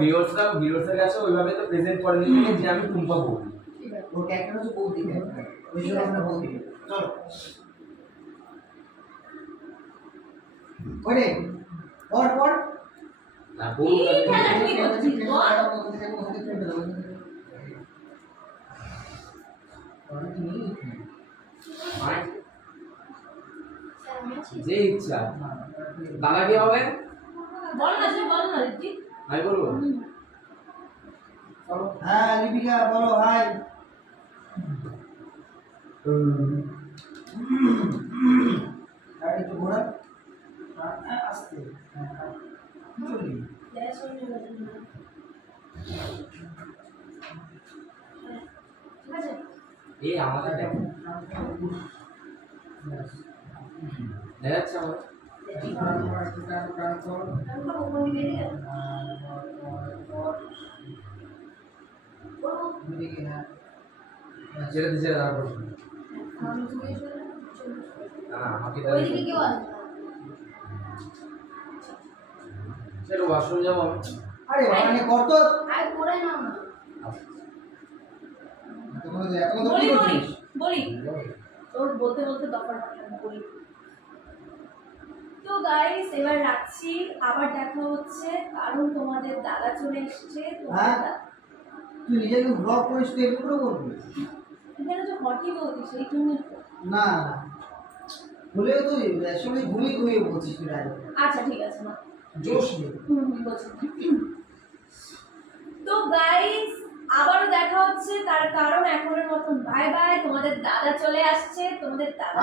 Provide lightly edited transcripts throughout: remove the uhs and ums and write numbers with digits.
ভিউয়ার্সের কাছে ওইভাবে তো প্রেজেন্ট করে নিলেন যে আমি টুম্পা বৌদি। ওর ক্যারেক্টার হচ্ছে বৌদি, ওই জন্য আমরা বৌদি। চলো ওরে পর না বৌদি খেলা কি করছিস যে ইচ্ছা দাদা কি হবে বল না দিদি আমি বলবো। হ্যাঁ লিপিকা বলো হাই। আর একটু ঘোরা আস্তে চলি এই আমাদের দেখো দেখা যাচ্ছে আমার ছেড়ে দিচ্ছে তারপর চলো ওয়াশরুম যাবো আমি। আরে মানে কত আই করে না বলি তোর বলতে দরকার বলি। তো গাইস এবার রাখছি, আবার দেখা হচ্ছে, কারণ তোমাদের দাদা চলে এসেছে। তুই নিজেকে ব্লগ করিস তো এগুলো করবি এখানে তো হটি বলছিস সেই জন্য না বলে তুই আসলে ঘুমিয়ে বলছিস তুই। আচ্ছা ঠিক আছে না জোশ নেই বলছি। তো গাইস আবারও দেখা হচ্ছে, তার কারণ এখনের মতন বাই বাই। তোমাদের দাদা চলে আসছে, তোমাদের দাদা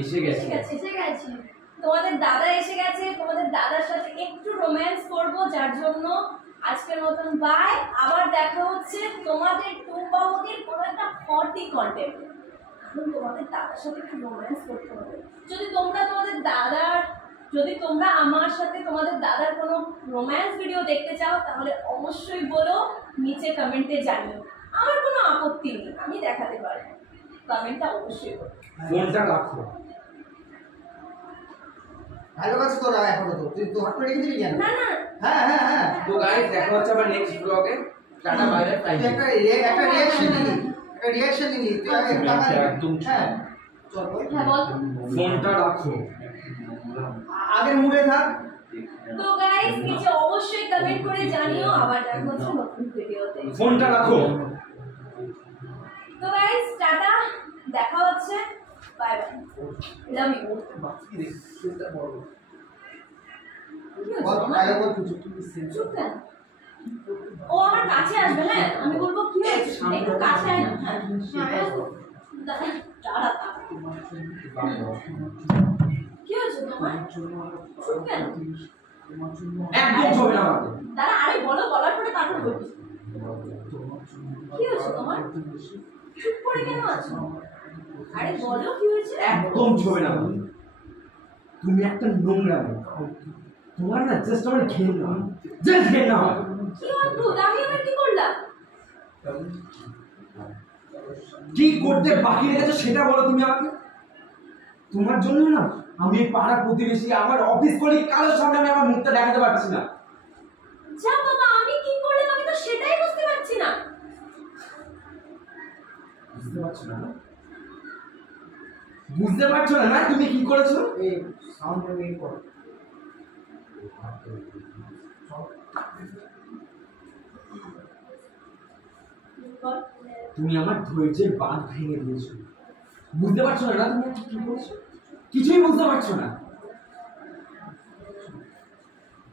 এসে গেছে তোমাদের দাদা এসে গেছে। তোমাদের দাদার সাথে একটু রোম্যান্স করব, যার জন্য আজকের মতন বাই। আবার দেখা হচ্ছে তোমাদের টুম্পা বৌদির কোনো একটা হটি কন্টেন্ট, কারণ তোমাদের দাদার সাথে একটু রোম্যান্স করতে হবে। যদি তোমরা আমার সাথে তোমাদের দাদার কোনো রোম্যান্স ভিডিও দেখতে চাও তাহলে অবশ্যই বলো, নিচে কমেন্টে জানিও। আমার কোনো আপত্তি নেই, আমি দেখাতে পারি, কমেন্টটা অবশ্যই করো। ফোনটা রাখো ভালো কাজ করো এখনো তো তুই তো হট করে রেখে দিবি কেন? না হ্যাঁ তো গাইস দেখা হচ্ছে আবার নেক্সট ব্লগে। Tata bye bye. একটা রিঅ্যাকশন দিবি তুই আগে একদম হ্যাঁ চল হ্যাঁ বল। ফোনটা রাখো আগের মুডে থাক। তো গাইস নিচে অবশ্যই কমেন্ট করে জানিও। আবার দেখা হচ্ছে নতুন ভিডিওতে। ফোনটা রাখো। তো গাইস টাটা, দেখা হচ্ছে, বাই বাই, লাভ ইউ। চুপ কেন? ও আমার কাছে আসবে, হ্যাঁ আমি বলবো কি হয়েছে, একটু কাছে আয় না। হ্যাঁ কি হয়েছে তোমার? চুপ কেন? একদম ছবি না আমাকে। দাঁড়া, আরে বলো, বলার পরে তারপর বলবি। কি হয়েছে তোমার? চুপ করে কেন আছো? আরে বলো কি হয়েছে? একদম ছবি না আমাকে। তুমি একটা নোংরা মেয়ে। তোমার না জাস্ট আমার ঘেন না, জাস্ট ঘেন না। কি অদ্ভুত, আমি আবার কি করলাম? কি করতে বাকি রেখেছো সেটা বলো তুমি আমাকে। তোমার জন্য না আমি পাড়া প্রতিবেশী, আমার অফিস কলিগ কারোর সামনে আমি আমার মুখটা দেখাতে পারছি না। যা বাবা, আমি কি করলাম আমি তো সেটাই বুঝতে পারছি না। বুঝতে পারছো না? বুঝতে পারছো না তুমি কি করেছো? এই সাউন্ড মেক কর। তুমি আমার ধৈর্যের বাঁধ ভেঙে দিয়েছো। বুঝতে পারছো না তুমি কি করেছো? কিছুই বুঝতে পারছো না।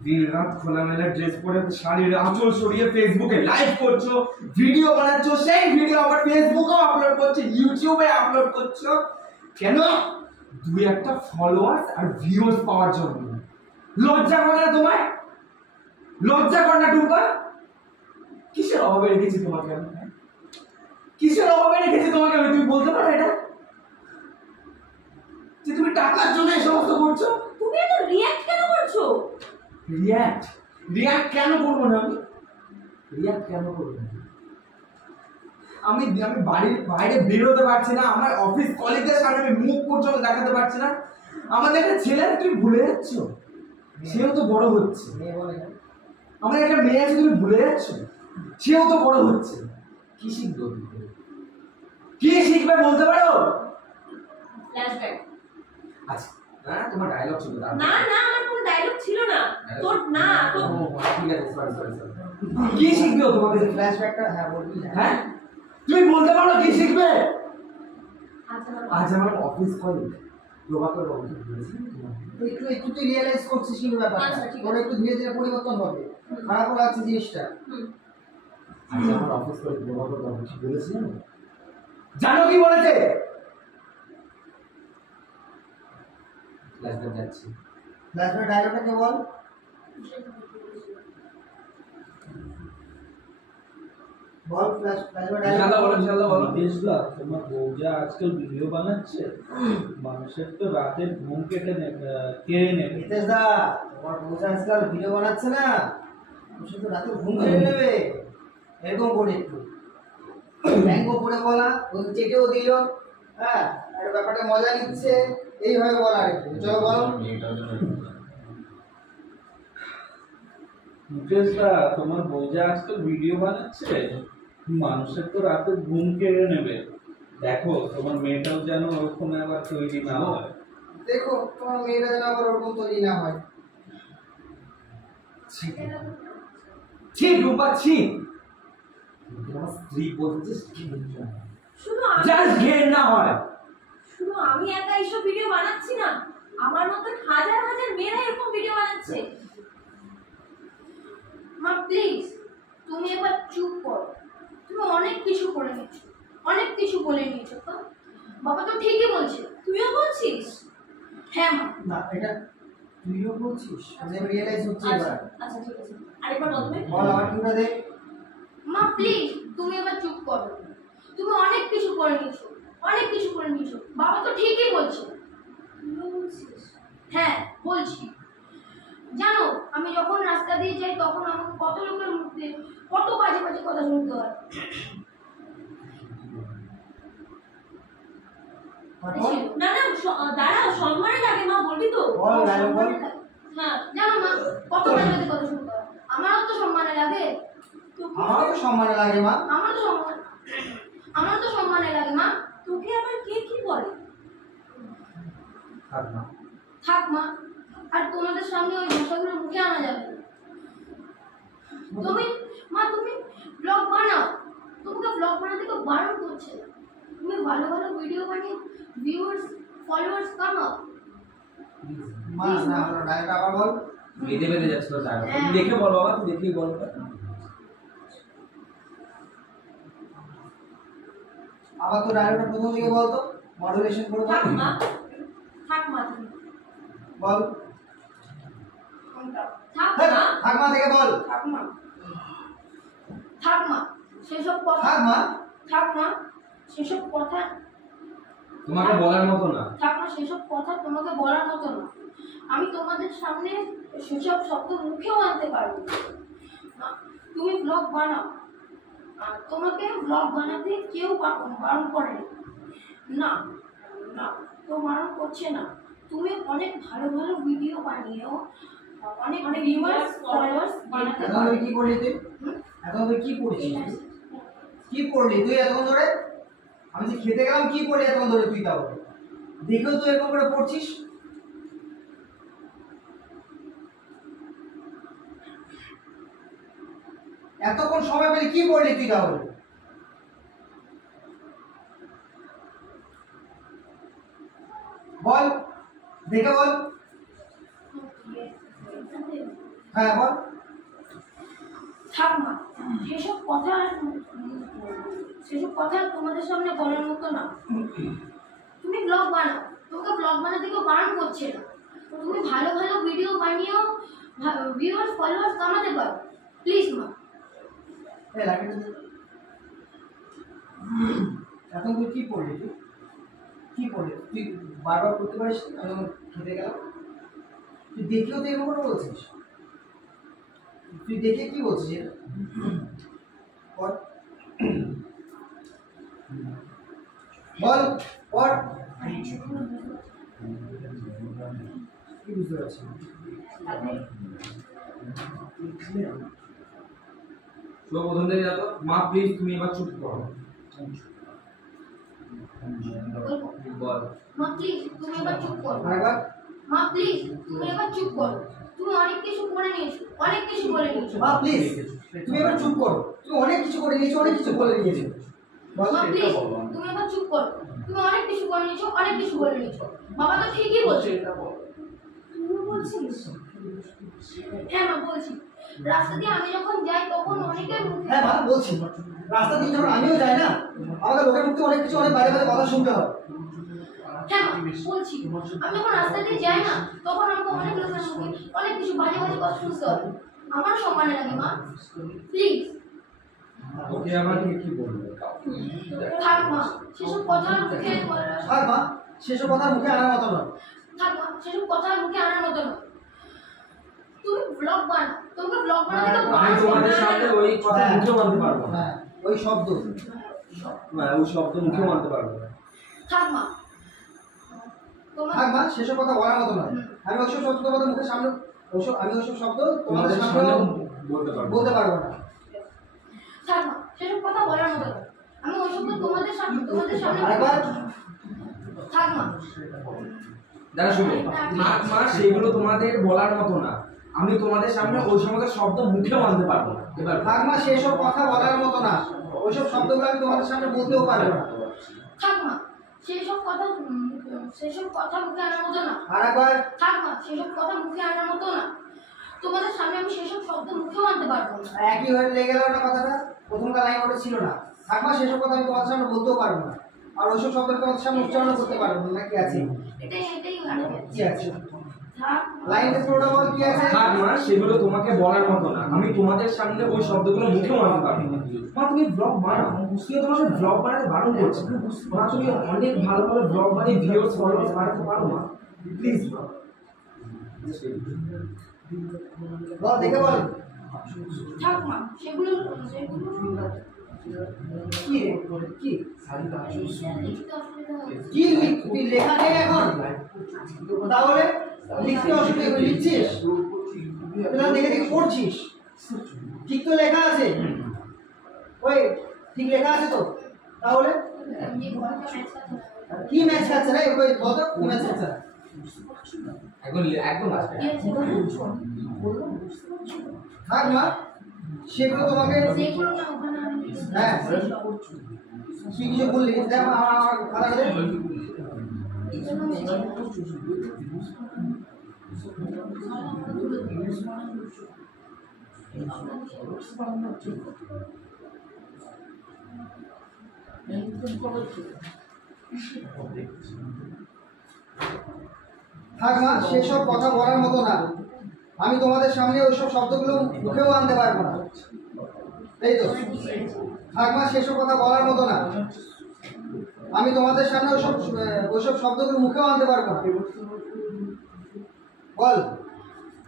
দিন রাত খোলামেলা ড্রেস পরে শাড়ির আঁচল সরিয়ে ফেসবুকে লাইভ করছো, ভিডিও বানাচ্ছো, সেই ভিডিও আবার ফেসবুকেও আপলোড করছো, ইউটিউবে আপলোড করছো। কেন? দুই একটা ফলোয়ার্স আর ভিউয়ার্স পাওয়ার জন্য। লজ্জা করে না তোমায়? লজ্জা করে না টুম্পা? কিসের অভাবে রেখেছি তোমাকে আমি? কিসের অভাবে রেখেছি তোমাকে আমি? তুমি বলতে পারো এটা যে তুমি টাকার জন্য এই সমস্ত করছো? তুমি এত রিঅ্যাক্ট কেন করছো? রিঅ্যাক্ট কেন করবো না আমি? রিঅ্যাক্ট কেন করবো না? আমি বাড়ির বাইরে বেরোতে পারছি না, আমার অফিস কলিগদের সামনে আমি মুখ পর্যন্ত দেখাতে পারছি না। আমাদের একটা ছেলে তুমি ভুলে যাচ্ছ, সেও তো বড় হচ্ছে। মেয়ে বলে না। আমার একটা মেয়ে আছে তুমি ভুলে যাচ্ছ, সেও তো বড় হচ্ছে। কি শিখবে ও? কি শিখবে বলতে পারো? ফ্ল্যাশব্যাক। আচ্ছা না তোমার ডায়লগ ছিল না। না না আমার কোনো ডায়লগ ছিল না তোর, না তো ও ঠিক আছে, সরি সরি সরি। কি শিখবে ও তোমাকে? ফ্ল্যাশব্যাকটা হ্যাঁ বলবি না। হ্যাঁ তুমি বলতে পারো কি শিখবে? আচ্ছা আজ আমার অফিস কলিগ প্রভাকর বাবু বলেছেন একটু একটু তুই রিয়েলাইজ করছিস কি ব্যাপারটা। আচ্ছা, ঠিক আছে। তোর একটু ধীরে ধীরে পরিবর্তন হবে। খারাপও লাগছে জিনিসটা। আজ আমার অফিস কলিগ প্রভাকর বাবু কি বলেছিলেন জানো? কি বলেছে? ফ্ল্যাশব্যাক যাচ্ছে। ফ্ল্যাশব্যাক ডায়লগটাকে বল। বল ফ্ল্যাশব্যাক ইনশাআল্লাহ বলো, ইনশাআল্লাহ বলো। দেশদা তোমার বউজা আজকাল ভিডিও বানাচ্ছে, মানুষের তো রাতের ঘুম কেড়ে নেবে। হিতেশ দা তোমার বউজা আজকাল ভিডিও বানাচ্ছে না, সে তো রাতে ঘুম কেড়ে নেবে। এরকম করে একটু ব্যাঙ্গো করে বলা, ওই চেকেও দিল, হ্যাঁ আর ব্যাপারটা মজা নিচ্ছে, এইভাবে বলা আর একটু। চলো বলো। দেশদা তোমার বউজা আজকাল ভিডিও বানাচ্ছে, মানুষের তো রাতের ঘুম কেড়ে নেবে। দেখো তোমার মেয়েটাও যেন ওখানে আবার তৈরি না হয়। দেখো তোমার মেয়েরা যেন আবার ওরকম তৈরি না হয়। ঠিক রূপা ঠিক। আমার স্ত্রী বলছে শুধু আমি জাস্ট ঘের না হয়। শুধু আমি একা এইসব ভিডিও বানাচ্ছি না, আমার মতন হাজার হাজার মেয়েরা এরকম ভিডিও বানাচ্ছে। মা প্লিজ তুমি এবার চুপ করো। তুমি অনেক কিছু করে নিয়েছো, অনেক কিছু বলে নিয়েছো। তো বাবা তো ঠিকই বলছে। তুইও বলছিস? হ্যাঁ মা। না এটা তুইও বলছিস, মানে রিয়েলাইজ হচ্ছে আচ্ছা এবার। আচ্ছা ঠিক আছে, আরেকবার বল তুমি। বল আমার কিউটা দে। মা প্লিজ তুমি এবার চুপ করো। তুমি অনেক কিছু করে নিয়েছো, অনেক কিছু করে নিয়েছো। বাবা তো ঠিকই বলছে। তুইও বলছিস? হ্যাঁ বলছি। জানো আমি যখন রাস্তা দিয়ে যাই তখন আমাকে কত লোকের মুখ দিয়ে কত বাজে বাজে কথা শুনতে হয়। তারপর না না দাঁড়াও, সম্মানে লাগে মা, বলবি তো? বল ডায়লগ বল। সম্মানে লাগে। হ্যাঁ জানো মা কত বাজে বাজে কথা শুনতে হয়। আমারও তো সম্মানে লাগে। আমারও তো সম্মানে লাগে মা। আমারও তো সম্মানে লাগে মা। তোকে আবার কে কি বলে? থাক না। থাক মা, আর তোমাদের সামনে ওই ভাষাগুলো মুখে আনা যাবে না। তুমি তুমি ব্লগ বানাও, তোমাকে ব্লগ বানাতে কেউ বারণ করছে না। তুমি ভালো ভালো ভিডিও বানিয়ে ভিউয়ার্স ফলোয়ার্স কামাও। মা না হলো ডায়লগটা আবার বল। বেঁধে বেঁধে যাচ্ছিল তার। হ্যাঁ। তুমি দেখে বল বাবা, তুমি দেখেই বল। আবার তো ডায়লগটা প্রথম থেকে বল তো, মডুলেশন করে বল। থাক মা, থাক মা তুমি। বল। থাক হ্যাঁ, মা, থাক মা থেকে বল। থাক মা, থাক মা সেসব কথা। থাক মা। থাক মা সেসব কথা। তোমাকে বলার মতো না। থাক মা সেসব কথা তোমাকে বলার মতো না। আমি তোমাদের সামনে সেসব শব্দ মুখেও আনতে পারবো না। তুমি ব্লগ বানাও, আর তোমাকে ব্লগ বানাতে কেউ বারণ করে না। না কেউ বারণ করছে না। তুমি অনেক ভালো ভালো ভিডিও বানিয়েও অনেক অনেক ভিউয়ার্স viewers, ফলোয়ার্স followers বানাতে এখন পারো। তুই কি পড়লি তুই? হুম? এখন তুই কি পড়ছিস? এটা কি পড়লি তুই এতক্ষণ ধরে? আমি যে খেতে গেলাম কি পড়লি এতক্ষণ ধরে তুই তাও? দেখেও তুই এরকম করে পড়ছিস? এতক্ষণ সময় পেলে কি পড়লি তুই তাহলে? বল, দেখে বল। হ্যাঁ বল। থাক মা সেসব কথা তোমাদের সামনে বলার মতো না। তুমি ব্লগ বানাও, তোমাকে ব্লগ বানাতে কেউ বারণ করছে না। তুমি ভালো ভালো ভিডিও বানিয়েও ভিউয়ার্স ফলোয়ার্স কামাতে পারো। প্লিজ মা। এই লাঠিটা দে। এখন তুই কি পড়লি তুই? কি পড়লি তুই? বারবার করতে পারিস না? আমি যখন খেতে গেলাম তুই দেখেও তো এরকম করে বলছিস। তুই দেখে কি বলছিস এটা? বল বল বল। কি বুঝতে পারছি না। শুভ প্রথম থেকে যাতো মা প্লিজ তুমি এবার চুপ করো বল মা প্লিজ তুমি এবার চুপ করো। আরেকবার মা প্লিজ তুমি এবার চুপ করো। তুমি অনেক কিছু করে নিয়েছো, অনেক কিছু বলে নিয়েছো। মা প্লিজ তুমি এবার চুপ করো, তুমি অনেক কিছু করে নিয়েছো, অনেক কিছু বলে নিয়েছো। বল মা প্লিজ তুমি এবার চুপ করো। তুমি অনেক কিছু করে নিয়েছো, অনেক কিছু বলে নিয়েছো। বাবা তো ঠিকই বলছে। তুমিও বলছিস? হ্যাঁ মা বলছি। রাস্তা দিয়ে আমি যখন যাই তখন অনেকের মুখে হ্যাঁ মা বলছি, রাস্তা দিয়ে যখন আমিও যাই না, আমাকে লোকের মুখে অনেক কিছু অনেক বাজে বাজে কথা শুনতে হয়। হ্যাঁ মা বলছি, আমি যখন রাস্তা দিয়ে যাই না তখন আমাকে অনেক লোকের মুখে অনেক কিছু বাজে বাজে কথা শুনতে হয়। আমার সম্মান লাগে মা, প্লিজ। ওকে আবার কি বলবো থাক মা, সেসব কথা মুখে আর মা সেসব কথা মুখে আনার মতো নয়। থাক মা, সেসব কথা মুখে আনার মতো না। তুমি ব্লগ বানাও, তোমাকে ব্লগ বানাতে তো আমি তোমাদের সামনে ওই কথা মুখে বলতে পারবো না হ্যাঁ ওই শব্দ, ওই শব্দ মুখে বলতে পারবো না থাক মা তোমার থাক মা সেসব কথা বলার মতো নয়। আমি ওইসব শব্দ তোমাদের মুখের সামনে আমি ওইসব শব্দ তোমাদের সামনে বলতে পারবো না। থাক মা, সেসব কথা বলার মতো না। আমি ওইসব তো তোমাদের সামনে আরেকবার থাক মা। দাদা শুনো মা সেগুলো তোমাদের বলার মতো না। আমি তোমাদের সামনে ওই সমস্ত শব্দ মুখে বলতে পারবো না। এবার থাক মা সেসব কথা বলার মতো না, ওইসব শব্দগুলো আমি তোমাদের সামনে বলতেও পারবো না। থাক মা, সেসব কথা মুখে আনার মতো না। আরেকবার থাক মা, সেসব কথা মুখে আনার মতো না। তোমাদের সামনে আমি সেসব শব্দ মুখেও আনতে পারবো না। একই হয়ে লেগে গেল না কথাটা, প্রথমকার লাইন ওটা ছিল না। থাক মা সেসব কথা আমি তোমাদের সামনে বলতেও পারবো না, আর ওইসব শব্দ তোমাদের সামনে উচ্চারণ করতে পারবো না। কি আছে এটাই কি আছে থাক লাইনটা পুরোটা বল কি আছে। থাক মা সেগুলো তোমাকে বলার মতো না। আমি তোমাদের সামনে ওই শব্দগুলো মুখে বলতে পারবো না। মা তুমি ব্লগ বানাও, কেউ তোমাকে ব্লগ বানাতে বারণ করছে না। মা তুমি অনেক ভালো ভালো ব্লগ বানিয়ে ভিউয়ার্স ফলোয়ার্স বাড়াতে পারো মা, প্লিজ মা। বল দেখে বল থাক মা, সেগুলো কি রে কি লিখতে অসুবিধা হবে। কি তুই লেখা নেই এখন, তাহলে লিখতে অসুবিধা লিখছিস তুই দেখে দেখে পড়ছিস, ঠিক তো লেখা আছে। ওই ঠিক লেখা আছে তো, তাহলে কি ম্যাচ খাচ্ছে না? ওই বল তো কি ম্যাচ খাচ্ছে না? একদম একদম আসবে থাক মা সেগুলো তোমাকে সেগুলো না ওখানে আমি হ্যাঁ কি কিছু বললি দেখ আমার খাতা করে থাক মা সেসব কথা বলার মতো না। আমি তোমাদের সামনে ওইসব শব্দগুলো মুখেও আনতে পারবো না, এই তো। থাক মা সেসব কথা বলার মতো না। আমি তোমাদের সামনে ওইসব শব্দগুলো মুখেও আনতে পারবো না। বল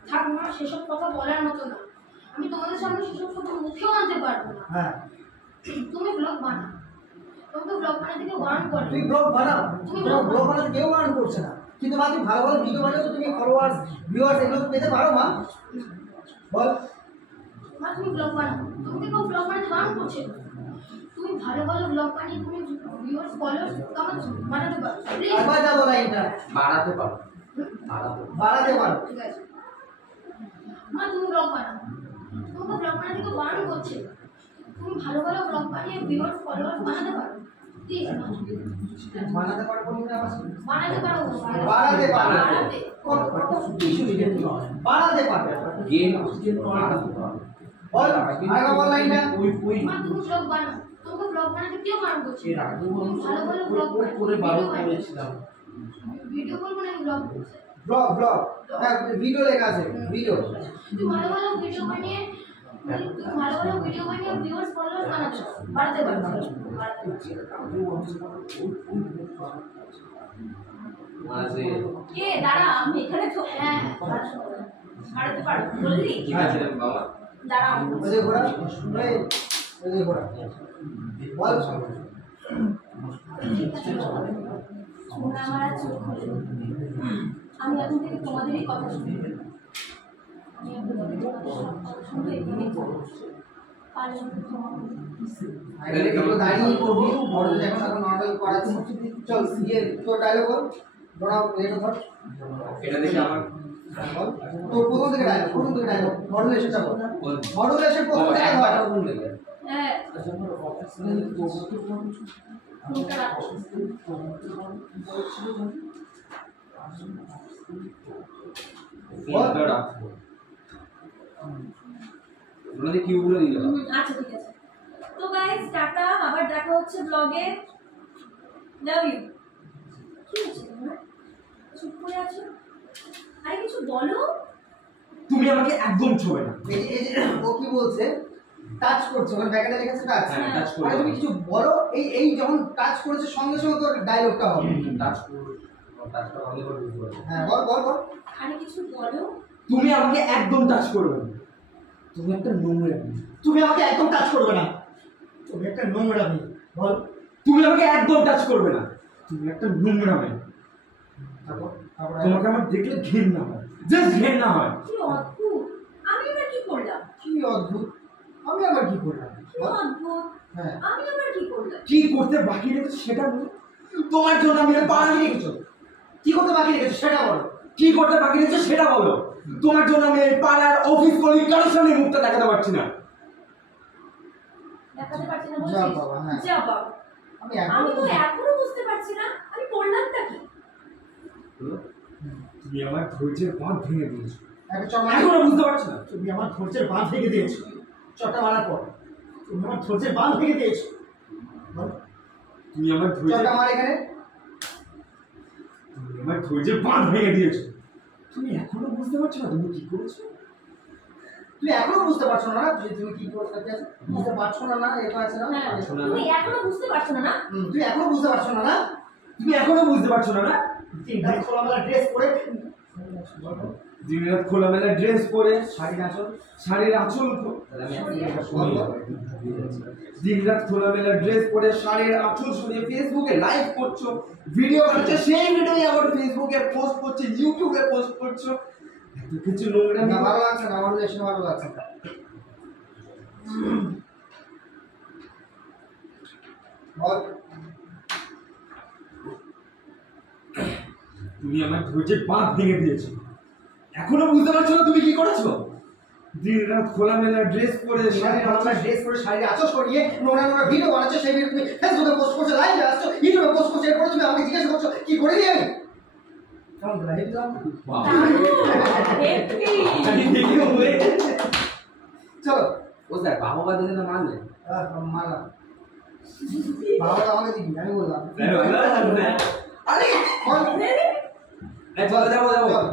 থাক মা, সেসব কথা বলার মতো না। আমি তোমাদের সামনে সেসব শব্দ মুখেও আনতে পারবো না। হ্যাঁ তুমি ব্লগ বানাও, তোমাকে ব্লগ বানাতে কেউ বারণ করে তুই ব্লগ বানাও, ব্লগ বানাতে কেউ বারণ করছে না, কিন্তু মা তুমি ভালো ভালো ভিডিও বানাও, তুমি ফলোয়ার্স ভিউয়ার্স এগুলো তো পেতে পারো মা। বল মা তুমি ব্লগ বানাও, তোমাকে কেউ ব্লগ বানাতে বারণ করছে না। তুমি ভালো ভালো ব্লগ বানিয়ে তুমি ভিউয়ার্স ফলোয়ার্স বানাতে পারো। প্লিজ একবার যাবো লাইনটা বাড়াতে পারো বাড়াতে পারো। ঠিক আছে মা, তুমি ব্লগ বানাও, তোমাকে ব্লগ বানাতে কেউ বারণ করছে না। তুমি ভালো ভালো ব্লগ বানিয়ে ভিউয়ার্স ফলোয়ার্স বানাতে পারো। প্লিজ মা, বানাতে পারো বলতে আমার বানাতে পারো। বাড়াতে পারো। বাড়াতে। বাড়াতে পারো। গেম বল আরেকবার বল লাইনটা। মা তুমি ব্লগ বানাও, তোমাকে ব্লগ বানাতে কেউ বারণ করছে না। তুমি ভালো ভালো ব্লগ ভিডিও বলবো না, ব্লগ ব্লগ ব্লগ হ্যাঁ ভিডিও লেখা আছে ভিডিও। তুমি ভালো ভালো ভিডিও বানিয়ে ভিউয়ার্স ফলোয়ার্স বানাতে পারো। মাঝে কে দাঁড়া, আমি এখানে তো হ্যাঁ বাড়াতে পারবো বললি? কি আছে বাবা দাঁড়া আমি ওই যে ঘোড়া ওই যে ঘোড়া বল শোনা আমার আর চোখ খুলে। আমি এখন থেকে তোমাদেরই কথা শুনবো। আমি এখন তোমাদের কথা শুনবো, এখানেই যাবো। পারলে আগে একটু দাঁড়িয়ে করবি, বড়দের এখন নর্মাল করাচ্ছি। চল গিয়ে তোর ডায়লগ বল, বড় এটা ধর। এটা দেখে আমার বল তোর প্রথম থেকে ডায়লগ মডুলেশনটা বল। মডুলেশন প্রথম থেকে ধর। হ্যাঁ ফোনটা রাখো। ফোনটা রাখবো ওনাদের কিউগুলো নিয়ে যাবো। আচ্ছা ঠিক আছে। তো গাইস টাটা, আবার দেখা হচ্ছে ব্লগে। Love you. কি হচ্ছে তোমার? চুপ করে আছো, আরে কিছু বলো। তুমি আমাকে একদম ছোঁবে না। এই যে ও কি বলছে, টাচ করছে, ওখানে ব্যাকেটে লেখা আছে টাচ। হ্যাঁ টাচ আরে তুমি কিছু বলো, এই যখন টাচ করেছে সঙ্গে সঙ্গে তোর ডায়লগটা হবে। টাচ করো, টাচটা ভালো করে বুঝতে পারবে। হ্যাঁ বল বল বল। আরে কিছু বলো। তুমি আমাকে একদম টাচ করবে না, তুমি একটা নোংরা মেয়ে। তুমি আমাকে একদম টাচ করবে না, তুমি একটা নোংরা মেয়ে। বল। তুমি আমাকে একদম টাচ করবে না, তুমি একটা নোংরা মেয়ে। তারপর তোমাকে আমার দেখলে ঘৃণা হয়, জাস্ট ঘৃণা হয়। কি অদ্ভুত, আমি আবার কি করলাম? কি অদ্ভুত, আমি আবার কি করলাম? কি অদ্ভুত, হ্যাঁ আমি আবার কি করলাম? কি করতে বাকি রেখেছো সেটা বলো। তোমার জন্য আমি পাড়া রেখেছো, কি করতে বাকি রেখেছো সেটা বলো। কি করতে বাকি রেখেছো সেটা বলো। তোমার জন্য আমি এই পাড়ার অফিস কলিগ কারোর সামনে মুখটা দেখাতে পারছি না। দেখাতে পারছি না যা বলছিস? বাবা, হ্যাঁ। যা বাবা। আমি আমি তো এখনো বুঝতে পারছি না আমি করলামটা কি। তুমি আমার ধৈর্যের বাঁধ ভেঙে দিয়েছো, একটা চট মার। এখনো বুঝতে পারছো না। তুমি আমার ধৈর্যের বাঁধ ভেঙে দিয়েছো, চটটা মারার পর তুমি আমার ধৈর্যের বাঁধ ভেঙে দিয়েছো। বল। তুমি আমার ধৈর্যের চটটা মার এখানে। তুমি আমার ধৈর্যের বাঁধ ভেঙে দিয়েছো। তুমি এখনো বুঝতে পারছো না তুমি কি করেছো। তুমি এখনো বুঝতে পারছো না যে তুমি কি করতে চাচ্ছ। বুঝতে পারছো না, না এটা আছে না। হ্যাঁ, তুমি এখনো বুঝতে পারছো না না? তুমি এখনো বুঝতে পারছো না, না। তুমি এখনো বুঝতে পারছো না না। তিনটা খোলামেলা ড্রেস পরে দিনরাত খোলামেলা ড্রেস পরে শাড়ির আঁচল, শাড়ির আঁচল দিনরাত খোলামেলা ড্রেস পরে শাড়ির আঁচল সরিয়ে ফেসবুকে লাইভ করছো, ভিডিও বানাচ্ছো, সেই ভিডিওই আবার ফেসবুকে পোস্ট করছো, ইউটিউবে পোস্ট করছো। এত কিছু নোংরা না ভালো লাগছে না, আমার রিলেশন ভালো লাগছে না। বল। তুমি আমার ধৈর্যের বাঁধ ভেঙে দিয়েছো, এখনো বুঝতে পারছো না তুমি কি করেছো। দিনরাত খোলামেলা ড্রেস পরে শাড়ির আঁচল ড্রেস পরে শাড়ির আঁচল সরিয়ে নোংরা নোংরা ভিডিও বানাচ্ছো, সেই ভিডিও তুমি ফেসবুকে পোস্ট করছো, লাইভে আসছো, ইউটিউবে পোস্ট করছো, এরপরে তুমি আমাকে জিজ্ঞাসা করছো কি করে দিই আমি। কেমন করে হেঁটে যাও। চলো ও স্যার বাবা বাদে না মানলে মারা বাবা আমাকে দিবি, আমি বললাম। আরে বল। চলো যাবো যাবো। চল।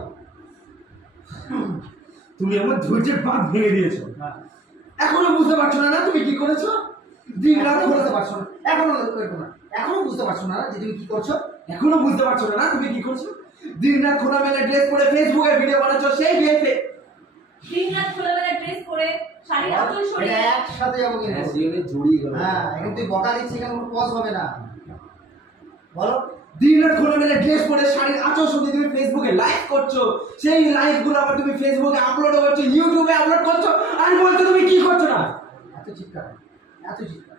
তুমি আমার ধৈর্যের বাঁধ ভেঙে দিয়েছো, এখনো বুঝতে পারছো না না তুমি কি করেছো। দিনরাত এখনো বুঝতে পারছো না, এখনো বুঝতে পারছো না যে তুমি কি করছো। এখনো বুঝতে পারছো না না তুমি কি করছো। দিনরাত খোলামেলা ড্রেস পরে ফেসবুকে ভিডিও বানাচ্ছো, সেই ভিডিওতে দিনরাত খোলামেলা ড্রেস পরে শাড়ির আঁচল সরিয়ে। এটা একসাথে যাবো কিন্তু। হ্যাঁ এখন তুই বকা দিচ্ছি, এখানে কোনো পজ হবে না। বলো। দিনরাত খোলামেলা ড্রেস পরে শাড়ির আঁচল সরিয়ে তুমি ফেসবুকে লাইভ করছো, সেই লাইভ গুলো আবার তুমি ফেসবুকে আপলোড করছো, ইউটিউবে আপলোড করছো, আর বলছো তুমি কি করছো না। এত চিৎকার, এত চিৎকার।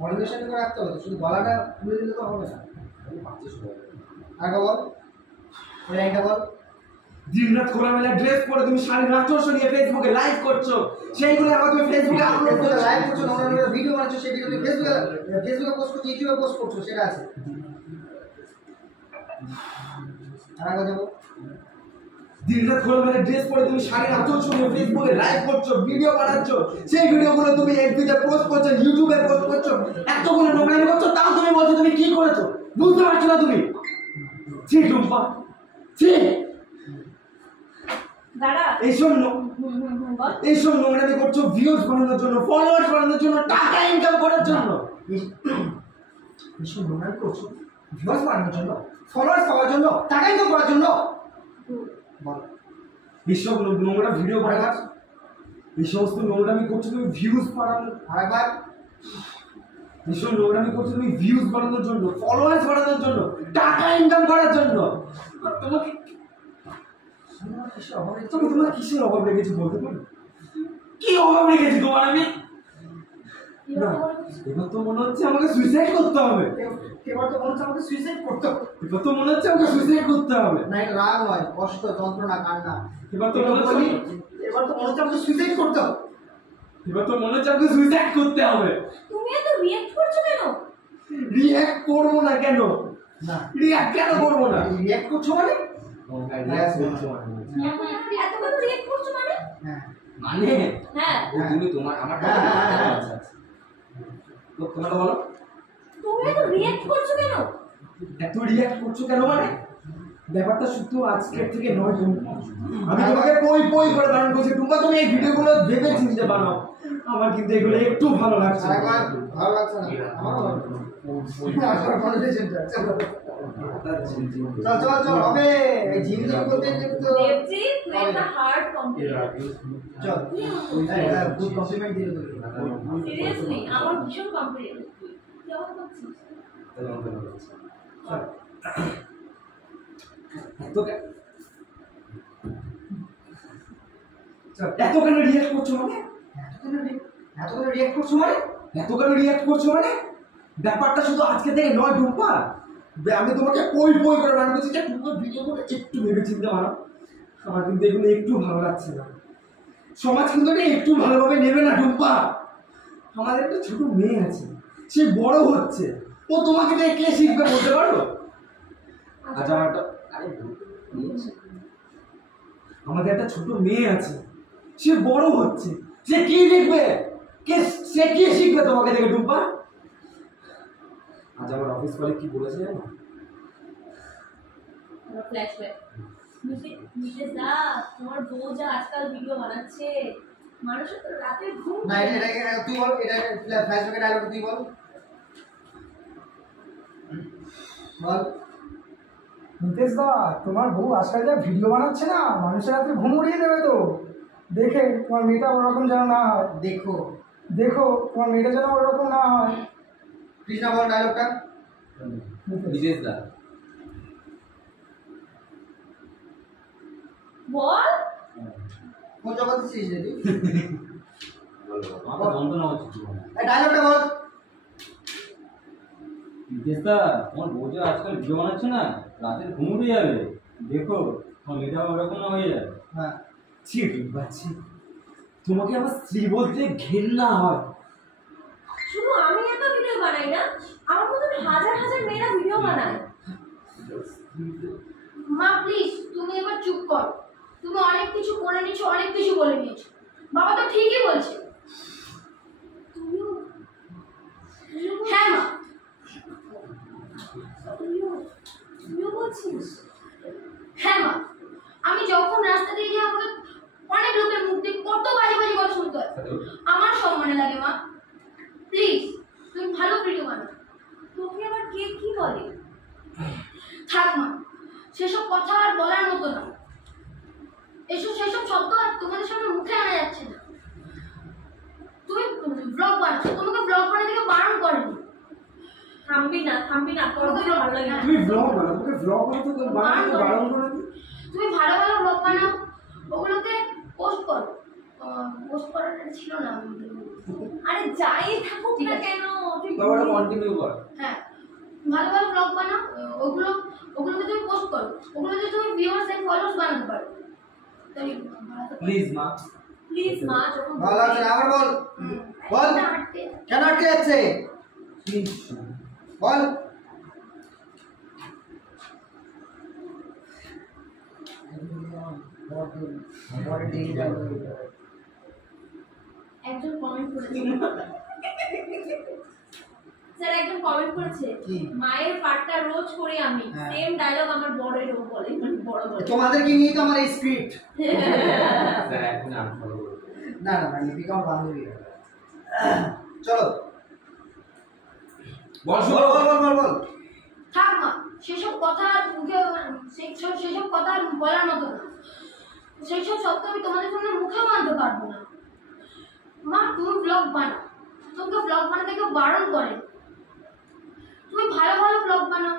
মডুলেশন করে রাখতে হবে, শুধু গলাটা খুলে দিলে তো হবে না। আগে বল, ওই লাইনটা বল। দিনরাত খোলামেলা ড্রেস পরে তুমি শাড়ির আঁচল সরিয়ে ফেসবুকে লাইভ করছো, সেইগুলো আবার তুমি ফেসবুকে আপলোড করছো, লাইভ করছো, নোংরা নোংরা ভিডিও বানাচ্ছো, সেই ভিডিও তুমি ফেসবুকে পোস্ট করছো, ইউটিউবে পোস্ট করছো, সেটা আছে। আর আগে যাবো। দিনরাত খোলামেলা ড্রেস পরে তুমি শাড়ির আঁচল সরিয়ে ফেসবুকে লাইভ করছো, ভিডিও বানাচ্ছো, সেই ভিডিওগুলো তুমি এফবিতে পোস্ট করছো, ইউটিউবে পোস্ট করছো, এতগুলো নোংরামি করছো, তাও তুমি বলছো তুমি কি করেছো। বুঝতে পারছো না তুমি। ছি টুম্পা, ছি। দাঁড়া। বল। এইসব নোংরামি করছো ভিউজ বাড়ানোর জন্য, ফলোয়ার্স বাড়ানোর জন্য, টাকা ইনকাম করার জন্য। এইসব নোংরামি করছো ভিউয়ার্স বাড়ানোর জন্য, ফলোয়ার্স পাওয়ার জন্য, টাকা ইনকাম করার জন্য। বল। এইসব নোংরা ভিডিও বানাচ্ছ, এই সমস্ত নোংরামি করছো তুমি ভিউজ বাড়ানো। আরেকবার। ভীষণ নোংরামি করছো তুমি ভিউজ বাড়ানোর জন্য, ফলোয়ার্স বাড়ানোর জন্য, টাকা ইনকাম করার জন্য। আর তোমাকে তোমার কিসের অভাব লেগেছে বলতে পারো? কি অভাব লেগেছে তোমার? আমি না, এবার তো মনে হচ্ছে আমাকে সুইসাইড করতে হবে। এবার তো মনে হচ্ছে আমাকে সুইসাইড করতে হবে। এবার তো মনে হচ্ছে আমাকে সুইসাইড করতে হবে। না, এটা রাগ হয়, কষ্ট, যন্ত্রণা, কান্না। এবার তো মনে হচ্ছে এবার তো মনে হচ্ছে আমাকে সুইসাইড করতে হবে। এবার তো মনে হচ্ছে আমাকে সুইসাইড করতে হবে। তুমি এত রিয়েক্ট করছো কেন? রিঅ্যাক্ট করবো না কেন? না, রিঅ্যাক্ট কেন করবো না? রিঅ্যাক্ট করছো মানে? এত কেন রিয়েক্ট করছো মানে? হ্যাঁ মানে হ্যাঁ, তুমি তোমার আমার হ্যাঁ, হ্যাঁ, হ্যাঁ। আচ্ছা আচ্ছা তো তোমাকে বলো, তুমি এত রিয়েক্ট করছো কেন? এত রিঅ্যাক্ট করছো কেন? মানে ব্যাপারটা শুধু আজকের থেকে নয় টুম্পা, আমি তোমাকে পই পই করে বানান করছি টুম্পা, তুমি এই ভিডিওগুলো ভেবে চিন্তে বানাও। আমার কিন্তু এগুলো একটু ভালো লাগছে না। আরেকবার ভালো লাগছে না আমার আমার কনফিডেন্ট আছে। চল চল চল হবে, এই ঝিমঝিম করতে তো দেবজি, তুই একটা হার্ড কমপ্লিট। চল এটা গুড কমপ্লিমেন্ট দিয়ে দিবি। সিরিয়াসলি আমার ভীষণ কমপ্লিট। কেমন করছিস? এত কেন রিঅ্যাক্ট করছো মানে? এত করে রিঅ্যাক্ট করছো মানে? এত কেন রিঅ্যাক্ট করছো মানে? ব্যাপারটা শুধু আজকে থেকে নয় টুম্পা, আমি তোমাকে পই পই করে বানান করছি যে টুম্পা ভিডিওগুলো একটু ভেবে চিন্তে বানাও। আমার কিন্তু এগুলো একটু ভালো লাগছে না। সমাজ কিন্তু এটা একটু ভালোভাবে নেবে না টুম্পা। আমাদের একটা ছোট মেয়ে আছে, সে বড় হচ্ছে, ও তোমাকে দেখে কে শিখবে বলতে পারো? আজ আমার একটা আমাদের একটা ছোট মেয়ে আছে, সে বড় হচ্ছে, সে কি দেখবে, সে কি শিখবে তোমাকে দেখে টুম্পা? আজ আমার অফিস কলিগ কি বলেছে জানো? ফ্ল্যাশব্যাক। মিসেস দা, তোমার বউ যা আজকাল ভিডিও বানাচ্ছে, মানুষের তো রাতে ঘুম না, এটা তুই বল, এটা ফ্ল্যাশব্যাকের ডায়লগ তুই বল বল। নিতেশ দা, তোমার বউ আজকাল যা ভিডিও বানাচ্ছে না, মানুষের রাতে ঘুম উড়িয়ে দেবে তো। দেখে তোমার মেয়েটা ওরকম যেন না হয়। দেখো দেখো তোমার মেয়েটা যেন ওরকম না হয়। কৃষ্ণা বল ডায়লগটা। বিজেশ দা, বল। কোন জগতে ছিস রে তুই? আমার যন্ত্রণা হচ্ছে জীবনে। এই ডায়লগটা বল। বিদেশদা, তোমার বউ যে আজকাল ভিডিও বানাচ্ছে না, রাতে ঘুম উড়ে যাবে। দেখো তোমার মেয়েটা ওরকম না হয়ে যাবে। হ্যাঁ, ছি টুম্পা ছি, তোমাকে আমার স্ত্রী বলতে ঘেন্না হয়। শুধু আমি এত ভিডিও বানাই না, আমার মতন হাজার হাজার মেয়েরা ভিডিও বানায়। মা প্লিজ তুমি এবার চুপ করো। তুমি অনেক কিছু করে নিয়েছো, অনেক কিছু বলে নিয়েছো। বাবা তো ঠিকই বলছে। তুমিও হ্যাঁ মা, তুমিও বলছিস? হ্যাঁ মা, আমি যখন রাস্তা দিয়ে যাই আমাকে অনেক লোকের মুখ দিয়ে কত বাজে বাজে কথা শুনতে হয়। আমার সম্মানে লাগে মা, প্লিজ তুমি ভালো ভিডিও বানাও। তোকে আবার কে কি বলে? থাক মা, সেসব কথা আর বলার মতো না। সেসব শব্দ আর তোমাদের সামনে মুখে আনা যাচ্ছে না। তুমি ব্লগ বানাও, তোমাকে ব্লগ বানাতে থেকে বারণ করেনি। থামবি না, তোর তো ভালো লাগে না। তুমি ব্লগ বানাও, তোমাকে ব্লগ বানাতে তো বারণ করে দিই। তুমি ভালো ভালো ব্লগ বানাও, ওগুলোতে পোস্ট করো। পোস্ট করাটা ছিল না। আরে যাই থাকুক ঠিক না আছে। কেন, তুই ব্লগটা কন্টিনিউ কর। হ্যাঁ, ভালো ভালো ব্লগ বানাও, ওগুলোকে তুমি পোস্ট করো। ওগুলোতে তুমি ভিউয়ার্স এন্ড ফলোয়ার্স বানাতে পারো। তাই প্লিজ মা, প্লিজ মা, যখন ভালো লাগছে না, আবার বল বল। কেন আটকে যাচ্ছে প্লিজ বল। একজন কমেন্ট করেছে, স্যার একজন কমেন্ট করেছে, কি? মায়ের পাঠটা রোজ করি আমি, হ্যাঁ। সেম ডায়লগ আমার বড়েরও বলে, মানে বড় বলে। তোমাদেরকে নিয়ে তো আমার এই স্ক্রিপ্ট। স্যার এখন আনফলো করো। না না না, লিপিকা আমার বান্ধবী। চলো বল বল বল বল বল বল। থাক মা, সেসব কথা আর মুখে সেসব কথা আর বলার মতো না। সেসব শব্দ আমি তোমাদের সামনে মুখেও আনতে পারবো না। মা তুমি ব্লগ বানাও, তোমাকে ব্লগ বানাতে কেউ বারণ করে। তুমি ভালো ভালো ব্লগ বানাও,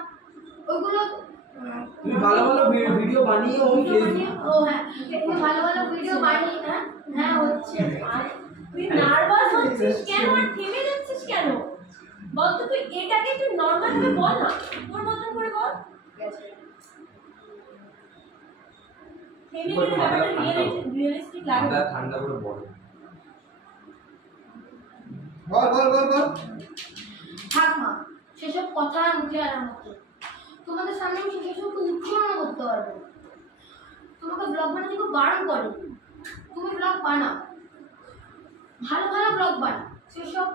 ওইগুলো তুমি ভালো ভালো ভিডিও বানিয়ে ওই ও হ্যাঁ, তুমি ভালো ভালো ভিডিও বানিয়ে হ্যাঁ হ্যাঁ হচ্ছে। আর তুই নার্ভাস হচ্ছিস কেন আর থেমে যাচ্ছিস কেন? বল তো, তুই এটাকে তুই নর্মাল ভাবে বল না, তোর মতন করে বল। থেমে গেলে ব্যাপারটা রিয়েলিস্টিক লাগে। ঠান্ডা করে বল। বল বল বল বল। থাক মা, সেসব কথা আর মুখে আনার মতো। তোমাদের সামনে আমি সেসবকে উচ্চারণ করতে পারবো না। তোমাকে ব্লগ বানাতে খুব বারণ করে, তুমি ব্লগ বানাও, ভালো ভালো ব্লগ বানাও। সেসব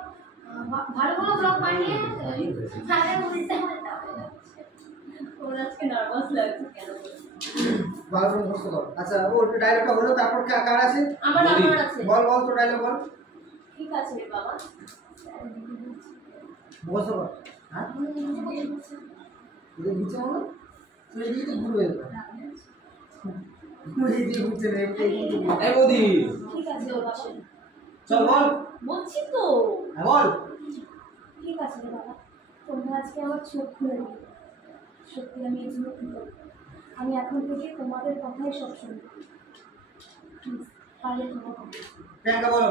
ভালো ভালো ব্লগ বানিয়ে তাদের উল্টা পাল্টা হয়ে যাচ্ছে। তোর আজকে নার্ভাস লাগছে কেন? ভালো করে মুখস্থ কর। আচ্ছা ওর ডায়লগটা হলো, তারপর কার আছে? আমার আছে। বল বল তো ডায়লগ বল। ঠিক আছে রে বাবা। মুখস্থ কর। হ্যাঁ এটা নিচে বলো, তুই এদিকে তো ঘুরবে তুই এদিকে ঘুরছে না, এই বৌদি ঠিক আছে রে বাবা, চল বল। বলছি তো। হ্যাঁ বল। ঠিক আছে রে বাবা, তোমরা আজকে আমার চোখ খুলে দিলে। সত্যি আমি এই জন্য কৃতজ্ঞ। আমি এখন থেকে তোমাদের কথাই সব শুনবো। প্লিজ পারলে তোমার কথা। প্রিয়াঙ্কা বলো।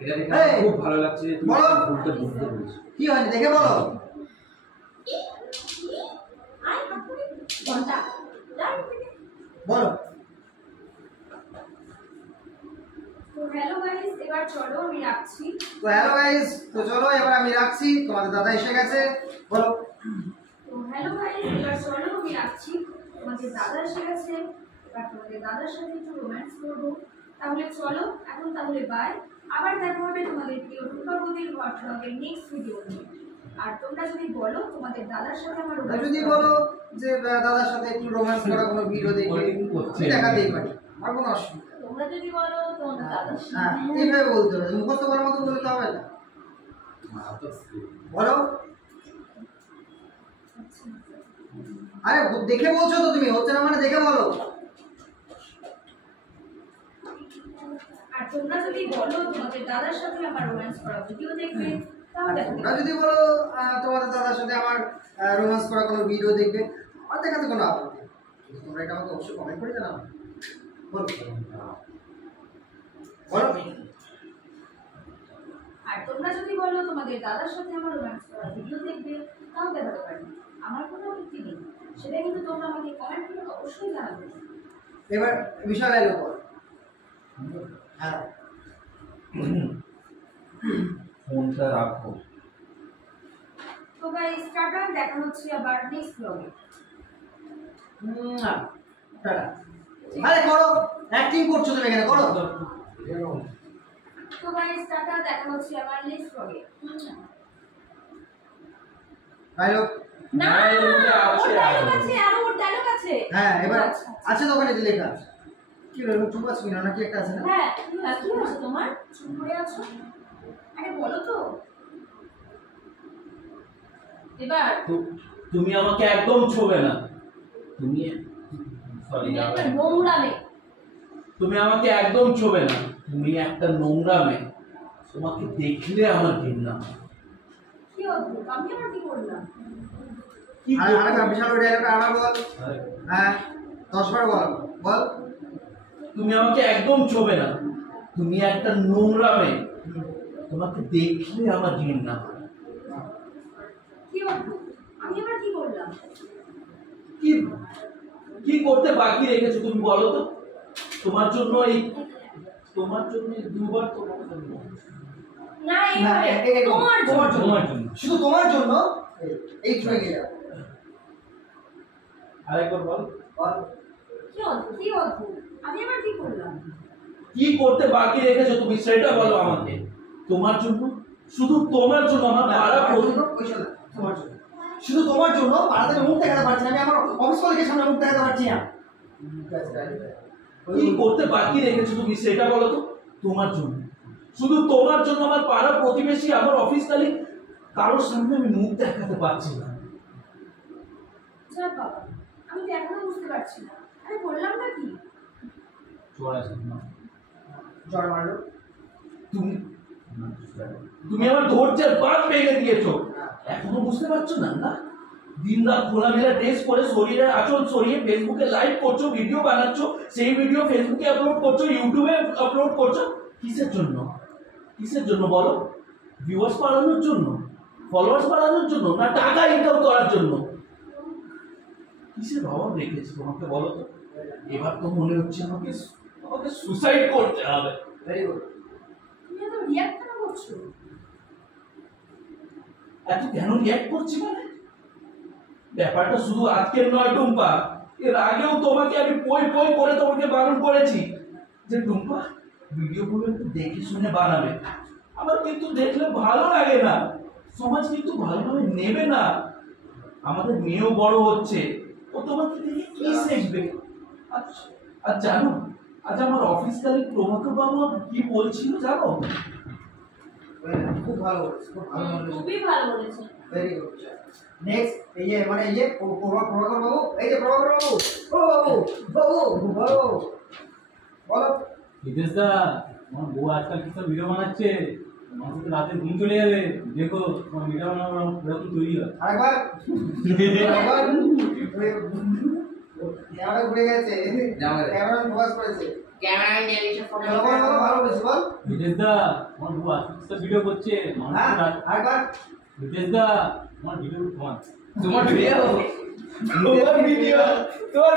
এটা দেখে এই, আমার খুব ভালো লাগছে যে তুমি বলো। বলতে বুঝতে পেরেছো। কি হয়নি দেখে বলো। আয় হাত করে ঘন্টা যাই থেকে। বলো। তো হ্যালো গাইস, এবার চলো আমি রাখছি। তো হ্যালো গাইস, তো চলো এবার আমি রাখছি, তোমাদের দাদা এসে গেছে। বলো। তো হ্যালো গাইস, এবার চলো আমি রাখছি। তোমাদের দাদা এসে গেছে, এবার তোমাদের দাদার সাথে একটু রোম্যান্স করবো। তাহলে চলো এখন, তাহলে বাই। আবার দেখা হবে তোমাদের প্রিয় রূপাবতীর হট ব্লগের নেক্সট ভিডিও নিয়ে। আর তোমরা যদি বলো তোমাদের দাদার সাথে আমার তোমরা যদি বলো যে দাদার সাথে একটু রোম্যান্স করা কোনো ভিডিও দেখবে, আমি দেখাতেই পারি, আর কোনো অসুবিধা নেই। তোমরা যদি বলো তোমাদের দাদার হ্যাঁ সাথে, এইভাবে বলতে হবে, মুখস্থ করার মতো বলতে হবে না। বলো। আরে দেখে বলছো তো তুমি, হচ্ছে না মানে দেখে বলো। আর তোমরা যদি বলো তোমাদের দাদার সাথে আমার রোম্যান্স করা ভিডিও দেখবে, তাহলে তোমরা যদি বলো তোমাদের দাদার সাথে আমার রোম্যান্স করা কোনো ভিডিও দেখবে, আমার দেখাতে কোনো আপত্তি নেই। কিন্তু তোমরা এটা আমাকে অবশ্যই কমেন্ট করে জানাবে। বলো বলো। আর তোমরা যদি বলো তোমাদের দাদার সাথে আমার রোম্যান্স করা ভিডিও দেখবে, তাও দেখাতে পারি, আমার কোনো আপত্তি নেই। সেটা কিন্তু তোমরা আমাকে কমেন্ট করে অবশ্যই জানাবে। এবার বিশাল এলো বল। হ্যাঁ ফোনটা রাখো। তো গাইস টাটা, দেখা হচ্ছে আবার নেক্সট ব্লগে। টাটা। আরে করো, অ্যাক্টিং করছো তুমি এখানে, করো। তো গাইস টাটা, দেখা হচ্ছে আবার নেক্সট ব্লগে। ডায়লগ। না, ওর ডায়লগ আছে, আরো ওর ডায়লগ আছে। হ্যাঁ এবার আচ্ছা। আছে তো ওখানে যে লেখা। কি হলো চুপ আছো কিনা, নাকি একটা আছে না? হ্যাঁ, কি হয়েছে তোমার? চুপ করে আছো? আরে বলো তো। এবার তুমি আমাকে একদম ছোবে না। তুমি সরি, তুমি একটা নোংরা মেয়ে। তুমি আমাকে একদম ছোবে না। তুমি একটা নোংরা মেয়ে। তোমাকে দেখলে আমার ঘৃণা হয়। কি অদ্ভুত, আমি আবার কি করলাম? কি আর আরেকটা বিশাল ডায়লগটা আবার বল। হ্যাঁ 10 বার বল বল। তুমি আমাকে একদম ছোবে না। তুমি একটা নোংরা মেয়ে। তোমাকে দেখলে আমার ঘৃণা হয়। কি অদ্ভুত, আমি আবার কি করলাম? কি কি করতে বাকি রেখেছো তুমি বলো তো? তোমার জন্য এই দুবার তোমার জন্য। না, না, এইভাবে তোমার জন্য। তোমার জন্য। শুধু তোমার জন্য এই ছুঁয়ে গেল। আরেকবার বল। বল। কি অদ্ভুত, কি অদ্ভুত, আমি আবার কি করলাম? কি করতে বাকি রেখেছো তুমি সেটা বলো আমাকে। তোমার জন্য, শুধু তোমার জন্য আমার পাড়া তোমার জন্য, শুধু তোমার জন্য পাড়াতে মুখ দেখাতে পারছি না, আমি আমার অফিস কলিগের সামনে মুখ দেখাতে পারছি না। কি করতে বাকি রেখেছো তুমি সেটা বলো তো। তোমার জন্য, শুধু তোমার জন্য আমার পাড়া প্রতিবেশী, আমার অফিস কালিগ, কারোর সামনে আমি মুখ দেখাতে পারছি না। যাক বাবা, আমি তো এখনো বুঝতে পারছি না। আরে বললাম না কি? জ্বর মারলো। তুমি তুমি আমার ধৈর্যের বাঁধ ভেঙে দিয়েছো। এখনো বুঝতে পারছো না? না, দিন রাত খোলামেলা ড্রেস পরে শরীরের আঁচল সরিয়ে ফেসবুকে লাইভ করছো, ভিডিও বানাচ্ছো, সেই ভিডিও ফেসবুকে আপলোড করছো, ইউটিউবে আপলোড করছো। কিসের জন্য? কিসের জন্য বলো? ভিউয়ার্স বাড়ানোর জন্য, ফলোয়ার্স বাড়ানোর জন্য, না টাকা ইনকাম করার জন্য? কিসের অভাব রেখেছি তোমাকে বলো তো? এবার তো মনে হচ্ছে আমাকে সুসাইড করতে হবে। Very good. তুমি এত রিঅ্যাক্ট কেন করছো? এত কেন রিঅ্যাক্ট করছি মানে? ব্যাপারটা শুধু আজকের নয় টুম্পা, এর আগেও তোমাকে আমি পই পই করে তোমাকে বারণ করেছি যে টুম্পা ভিডিওগুলো একটু দেখে শুনে বানাবে। আমার কিন্তু দেখলে ভালো লাগে না, সমাজ কিন্তু ভালোভাবে নেবে না। আমাদের মেয়েও বড় হচ্ছে, ও তোমাকে দেখে কি শিখবে? আচ্ছা, আর জানো আজ আমার অফিস কালীন প্রভাকর বাবু কি বলছিল জানো? খুব ভালো বলেছে, খুব ভালো বলেছে। খুবই ভালো বলেছো। Very good. নেক্সট এই যে মানে এই যে প্রভাকর বাবু, এই যে প্রভাকর বাবু, ও বাবু বাবু বলো বলো। হিতেশ দা, আমার বউ আজকাল কি সব ভিডিও বানাচ্ছে, আমার সাথে রাতে ঘুম চলে যাবে। দেখো তোমার ভিডিও বানানো এরকম তৈরি হয়। আরেকবার আরেকবার ক্যামেরা ঘুরে গেছে, ক্যামেরা ফোকাস করেছে, ক্যামেরা নিয়ে এসে ফটো ভালো বলেছে বল। হিতেশ দা, আমার বউ আজকাল কি সব ভিডিও করছে, আমার হ্যাঁ সাথে রাত- আরেকবার। হিতেশ দা, আমার ভিডিও তোমার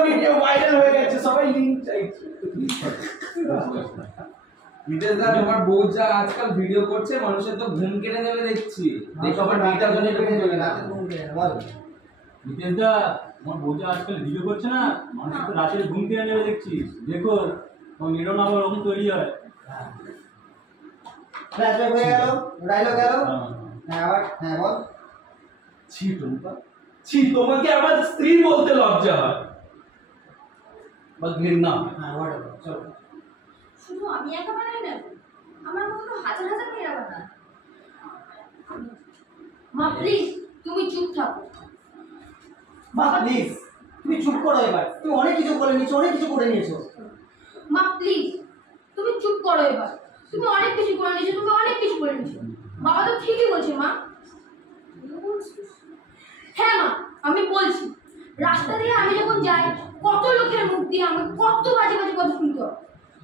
ভিডিও ভাইরাল হয়ে গেছে, সবাই লিংক চাইছে। বিদেশ দা, তোমার বউ যা আজকাল ভিডিও করছে মানুষের তো ঘুম কেড়ে নেবে দেখছি। দেখো আবার মেয়েটা জন্য রাতে ঘুম পেয়ে না, বল। হিতেশ দা, আমার বউ যে আজকাল ভিডিও করছে না, মানুষ তো রাতে ঘুম কেড়ে নেবে দেখছি। দেখো তোমার ভিডিও না ওরকম তৈরি হয়। ফ্ল্যাশব্যাক হয়ে গেল, ডায়লগ গেল। হ্যাঁ। হ্যাঁ আবার হ্যাঁ বল। ছি টুম্পা, ছি, তোমাকে আমার স্ত্রী বলতে লজ্জা হয় বা ঘৃণা। হ্যাঁ বল চল। শুধু আমি একা বানাই না, আমার মতো তো হাজার হাজার মেয়েরা বানায়। মা প্লিজ তুমি চুপ থাকো। মা প্লিজ তুমি চুপ করো এবার, তুমি অনেক কিছু করে নিয়েছো, অনেক কিছু করে নিয়েছো। মা প্লিজ তুমি চুপ করো এবার। তুমি অনেক কিছু করে নিয়েছো, তুমি অনেক কিছু করে নিয়েছো। বাবা তো ঠিকই বলছে মা। হ্যাঁ মা, আমি বলছি রাস্তা দিয়ে আমি যখন যাই কত লোকের মুখ দিয়ে আমাকে কত বাজে বাজে কথা শুনতে হয়।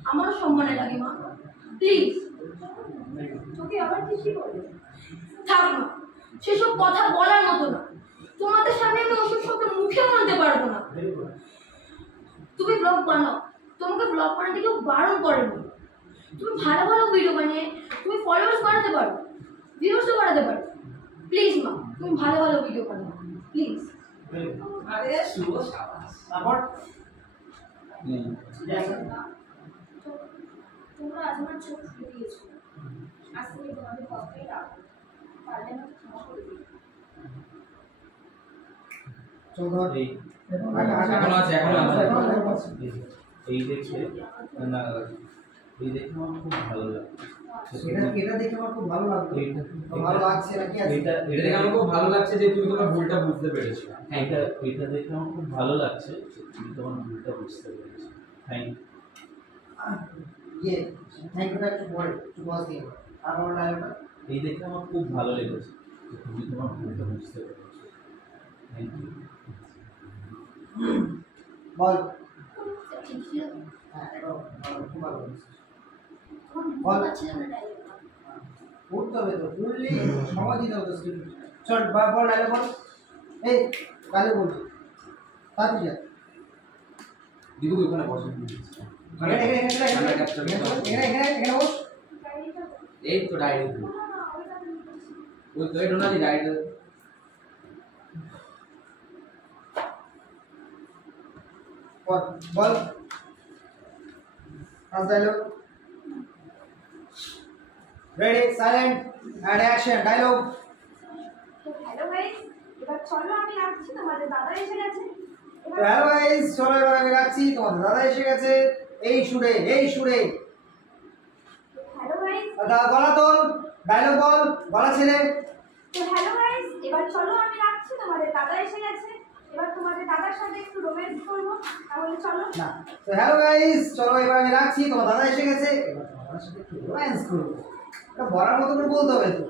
আমারও সম্মানে লাগে মা, প্লিজ। তোকে আবার কি বলে? থাক মা, সেসব কথা বলার মতো না। তোমাদের সামনে আমি ওসব শব্দ মুখেও আনতে পারবো না। তুমি ব্লগ বানাও, তোমাকে ব্লগ বানাতে কেউ বারণ করেনি। তুমি ভালো ভালো ভিডিও বানিয়ে তুমি ফলোয়ার্স বাড়াতে পারো, ভিউয়ার্সও বাড়াতে পারো। প্লিজ মা, তুমি ভালো ভালো ভিডিও বানাও প্লিজ। আরে শুভ সাবাস। তারপর তোমরা আজ আমার চোখ খুলে দিয়েছো। আজ থেকে তোমাদের কথাই রাখো, পারলে আমাকে ক্ষমা করে দিও। চল ধর। এই এখনো আছে, এখনো আছে। এই দেখে না, এই দেখে আমার খুব ভালো লাগে। এটা দেখে আমার খুব ভালো লাগলো। ভালো লাগছে না কি আছে? এটা এটা দেখে আমার খুব ভালো লাগছে যে তুমি তোমার ভুলটা বুঝতে পেরেছো। এটা দেখে আমার খুব ভালো লাগছে যে তুমি তোমার ভুলটা বুঝতে পেরেছো। থ্যাংক ইয়ে থ্যাংক ইউটা একটু পরে একটু বস দিয়ে তারপর ডায়লগটা। এই দেখে আমার খুব ভালো লেগেছে যে তুমি তোমার ভুলটা বুঝতে পেরেছো। Thank you. বল। ঠিক আছে, হ্যাঁ এটা খুব ভালো বলছিস। তখন বুঝতে পারছিলাম না ডায়লগটা। উঠতে হবে তো, ফুললি সময় দিতে হবে তো স্ক্রিপ্ট। চল বল ডায়লগ বল। এই ডায়লগ বল তাড়াতাড়ি যা। দিদু ওখানে বসো। এখানে বস। এই তো ডায়েরি। ওই তো এটা না ডায়েরি। বল বল first dialogue. Ready silent and action dialogue. Hello guys, এবার চলো আমি রাখছি, তোমাদের দাদা এসে গেছে। তো হ্যালো গাইস, চলো এবার আমি রাখছি, তোমাদের দাদা এসে গেছে। এই সুরে হ্যালো গাইস, গলা তোল, ডায়লগ বল, গলা ছেড়ে। তো হ্যালো গাইস, এবার চলো আমি রাখছি, তোমাদের দাদা এসে গেছে। এবার তোমাদের দাদার সাথে একটু রোম্যান্স করবো, তাহলে চলো। না, তো হ্যালো গাইস, চলো এবার আমি রাখছি, তোমার দাদা এসে গেছে, এবার তোমার দাদার সাথে একটু রোম্যান্স করবো। বলার মতো করে বলতে হবে তো।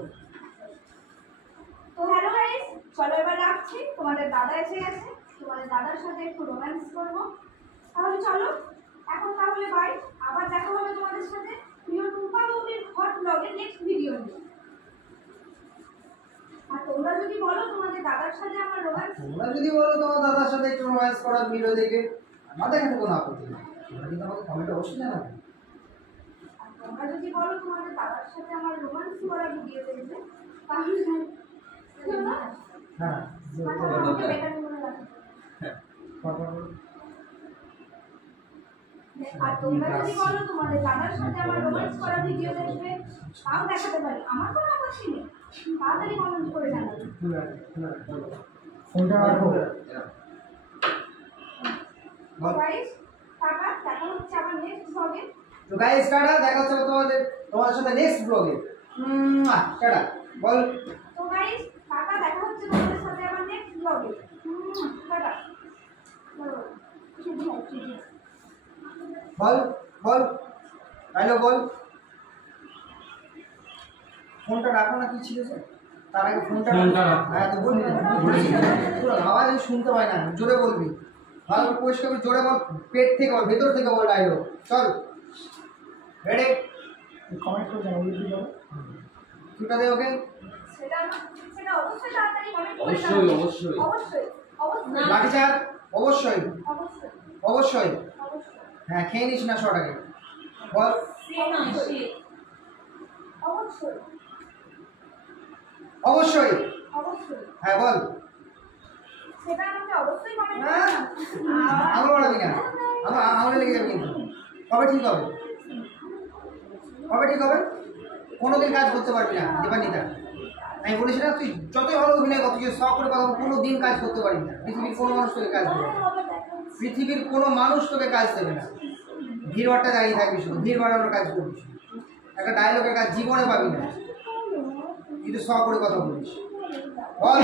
তো হ্যালো গাইস, চলো এবার রাখছি, তোমাদের দাদা এসে গেছে, তোমাদের দাদার সাথে একটু রোম্যান্স করবো। তাহলে চলো এখন, তাহলে বাই, আবার দেখা হবে তোমাদের সাথে প্রিয় টুম্পা বৌদির হট ব্লগের নেক্সট ভিডিও নিয়ে। আর তোমরা যদি বলো তোমাদের দাদার সাথে আমার রোম্যান্স, তোমরা যদি বলো তোমার দাদার সাথে একটু রোম্যান্স করার ভিডিও দেখে, আমার দেখাতে কোনো আপত্তি নেই। তোমরা কিন্তু আমাকে কমেন্টে অবশ্যই জানাবে। আর তোমরা যদি বলো তোমাদের দাদার সাথে আমার রোম্যান্স করা ভিডিও দেখবে, তাহলে হ্যাঁ আমাকে বেটার করে রাখো। আর তোমরা যদি বলো তোমাদের দাদার সাথে আমার রোম্যান্স করা ভিডিও দেখবে, তাও দেখাতে পারি, আমার কোনো আপত্তি নেই। তাড়াতাড়ি কমেন্ট করে জানাবে। ফোনটা রাখো। গাইস, টাটা, দেখা হচ্ছে আবার নেক্সট ব্লগে। তো গাইস টাটা, দেখা হচ্ছে তোমাদের সাথে নেক্সট ব্লগে। টাটা বল। তো গাইস, টাটা, দেখা হচ্ছে তোমাদের সাথে আবার নেক্সট ব্লগে। টাটা। বল বল ডায়লগ বল। ফোনটা রাখো না, কি ছিল যে তার আগে ফোনটা রাখো। হ্যাঁ তো বলবি, পুরো আওয়াজ আমি শুনতে পাই না, জোরে বলবি, ভালো পরিষ্কার করে জোরে বল, পেট থেকে বল, ভেতর থেকে বল ডায়লগ। চল রেডি, কমেন্ট করে জানাবো কি হবে। দুটা দে ওকে। সেটা অবশ্যই তাড়াতাড়ি কমেন্ট করে অবশ্যই, জানাবে। অবশ্যই। অবশ্যই অবশ্যই লাঠি চার, অবশ্যই অবশ্যই অবশ্যই। অবশ্যই হ্যাঁ খেয়ে নিস না শটাকে, বল অবশ্যই অবশ্যই অবশ্যই। অবশ্যই হ্যাঁ বল। সেটা আমাকে অবশ্যই কমেন্ট করে হ্যাঁ জানাবে। আমার বাড়াবি না, আমার লেগে যাবে কিন্তু। কবে ঠিক হবে, কবে ঠিক হবে? কোনোদিন কাজ করতে পারবি না দেবানিতা, আমি বলিস না, তুই যতই ভালো অভিনয় কর, তুই শখ করে কথা, কোনো দিন কাজ করতে পারবি না। পৃথিবীর কোনো মানুষ তোকে কাজ দেবে না, পৃথিবীর কোনো মানুষ তোকে কাজ দেবে না। ভিড় ভাড়টা দাঁড়িয়ে থাকবি, শুধু ভিড় বাড়ানোর কাজ করবি, একটা ডায়লগের কাজ জীবনে পাবি না, কিন্তু শখ করে কথা বলিস। বল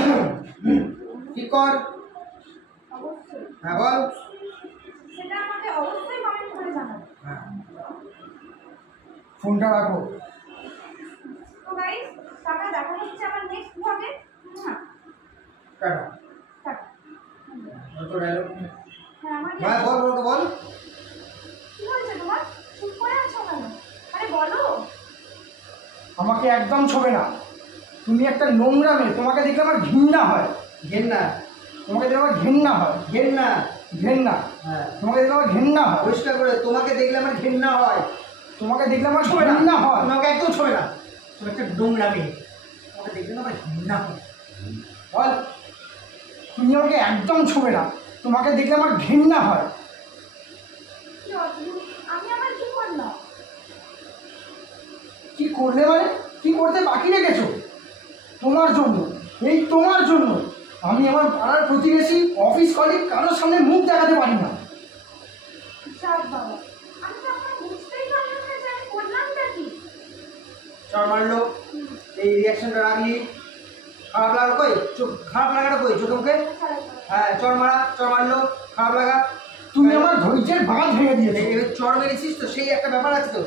ঠিক কর। অবশ্যই হ্যাঁ বল। সেটা আমাকে অবশ্যই কমেন্ট করে জানাবে। হ্যাঁ ফোনটা রাখো। তো গাইস, টাটা, দেখা হচ্ছে আবার নেক্সট ব্লগে। টাটা। টাটা। তো ডায়লগ হ্যাঁ, আমার ভাই বল, বল বল। কি হয়েছে তোমার? চুপ করে আছো কেন? আরে বলো। আমাকে একদম ছোবে না, তুমি একটা নোংরা মেয়ে, তোমাকে দেখলে আমার ঘৃণা হয়। ঘেন্না, তোমাকে দেখলে আমার ঘৃণা হয়। ঘেন্না। ঘৃণা, হ্যাঁ তোমাকে দেখলে আমার ঘৃণা হয়। পরিষ্কার করে, তোমাকে দেখলে আমার ঘেন্না হয়। তোমাকে দেখলে আমার ছোবে না, ঘৃণা হয়। তোমাকে একদম ছোবে না, তুমি একটা নোংরা মেয়ে, তোমাকে দেখলে না আমার ঘেন্না হয়। বল। তুমি আমাকে একদম ছোবে না, তোমাকে দেখলে আমার ঘৃণা হয়। কি অদ্ভুত, আমি আবার কি করলাম? কি করলে মানে? কি করতে বাকি রেখেছো? তোমার জন্য, এই তোমার জন্য আমি আমার পাড়ার প্রতিবেশী, অফিস কলিগ, কারোর সামনে মুখ দেখাতে পারি না। যাক বাবা, আমি তো এখন বুঝতেই পারলাম না যে আমি করলামটা কি। চড় মারলো, এই রিয়াকশনটা রাখলি, খারাপ লাগলো কই? চোখ খারাপ লাগাটা কই? চোখে মুখে হ্যাঁ চড় মারলো, খারাপ লাগা। তুমি আমার ধৈর্যের বাঁধ ভেঙে দিয়েছো। এবার চড় মেরেছিস তো, সেই একটা ব্যাপার আছে তো।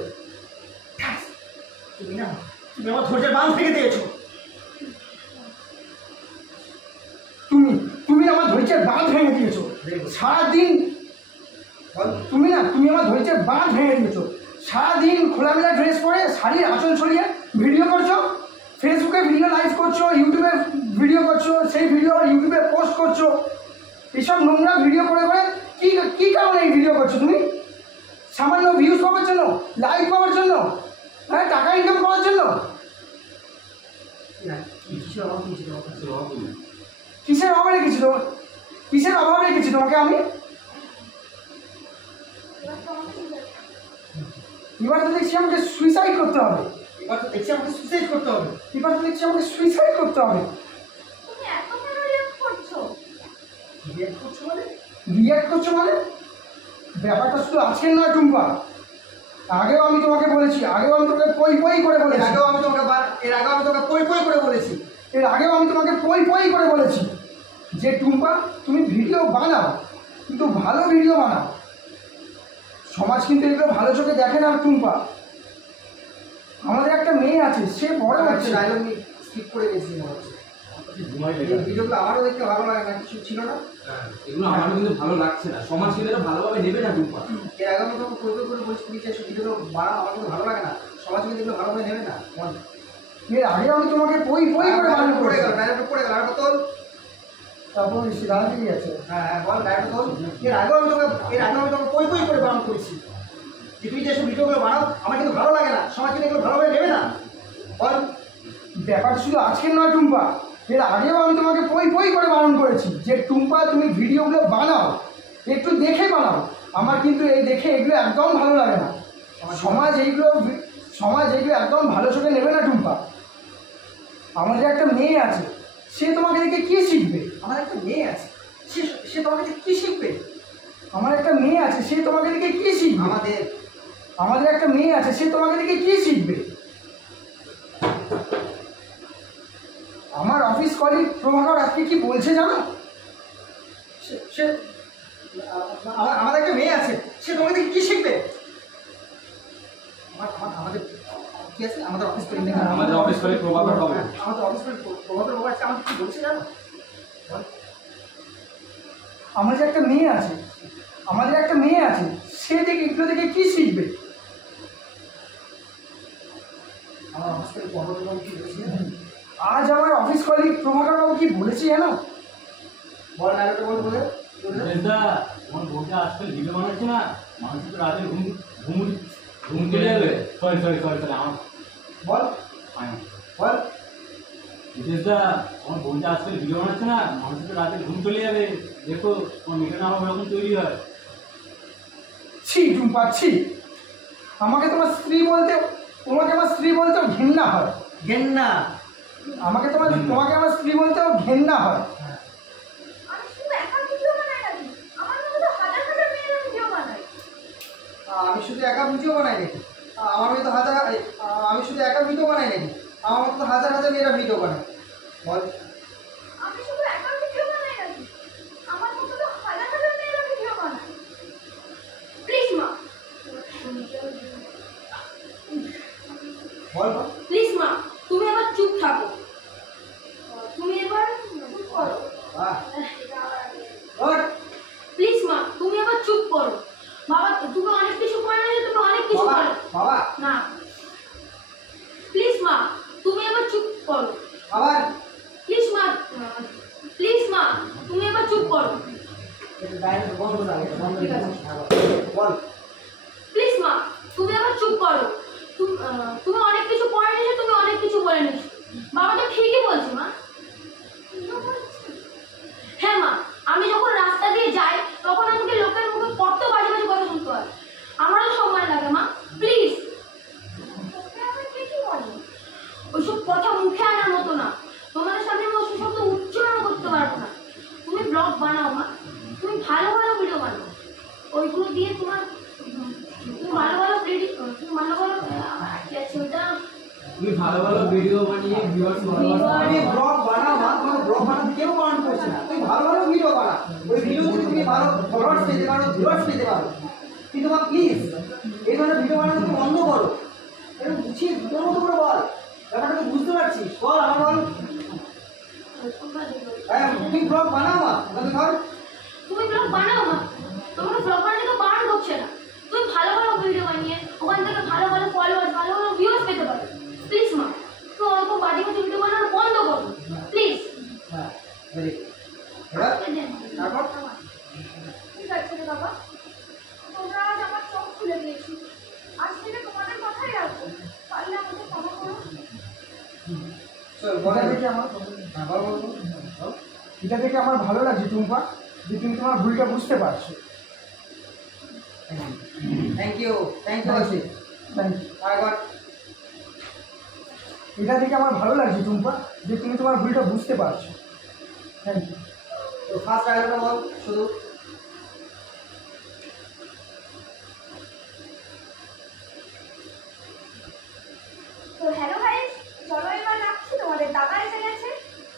তুমি না, তুমি আমার ধৈর্যের বাঁধ ভেঙে দিয়েছো। তুমি আমার ধৈর্যের বাঁধ ভেঙে দিয়েছো। সারাদিন তুমি আমার ধৈর্যের বাঁধ ভেঙে দিয়েছো। সারাদিন খোলামেলা ড্রেস পরে, শাড়ির আঁচল ছড়িয়ে ভিডিও করছো, ফেসবুকে ভিডিও লাইভ করছো, ইউটিউবে ভিডিও করছো, সেই ভিডিও ইউটিউবে পোস্ট করছো। এসব নোংরা ভিডিও করে কি কারণে এই ভিডিও করছো তুমি? সামান্য ভিউজ পাওয়ার জন্য, লাইক পাওয়ার জন্য, হ্যাঁ টাকা ইনকাম করার জন্য? কিসের অভাব রেখেছি তোমার? কিসের অভাব রেখেছি তোমাকে আমি? এবার তো দেখছি আমাকে সুইসাইড করতে হবে। এবার তো দেখছি আমাকে সুইসাইড করতে হবে। এবার তো দেখছি আমাকে সুইসাইড করতে হবে। তুমি এত কেন রিঅ্যাক্ট করছো? রিয়াক্ট করছো মানে? রিঅ্যাক্ট করছো মানে? ব্যাপারটা শুধু আজকের নয় টুম্পা, আগেও আমি তোমাকে বলেছি, আগেও আমি তোমাকে পই পই করে এর বলেছি, আগেও আমি তোমাকে পই পই করে বলেছি। এর আগেও আমি তোমাকে পই পই করে বলেছি যে টুম্পা তুমি ভিডিও বানাও, কিন্তু ভালো ভিডিও বানাও। সমাজ কিন্তু এগুলো ভালো চোখে দেখে না টুম্পা। আমাদের একটা মেয়ে আছে, সে বড় হচ্ছে। ডায়লগ স্কিপ করে গেছি মনে হচ্ছে। ঘুমাই এই লেগে ভিডিওগুলো আমারও দেখতে ভালো লাগে না, কিছু ছিল না। এগুলো আমারও কিন্তু ভালো লাগছে না, সমাজ কিন্তু এটা ভালোভাবে নেবে না টুম্পা। এর আগে আমি তোমাকে করবে করে বলছি তুমি যে ভিডিওগুলো বানাও, আমার কিন্তু ভালো লাগে না, সমাজ কিন্তু এগুলো ভালোভাবে নেবে না। এর আগে আমি তোমাকে পই পই করে বারণ পড়ে করেছি। গেল, ডায়লগটা পড়ে গেল, আর তোল। তারপর সে দাঁড়িয়ে গেছে। হ্যাঁ হ্যাঁ বল, ডায়লগটা তোল। এর আগেও আমি তোকে পই পই করে বারণ করেছি যে তুমি যেসব ভিডিওগুলো বানাও আমার কিন্তু ভালো লাগে না, সমাজ কিন্তু এগুলো ভালোভাবে নেবে না। বল। ব্যাপার শুধু আজকের নয় টুম্পা, এর আগেও আমি তোমাকে পই পই করে বারণ করেছি যে টুম্পা তুমি ভিডিওগুলো বানাও, একটু দেখে বানাও। আমার কিন্তু এই দেখে এগুলো একদম ভালো লাগে না। সমাজ এইগুলো একদম ভালো চোখে নেবে না টুম্পা। আমাদের একটা মেয়ে আছে, সে তোমাকে দেখে কি শিখবে? আমার একটা মেয়ে আছে, সে তোমাকে দেখে কি শিখবে? আমার একটা মেয়ে আছে, সে তোমাকে দেখে কি শিখবে? আমাদের একটা মেয়ে আছে, সে তোমাকে দেখে কি শিখবে? আমার অফিস কলিগ প্রভাকর আজকে কি বলছে জানো? সে আমাদের একটা মেয়ে আছে, সে তোমাকে দেখে কি শিখবে? আমাদের কি আছে? আমাদের অফিস কলিগ নাকি? আমাদের অফিস কলিগ প্রভাকর বাবু। আমাদের অফিস কলিগ প্রভাকর বাবু আজকে আমাকে কি বলছে জানো? আমাদের একটা মেয়ে আছে, সে দেখে এগুলো দেখে কি শিখবে? আমার অফিস কলিগ প্রভাকর বাবু কি বলছে জানো? আজ আমার অফিস কলিগ প্রভাকর বাবু কি বলেছে জানো? বল ডায়লগটা বল বলে। দা আমার বউটা আজকাল ভিডিও বানাচ্ছে না, মানুষ তো রাতে ঘুম চলে যাবে। সরি আমার বল বল। দা আমার বউটা আজকাল ভিডিও বানাচ্ছে না, মানুষ তো রাতে ঘুম চলে যাবে। দেখো তোমার মেয়েটা না আমার ওরকম তৈরি হয়। ছি টুম্পা ছি, তোমাকে আমার স্ত্রী বলতেও ঘেন্না হয়। ঘেন্না? তোমাকে আমার স্ত্রী বলতেও ঘেন্না হয়। আমি শুধু একা ভিডিও বানাই নাকি? আমার মতো তো হাজার হাজার মেয়েরা ভিডিও বানায়। আমি শুধু একা ভিডিও বানাই নাকি? আমার মতো আমি শুধু একা ভিডিও বানাই নাকি? আমার মতো হাজার হাজার মেয়েরা ভিডিও বানায়। বল। আমি শুধু একা ভিডিও বানাই নাকি? আমার মতো তো হাজার হাজার মেয়েরা ভিডিও বানায়। প্লিজ মা, বল। প্লিজ মা, তুমি এবার চুপ থাকো। তুমি এবার চুপ করো। প্লিজ মা, তুমি এবার চুপ করো। বাবা তুমি অনেক কিছু করে না, তুমি অনেক কিছু করো। বাবা না প্লিজ মা, তুমি এবার চুপ করো। আবার প্লিজ মা, তুমি এবার চুপ করো। বল। প্লিজ মা, তুমি এবার চুপ করো। তুমি অনেক কিছু করে নিয়েছো, তুমি অনেক কিছু বলে নিয়েছো। বাবা তো ঠিকই বলছে মা। হ্যাঁ মা, আমি যখন রাস্তা দিয়ে যাই তখন আমাকে লোকের মুখে কত বাজে বাজে কথা শুনতে হয়। আমারও সময় লাগে মা, প্লিজ। ওইসব কথা মুখে আনার মতো না, তোমাদের সামনে আমি ওইসব শব্দ উচ্চারণ করতে পারবো না। তুমি ব্লগ বানাও মা, তুমি ভালো ভালো ভিডিও বানাও, ওইগুলো দিয়ে তুমি ভালো ভালো ভিডিও তুমি ভালো ভালো ভিডিও বানিয়ে ভিউয়ার্স তুমি ব্লগ বানাও মা, তোমাকে ব্লগ বানাতে কেউ বারণ করছে না। তুমি ভালো ভালো ভিডিও বানাও, ওই ভিডিওতে তুমি ভালো ফলোয়ার্স পেতে পারো, ভিউয়ার্স পেতে পারো। কিন্তু মা প্লিজ এই ধরনের ভিডিও বানানো তুমি বন্ধ করো। এটা বুঝিয়ে তোর মতো করে বল, ব্যাপারটা তুই বুঝতে পারছিস? বল আমার বল। তুমি ব্লগ বানাও মা, তুমি ধর। তুমি ব্লগ বানাও মা, তোমাকে ব্লগ বানাতে তো বারণ করছে না। তুমি ভালো ভালো ভিডিও বানিয়ে ওখান থেকে ভালো ভালো ফলোয়ার্স, ভালো ভালো ভিউয়ার্স পেতে পারো। প্লিজ মা, তো ওরকম বাড়ি বাড়ি ভিডিও বানানো বন্ধ করো প্লিজ। হ্যাঁ ভেরি গুড। এবার তারপর ঠিক আছে রে বাবা, তোমরা আজ আমার চোখ খুলে দিয়েছি। আজ থেকে তোমাদের কথাই রাখবো। পারলে আমাকে ক্ষমা করো। চল বলে এটা দেখে আমার হ্যাঁ বল বল বল। এটা দেখে আমার ভালো লাগছে টুম্পা, যে তুমি তোমার ভুলটা বুঝতে পারছো। থ্যাংক ইউ আছে। Thank you. আরেকবার। এটা দেখে আমার ভালো লাগছে টুম্পা, যে তুমি তোমার ভুলটা বুঝতে পারছো। Thank you. তো ফার্স্ট ডায়লগটা বল শুধু। তো হ্যালো গাইস, চলো এবার রাখছি, তোমাদের দাদা এসে গেছে।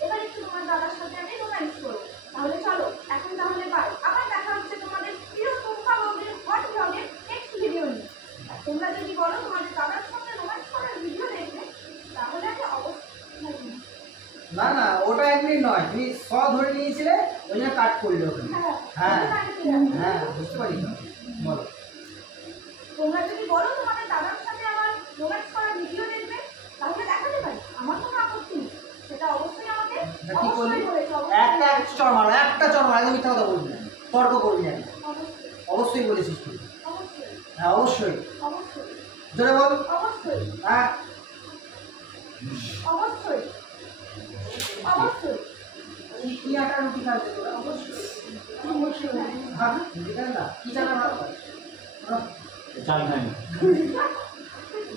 এবার একটু তোমার দাদার সাথে আমি রোম্যান্স করবো। তাহলে চলো এখন, তাহলে বাই। আবার দেখা হচ্ছে তোমাদের প্রিয় টুম্পা বৌদির হট ব্লগের নেক্সট ভিডিও নিয়ে। আর তোমরা যদি বলো তোমাদের দাদার সঙ্গে রোম্যান্স করার ভিডিও করলো ওখানে। হ্যাঁ হ্যাঁ বুঝতে পারি না বলো। তোমরা যদি বলো তোমাদের দাদার সাথে আমার রোম্যান্স করা ভিডিও দেখবে তাহলে দেখাতে পারি, আমার কোনো আপত্তি নেই। সেটা অবশ্যই আমাকে তা কি করলি? অবশ্যই বলেছো, একটা চড় মারো, একটা চড় মারো, একদম মিথ্যা কথা বলবি না, তর্ক করবি না। অবশ্যই অবশ্যই বলেছিস তুই। অবশ্যই হ্যাঁ অবশ্যই। অবশ্যই জোরে বল। অবশ্যই হ্যাঁ অবশ্যই অবশ্যই কি আটা রুটি খাবে তোরা? অবশ্যই হ্যাঁ রুটি খাবে না, কি চাটা ভাত খাবে? হ্যাঁ, চাল খাই না,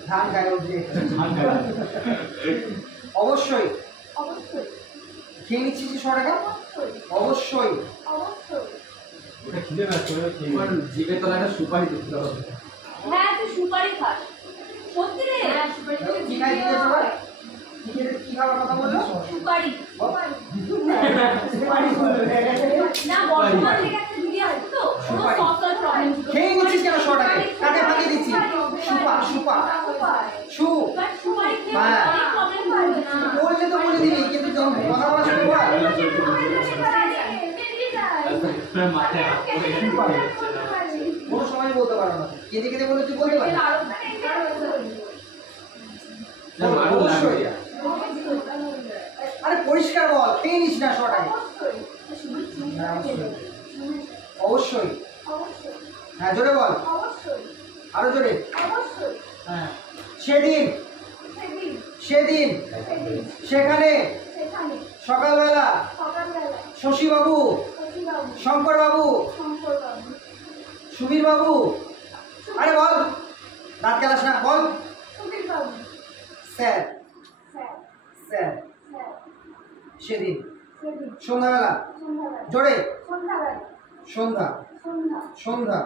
ধান খায় রুটি খায়। ধান খাই না। অবশ্যই অবশ্যই খেয়ে নিচ্ছিস 100 টাকা? অবশ্যই অবশ্যই। অবশ্যই। ওটা খিদে ব্যস্ত হয়ে খেয়ে তোমার নিই। জিভে তলায় একটা সুপারি দিতে হবে। হ্যাঁ তুই সুপারি খাস সত্যি রে? হ্যাঁ সুপারি খেলে কি খাই দিলে জিভে সবাই? হয়। কি খাবার কথা বললো? সুপারি সুপারি বলবে। না বর্তমান থেকে একটা ভিডিও আছে তো কোনো সুপারি। সফটওয়্যার প্রবলেম ছিল। খেয়ে নিচ্ছিস কেন 100 টাকা? কাটে ফাঁকি দিচ্ছি। সুপা সুপা সু বাট সুপারি খেয়ে হ্যাঁ। অনেক প্রবলেম হবে না। বললে তো বলে দিবি, কিন্তু যখন কথা বলা শুরু কর। মাথায় হাত পড়ে গেছে। কোনো সময় বলতে পারো না, কেঁদে কেঁদে বলে তুই বলতে পারিস? না, মারুন অবশ্যই। লাগবে। আরে পরিষ্কার বল, খেয়ে নিস না 100 টাকা। হ্যাঁ, অবশ্যই। হ্যাঁ জোরে বল, আরো জোরে। হ্যাঁ সেদিন সেদিন সেখানে সকালবেলা শশীবাবু, শঙ্করবাবু, সুবীরবাবু, আরে বল, দাঁত খেলাস না, বল। স্যার স্যার সেদিন সন্ধ্যাবেলা, জোরে। সন্ধ্যা সন্ধ্যা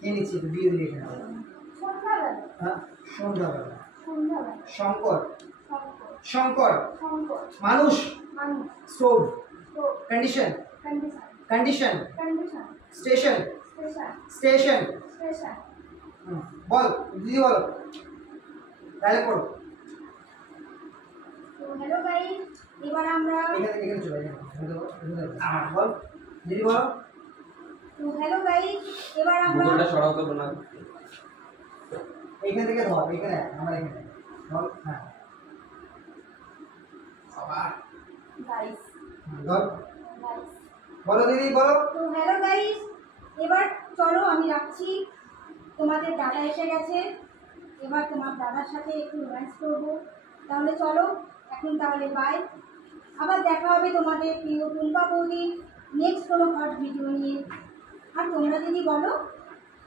কে নিচ্ছি তো বিয়ে দিয়ে এখানে। হ্যাঁ সন্ধ্যাবেলা। শঙ্কর শঙ্কর মানুষ stove condition condition station station. বল দিদি বলো, ডায়লগ করো। হ্যালো গাইস, এবার আমরা এখানে চলে বল দিদি বলো। হ্যালো গাইস, এবার আমরা ভূগোলটা সরাও তো না। এইখান থেকে ধর, এখানে আমার এখানে বল। হ্যাঁ গাইস ধর, গাইস বলো দিদি বলো। তো হ্যালো গাইস, এবার চলো আমি রাখছি, তোমাদের দাদা এসে গেছে, এবার তোমার দাদার সাথে একটু রোম্যান্স করবো, তাহলে চলো এখন তাহলে বাই। আবার দেখা হবে তোমাদের প্রিয় টুম্পা বৌদির নেক্সট কোনো হট ভিডিও নিয়ে। আর তোমরা যদি বলো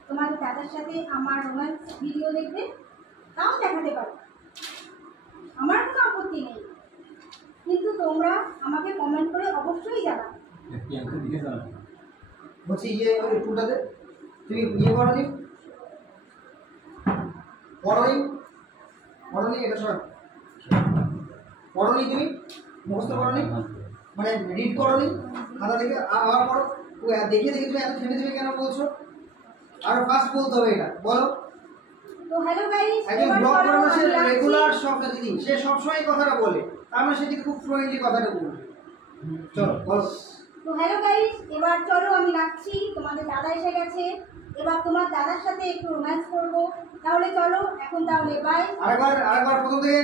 তোমাদের দাদার সাথে আমার রোম্যান্স ভিডিও দেখবে তাও দেখাতে পারো, আমার কোনো আপত্তি নেই, কিন্তু তোমরা আমাকে কমেন্ট করে অবশ্যই জানাবে। প্রিয়াঙ্কা দিকে জানা। বলছি ইয়ে ওই টুলটাতে তুমি ইয়ে করনি, পড়নি পড়নি, এটা শোন, পড়নি তুমি মুখস্থ করনি, মানে রিড করনি খাতা থেকে, আবার পড়ো। ও দেখিয়ে দেখি তুমি এত থেমে থেমে কেন বলছো? আর ফার্স্ট বলতে হবে এটা, বলো। তো হ্যালো গাইস, একজন ব্লগ বানানোর রেগুলার শখটা দিদি, সে সবসময় এই কথাটা বলে, তার মানে সে কিন্তু খুব ফ্লুয়েন্টলি কথাটা বলবে। চলো বলো। তো হ্যালো গাইস, এবার চলো আমি রাখছি, তোমাদের দাদা এসে গেছে, এবার তোমার দাদার সাথে একটু রোম্যান্স করব, তাহলে চলো এখন তাহলে বাই। আরেকবার প্রথম থেকে।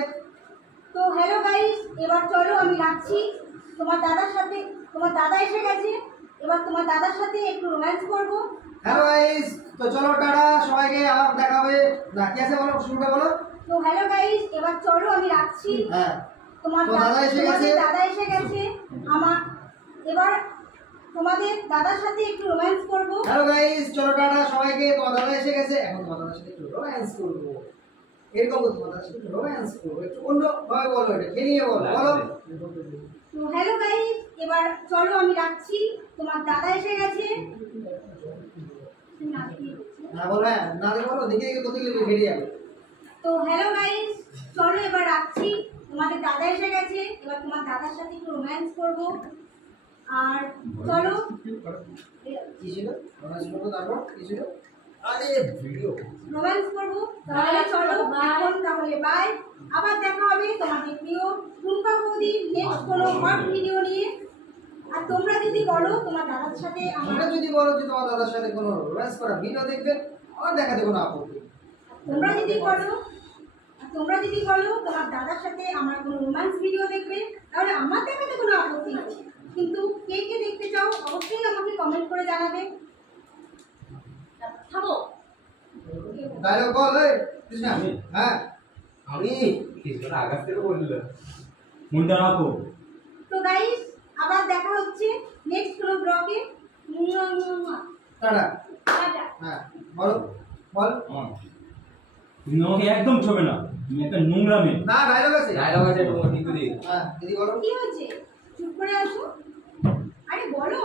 তো হ্যালো গাইস, এবার চলো আমি রাখছি, তোমার দাদার সাথে, তোমার দাদা এসে গেছে, এবার তোমার দাদার সাথে একটু রোম্যান্স করব। হ্যালো গাইস, তো চলো টাটা সবাইকে, আবার দেখা হবে। না কি আছে বলো, শুরুটা বলো। তো হ্যালো গাইস, এবার চলো আমি রাখছি, হ্যাঁ তোমার তো দাদা এসে গেছে। তোমাদের দাদা এসে গেছে, আমার এবার তোমাদের দাদার সাথে একটু রোম্যান্স করব। হ্যালো গাইস, চলো টাটা সবাইকে, তোমার দাদা এসে গেছে, এখন তোমার দাদার সাথে একটু রোম্যান্স করবো। এরকম তোমার দাদার সাথে একটু রোম্যান্স করবো, একটু অন্য ভাবে বলো, এটা খেলিয়ে বলো, বলো। তো হ্যালো গাইস, এবার চলো আমি রাখছি, তোমার দাদা এসে গেছে। না বলো, হ্যাঁ না দেখে বলো, দেখে দেখে কোথায় গেলে বেরিয়ে যাবে। তো হ্যালো গাইস, চলো এবার রাখছি, তোমাদের দাদা এসে গেছে, এবার তোমার দাদার সাথে একটু রোম্যান্স করব। আর চলো কি ছিল রোম্যান্স করবো, তারপর কি ছিল? আরে ভিডিও রোম্যান্স করব, তাহলে চলো এখন তাহলে বাই। আবার দেখা হবে তোমাদের প্রিয় টুম্পা বৌদির নেক্সট কোনো হট ভিডিও নিয়ে। আর তোমরা যদি বলো তোমার দাদার সাথে তোমরা যদি বলো যে তোমার দাদার সাথে কোনো রোম্যান্স করা ভিডিও দেখবে, আমার দেখাতে কোনো আপত্তি। তোমরা যদি বলো তোমার দাদার সাথে আমার কোনো রোম্যান্স ভিডিও দেখবে, তাহলে আমার দেখাতে কোনো আপত্তি নেই। কিন্তু কে কে দেখতে চাও অবশ্যই আমাকে কমেন্ট করে জানাবে। থামো। ডায়লগ বল এই কৃষ্ণা। হ্যাঁ আমি কিছুটা আগাছ থেকে বলল। মনটা রাখো। তো গাইস, আবার দেখা হচ্ছে নেক্সট কোনো ব্লগে। টাটা। টাটা। হ্যাঁ বল বল। তুমি আমাকে একদম ছোবে না, তুমি একটা নোংরা মেয়ে। না ডায়লগ আছে। ডায়লগ আছে তোমার কি করি? হ্যাঁ দিদি বলো। কি হয়েছে? চুপ করে আছো। আরে বলো।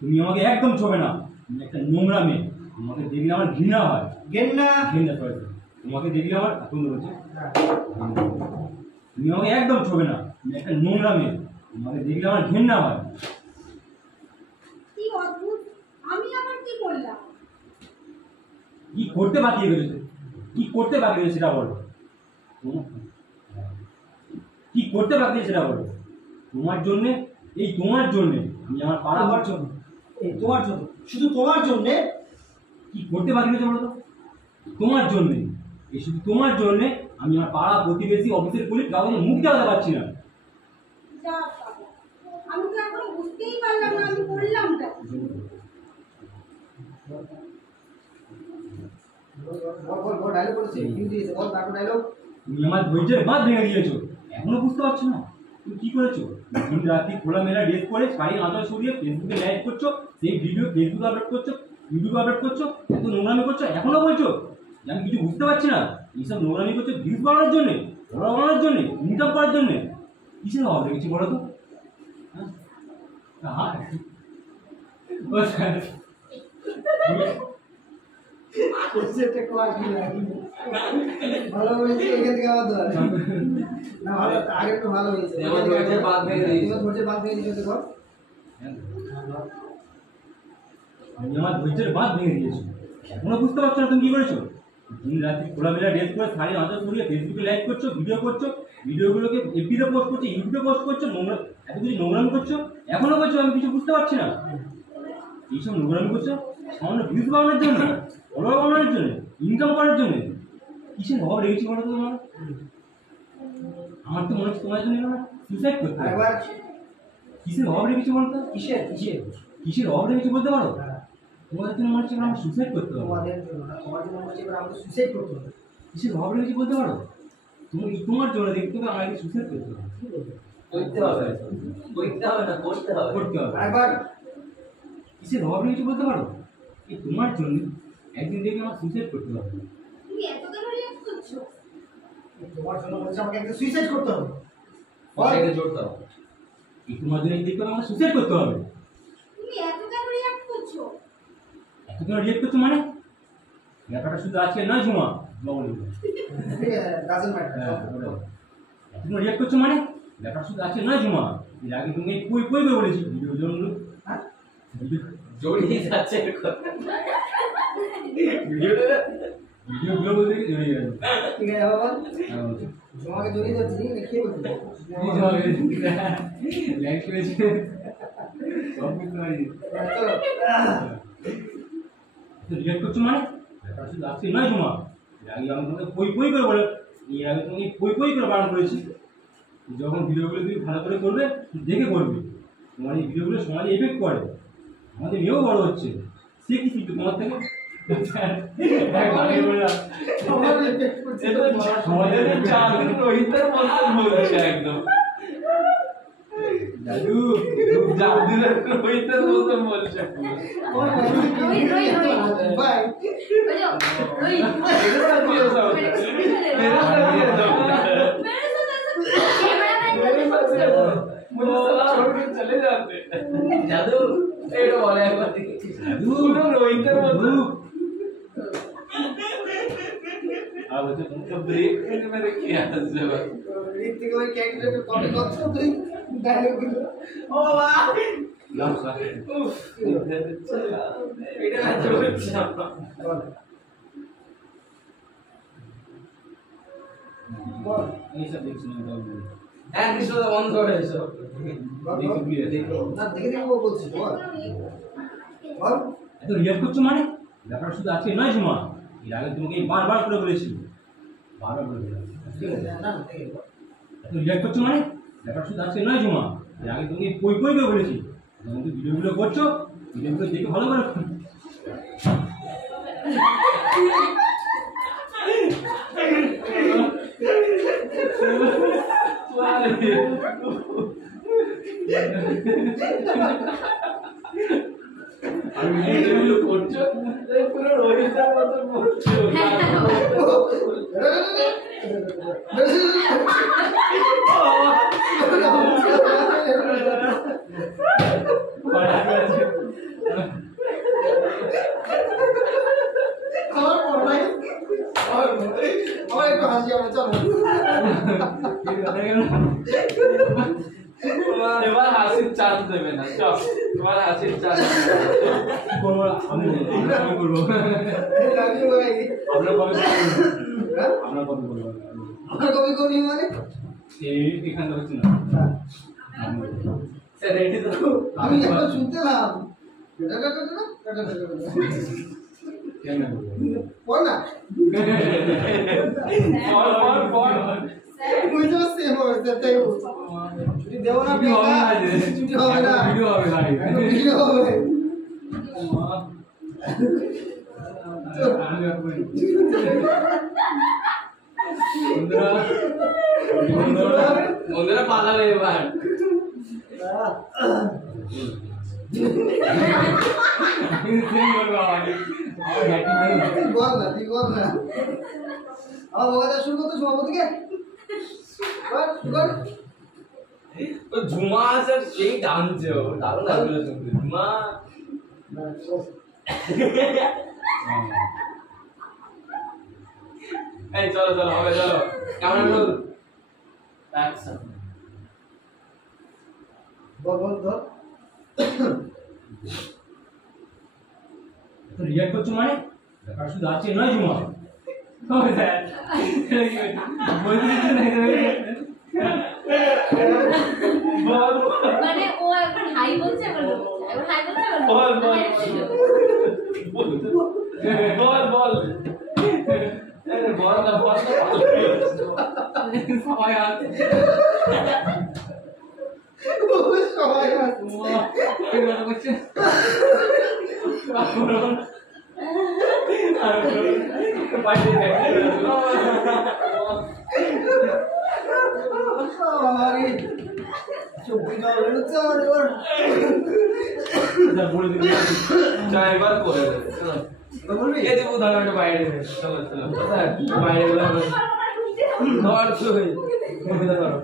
তুমি আমাকে একদম ছোবে না, তুমি একটা নোংরা মেয়ে। তোমাকে দেখলে আমার ঘৃণা হয়। গেন্না। ঘৃণা সরি, তোমাকে দেখলে আমার এখন বলছে তুমি আমাকে একদম ছোবে না, তুমি একটা নোংরা মেয়ে। তোমাকে দেখলে আমার ঘৃণা হয়। কি অদ্ভুত, আমি আবার কি করলাম? কি করতে বাকি রয়েছে, কি করতে বাকি রয়েছে সেটা বলো। কি করতে বাকি রয়েছে সেটা বলো। তোমার জন্যে, এই তোমার জন্যে আমি আমার পাড়া তোমার জন্য, এই তোমার জন্য, শুধু তোমার জন্যে কি করতে বাকি রয়েছে বলো তো। তোমার জন্যে, এই শুধু তোমার জন্যে আমি আমার পাড়া প্রতিবেশী অফিসের কলিগ কাউকে মুখ দেখাতে পারছি না। যা বাবা, আমি তো এখন বুঝতেই পারলাম না আমি করলামটা। বল বল বল ডায়লগ বলছি কি দিয়েছে বল তারপর ডায়লগ। তুমি আমার ধৈর্যের বাঁধ ভেঙে দিয়েছো, এখনো বুঝতে পারছো না তুমি কি করেছো। দিন রাত্রি খোলামেলা ড্রেস করে শাড়ির আঁচল সরিয়ে ফেসবুকে লাইভ করছো, সেই ভিডিও ফেসবুকে আপলোড করছো, ইউটিউবে আপলোড করছো, এত নোংরামি করছো, এখনো বলছো যে আমি কিছু বুঝতে পারছি না। এইসব নোংরামি করছো ভিউজ বাড়ানোর জন্যে, ফলো বাড়ানোর জন্যে, ইনকাম করার জন্যে। কিসের অভাব রেখেছি বলো তো। হ্যাঁ ও স্যার, সেটা কোয়া কি লাগে ভালো হয়েছে এখান থেকে আবার ধর না ভালো আগে একটু ভালো হয়েছে এবার ধৈর্যের বাঁধ ভেঙে দিয়েছে। এবার ধৈর্যের বাঁধ ভেঙে দিয়েছে দেখো। আমি আমার ধৈর্যের বাঁধ ভেঙে দিয়েছো, এখনো বুঝতে পারছো না তুমি কি করেছো। দিন রাত্রি খোলামেলা ড্রেস করে শাড়ির আঁচল সরিয়ে ফেসবুকে লাইভ করছো, ভিডিও করছো, ভিডিওগুলোকে এফবিতে পোস্ট করছো, ইউটিউবে পোস্ট করছো, নোংরা এত কিছু নোংরামি করছো, এখনো বলছো আমি কিছু বুঝতে পারছি না। এইসব নোংরামি করছো সামান্য ভিউজ বাড়ানোর জন্য, ফলোয়ার বাড়ানোর জন্য, ইনকাম করার জন্য। কিসের অভাব রেখেছি বলো তো তোমার। আমার তো মনে হচ্ছে তোমার জন্য সুইসাইড করতে হবে। আরেকবার কিসের অভাব রেখেছি বলো তো। কিসের কিসের কিসের অভাব রেখেছি বলতে পারো। তোমাদের জন্য মনে হচ্ছে আমার সুইসাইড করতে হবে। তোমাদের জন্য না তোমার জন্য হচ্ছে এবার আমাকে সুইসাইড করতে হবে। কিসের অভাব রেখেছি বলতে পারো। তোমার জন্য দেখতে হবে আমাকে সুইসাইড করতে হবে। করতে হবে, করতে হবে না, করতে হবে। করতে হবে। আরেকবার কিসের অভাব রেখেছি বলতে পারো। এই তোমার জন্য একদিন দেখে আমার সুইসাইড করতে হবে। তুমি এত কেন রিয়াক্ট করছো? তোমার জন্য বলছে আমাকে একটা সুইসাইড করতে হবে। ওটাকে জোরতে হবে। এই তোমার জন্য দেখতে হবে আমাকে সুইসাইড করতে হবে। তুমি এত কেন রিয়াক্ট করছো? এত কেন রিয়েক্ট করছো মানে। ব্যাপারটা শুধু আজকে নয় ঝুমা বাবুল। Doesn't matter. এত কেন রিয়েক্ট করছো মানে। ব্যাপারটা শুধু আজকে নয় ঝুমা, এর আগে তুমি কই কই করে বলেছি ভিডিও জন্য। হ্যাঁ জড়িয়ে যাচ্ছে কথা। ভিডিওটা ভিডিওগুলো বলতে কি জড়িয়ে গেছে। ঠিক আছে বাবা তোমাকে জড়িয়ে যাচ্ছি খেয়ে বলছি লাইক করেছে সব কিছু নাই। রিয়েক্ট করছো মানে ব্যাপারটা শুধু আজকে নয় ঝুমা, এর আগে আমি তোমাকে কই কই করে বলে, এর আগে তোমাকে কই কই করে বারণ করেছি। যখন ভিডিওগুলো তুমি ভালো করে করবে দেখে করবে, তোমার এই ভিডিওগুলো সমাজে এফেক্ট করে। আমাদের মেয়েও বড় হচ্ছে, সে কি শিখবে তোমার থেকে। আমাদের চাঁদের রোহিতের মতন বলছে একদম। দাদু চাঁদের রোহিতের মতন বলছে। রোহিত বাই ওই যে রোহিত চলে যাবে জাদু এটা বলে একবার দেখি। পুরো রোহিতের মতো আর বলছে তো ব্রেক মেরে মেরে কি আসছে ভাই। রিত থেকে ওই ক্যারেক্টারটা কপি করছো তুই ডায়লগ গুলো ও বাবা এটা না চলছে বল এইসব দেখছি না। হ্যাঁ কৃষ্ণদা বন্ধ করে এসো না দেখে দেখবো বলছি বল বল এত রিয়াক্ট করছো মানে? ব্যাপারটা শুধু আজকে নয় ঝুমা, এর আগে তোমাকে বারবার করে বলেছি, বারবার করে বলেছি। ঠিক আছে? না দেখে বল এত রিয়াক্ট করছো মানে? ব্যাপারটা শুধু আজকে নয় ঝুমা, এর আগে তোমাকে পই পই করে বলেছি। যখন তুমি ভিডিওগুলো করছো, ভিডিওগুলো দেখে ভালো করে আমি ভিডিওগুলো করছো পুরো রোহিতের মতো করছো আমার পড়াই আমার একটু হাসি আমার চলো এবার হাসির চান্স দেবে না চল তোমার হাসির চান্স করবো। আমি করবো। লাভ ইউ ভাই আপনার কবে আপনার কবে করবো? আমার কবি কবি মানে এখানটা হচ্ছে না। স্যার রেডি তো আমি একটু শুনতে নাম কেন করবো? বল না বল বুঝতে পারছি তাই ছুটি দেবো না ছুটি হবে না যে। ছুটি হবে না ভিডিও হবে ভাই। ভিডিও হবে আমি এখন বন্ধুরা পালাবে এবার বল না তুই বল না আমার বকাটা শুরু করতো সভাপতিকে বল ও ঝুমা স্যার সেই টানছে ও দারুণ লাগলো শুনতে ঝুমা এই চলো চলো হবে চলো ক্যামেরা রোল অ্যাকশন বল বল ধর তো রিয়াক্ট করছো মানে? ব্যাপার শুধু আছে নয় ঝুমা। মানে ও একবার হাই বলছে একবার low বলছে, একবার হাই বলছে একবার low বল, বলছে। বল বল বল না বল সবাই আছে। সবাই করছে আমারই চব্বিশ ঘন্টা হচ্ছে আমার এবার বলে দিবি। চল এবার করে দে চলো বলবি এ দেবো দাঁড়া একটু বাইরে দে চলো চলো কোথায় বাইরে গেলাম ধর তুই কবিতা ধরো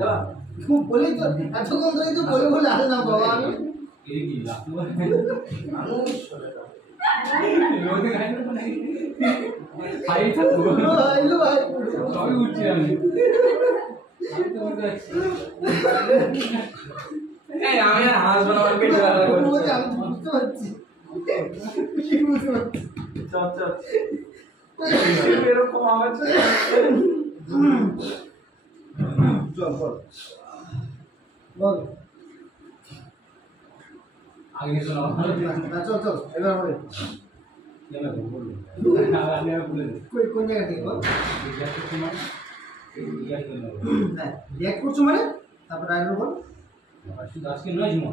যা খুব বলি তো এতক্ষণ ধরে তো বলে বলে আসে না বাবা আমি এই কি লাস্ট মানুষ লোকে গায় না নাকি হাই থাকবো আইলো ভাই সবই উঠছি আমি তো বুঝতে পারছি। এই আমি আর হাসবো না আমার পেটে ব্যথা করছে আমি বুঝতে পারছি কি বুঝতে পারছি চল চল এরকম আওয়াজ চল বল বল আগে চলো না চল চল এবার বল আমি বলে দিই কই কোন জায়গা থেকে বল হ্যাঁ রিঅ্যাক্ট করছো মানে তারপর ডায়লগ বল শুধু আজকে নয় ঝুমা।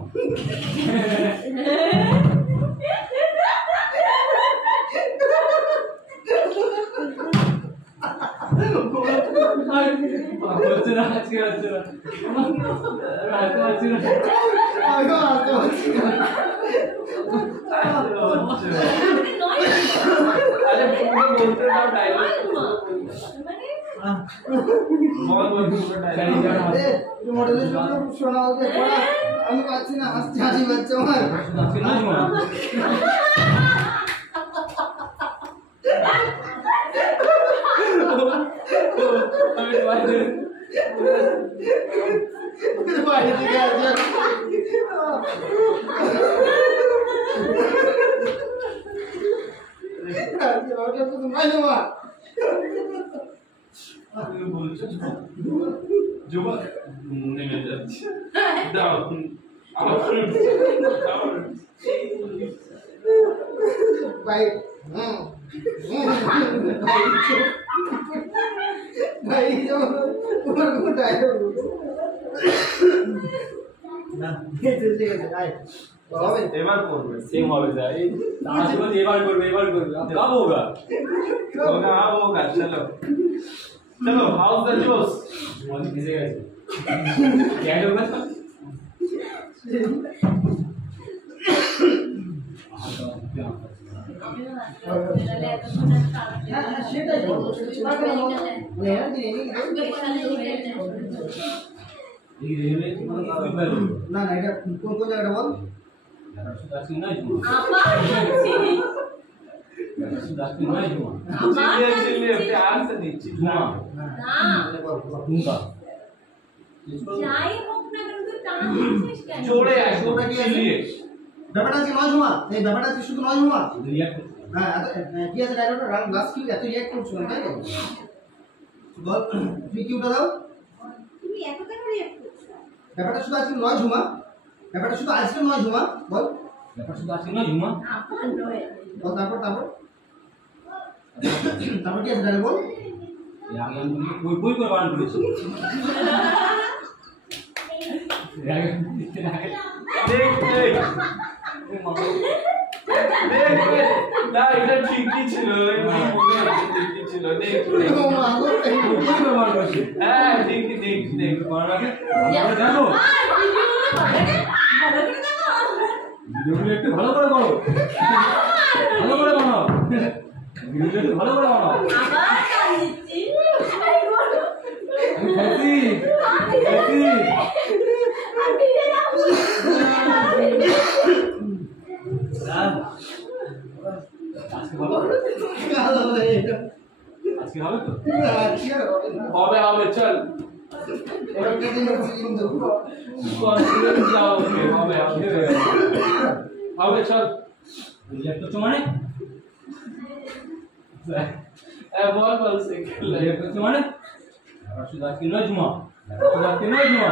হচ্ছে না আজকে হচ্ছে না আজকে হচ্ছে না। আগে আসতে পারছি না মানে নয় আরে পুরো বলতে দাও ডায়লগ মানে বল বল পুরো ডায়লগ তুই মডেলের জন্য শোনা ওকে পড়া আমি পাচ্ছি না হাসি হাসি পাচ্ছে আমার শুধু আজকে নয় ঝুমা। আমি বাইরে বাইরে থেকে আসছে ওটা তো তোমায় দেবা তুমি বলছো যুবা নেমে যাচ্ছে দাও আবার ভাই ভাই তোমার কোনো ডায়লগ না ঠিক আছে ভাই হবে এবার করবে सेम হবে স্যার এই তারা বলছে এবার করবে कब होगा होगा होगा चलो चलो हाउस द जोश मौजी किसे गए क्या होगा था সেটাই বলবো ये रेलवे कोई बैल না না এটা কোন কোন জায়গাটা বল सुदासी ना जुमा আবার যাচ্ছি सुदासी ना जुमा चिल्लिए चिल्लिए प्यार से नहीं चिल्ला जुमा না दूंगा যাই হোক না কেন তুই টান দিচ্ছিস কেন जोड़े आए ওটা কি আছে? चिल्लिए ব্যাপারটা কি নয় ঝুমা এই ব্যাপারটা কি শুধু নয় ঝুমা रिएक्ट হ্যাঁ কি আছে ডায়লগটা লাস্ট কি এত রিঅ্যাক্ট করছো তাই তো বল তুই কি উঠা দাও তুমি এত কেন রিঅ্যাক্ট করছো? ব্যাপারটা শুধু আজকে নয় ঝুমা ব্যাপারটা শুধু আজকে নয় ঝুমা বল सुदासी ना जुमा আবার নয় বল তারপর কি আছে ডায়লগ বল ये आगे हम कोई कर बांध करेছি देख देख না এটা ঠিকই ছিল ঠিকই ছিল দেখ ও মা গো कोई कर बांध করেছি হ্যাঁ দেখ দেখ দেখ করার আগে আমরা দেখো ভিডিওগুলো একটু ভালো করে করো ভালো করে বানাও ভিডিওটা একটু ভালো করে বানাও আবার টান দিচ্ছিস সত্যি সত্যি আজকে ভালো আজকে হবে তো হবে হবে চল কনফিডেন্স যাও হবে হবে চল রিজেক্ট করছো মানে বল বল সে রিজেক্ট করছো মানে শুধু আজকে নয় জুমা শুধু আজকে নয় জুমা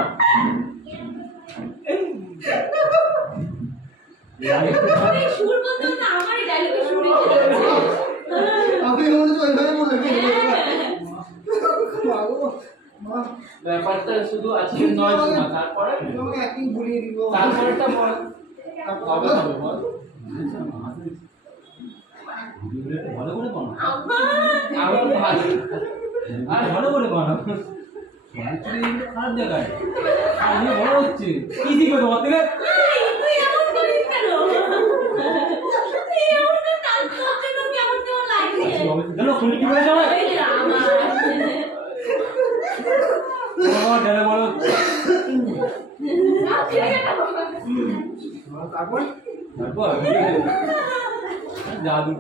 তুই সুর বলতে না আমারই ডায়লগে শুরু হয়ে যাচ্ছে আমি মনে হচ্ছে ওইভাবে বলে মা গো মা ব্যাপারটা শুধু আজকে নয় না তারপরে তোমাকে অ্যাক্টিং ভুলিয়ে দিব তারপরটা বল হবে হবে বল ভিডিওটা একটু ভালো করে বানাও আবার ভালো আর ভালো করে বানাও খারাপ জায়গায় আমি বড় হচ্ছে কি শিখবে তোমার থেকে তুই এমন করিস কেন তুই এমন করে টান করছিস তো কেমন কেমন লাগছে জানো শুনে কি বলেছে আমার ওই যে আমার ডেলে বলো তারপর তারপর জাদু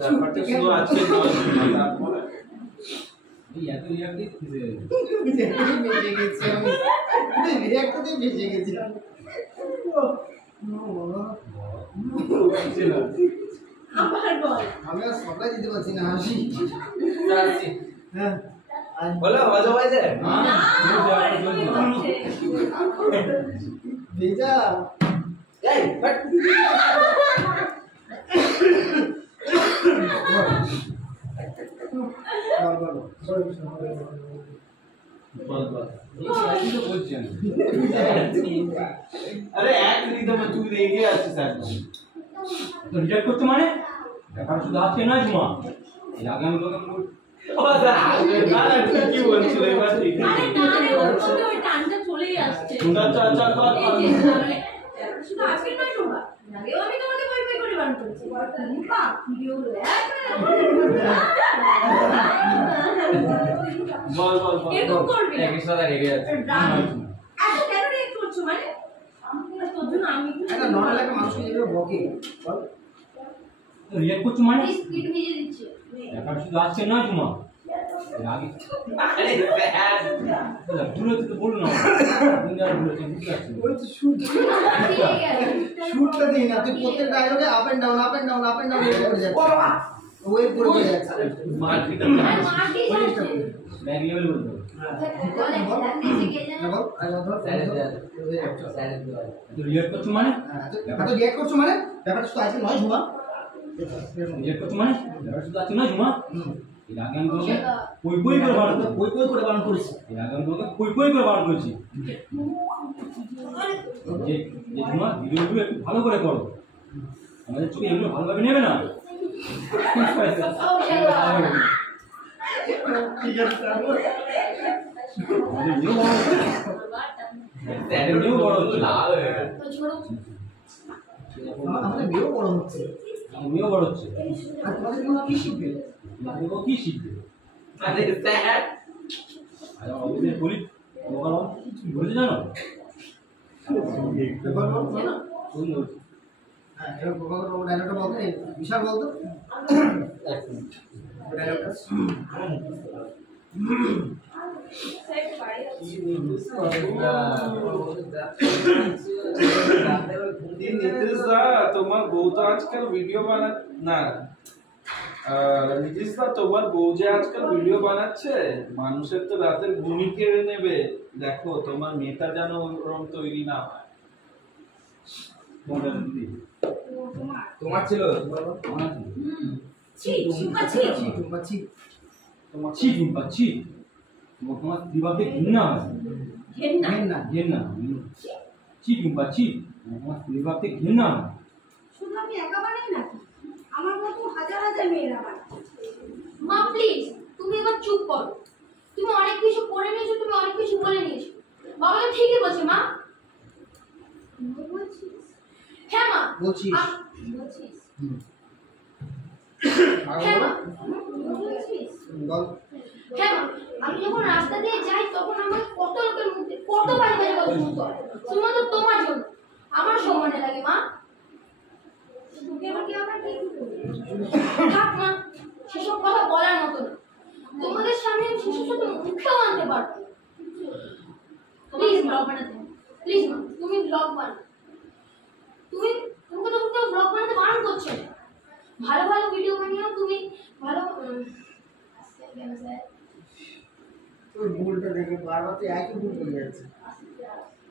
ব্যাপারটা শুধু আজকে নয় না তারপরে এই এত রিয়াক্ট দিচ্ছে বেঁচে গেছি আমি রিঅ্যাক্টতে বেঁচে গেছি আবার বল আমি আর সবাই দিতে পারছি না হাসি যাচ্ছি হ্যাঁ বলো মজা হয়েছে না আবার কি করছে ভেজা এই বাট বল বল এই তো বলছি আমি আরে এক রিদমে তুই রেগে আছিস একদম তো রিজেক্ট করতে মানে ব্যাপার শুধু আজকে নয় জুমা এই আগে আমি তোকে ও দাদা না না ঠিকই বলছিল এবার ঠিক আরে না রে বলছি ওই টানটা চলেই আসছে আচ্ছা আচ্ছা কর এই যে মানে শুধু আজকে নয় তোমরা আগেও আমি তোমাকে বই বই করে বান করছি বাহ ভিডিও বল বল বল এরকম করবি না একই সাথে রেগে আছে এত কেন রেট করছো মানে তোর জন্য আমি একটা নর্মাল একটা মানুষকে যেভাবে বকে বল রিজেক্ট করছো মানে স্পিড ভিজে দিচ্ছে ব্যাপার শুধু আজকে নয় জুমা এর আগে আরে ব্যাড ভুলে তো বলো না তুমি আর বলেছো বুঝতে পারছি ওই তো শুট ঠিক আছে শুটটা দিই না তুই প্রত্যেক ডায়লগে আপ এন্ড ডাউন করে যাচ্ছিস ওই করে বলে যাচ্ছে মারপিট মারপিট যাচ্ছে ব্যাগ লেভেল বলতে হবে। বলে দেখতে গেলে না বল আই বল তুই রিয়েক্ট করছো মানে এত রিঅ্যাক্ট করছো মানে ব্যাপারটা তো আছে নয় ঝুমা রিয়েক্ট করছো মানে ব্যাপারটা শুধু আছে না ঝুমা এর আগে আমি তোমাকে পই পই করে বারণ করেছি কই কই করে বারণ করেছি এর আগে আমি তোমাকে পই পই করে বারণ করেছি যে যে ঝুমা ভিডিওগুলো একটু ভালো করে করো আমাদের চোখে এগুলো ভালোভাবে নেবে না আমাদের নিয়েও বড় হচ্ছে। আমাদের নিয়েও বড় হচ্ছে তো ছোড়ো আমাদের মেয়েও বড় হচ্ছে আমার মেয়েও বড় হচ্ছে আর তোমাদের মেয়ে কি শিখবে ও কি শিখবে আরে স্যার আর অফিসের বলি বলতে জানো ব্যাপার বল সুন্দর হ্যাঁ এবার প্রভাকর বাবু ডায়লগটা বলতো বিশাল বলতো ডায়লগটা নীতিশ দা তোমার বউ তো আজকাল ভিডিও নীতিশ দা তোমার বউ যে আজকাল ভিডিও বানাচ্ছে মানুষের তো রাতের ঘুমই কেড়ে নেবে দেখো তোমার মেয়েটা যেন ওরকম তৈরি না হয় তোমার দিদি তোমার ছিল আমার আছে ছি শিবা ছি ছি টুম্পা ছি তোমার স্ত্রীভাবকে ঘৃণা হয় ঘেন্না ঘৃণা ছি টুম্পা ছি তোমার স্ত্রীভাবকে ঘৃণা হয় শুধু আমি একা বানাই নাকি আমার মতো হাজার হাজার মেয়েরা বানায় মা প্লিজ তুমি এবার চুপ করো তুমি অনেক কিছু করে নিয়েছো তুমি অনেক কিছু বলে নিয়েছো বাবা তো ঠিকই বলছে মা বলছিস হ্যাঁ মা বলছিস বলছিস হ্যাঁ মা বলছিস বল হ্যাঁ মা আমি যখন রাস্তা দিয়ে যাই তখন আমার কত লোকের মুখে কত বাজে বাজে কথা শুনতে হয় শুধুমাত্র তোমার জন্য আমার সম্মানে লাগে মা তোকে আবার কি আমরা কি থাক মা সেসব কথা বলার মতো না তোমাদের সামনে আমি সেসব সাথে মুখেও আনতে পারবো প্লিজ ব্লগ বানাতে প্লিজ মা তুমি ব্লগ বানাও তোমাকে তো কেউ ব্লগ বানাতে বারণ করছে না ভালো ভালো ভিডিও বানিও তুমি ভালো তোর ভুলটা দেখে বারবার তুই একই ভুল করে যাচ্ছে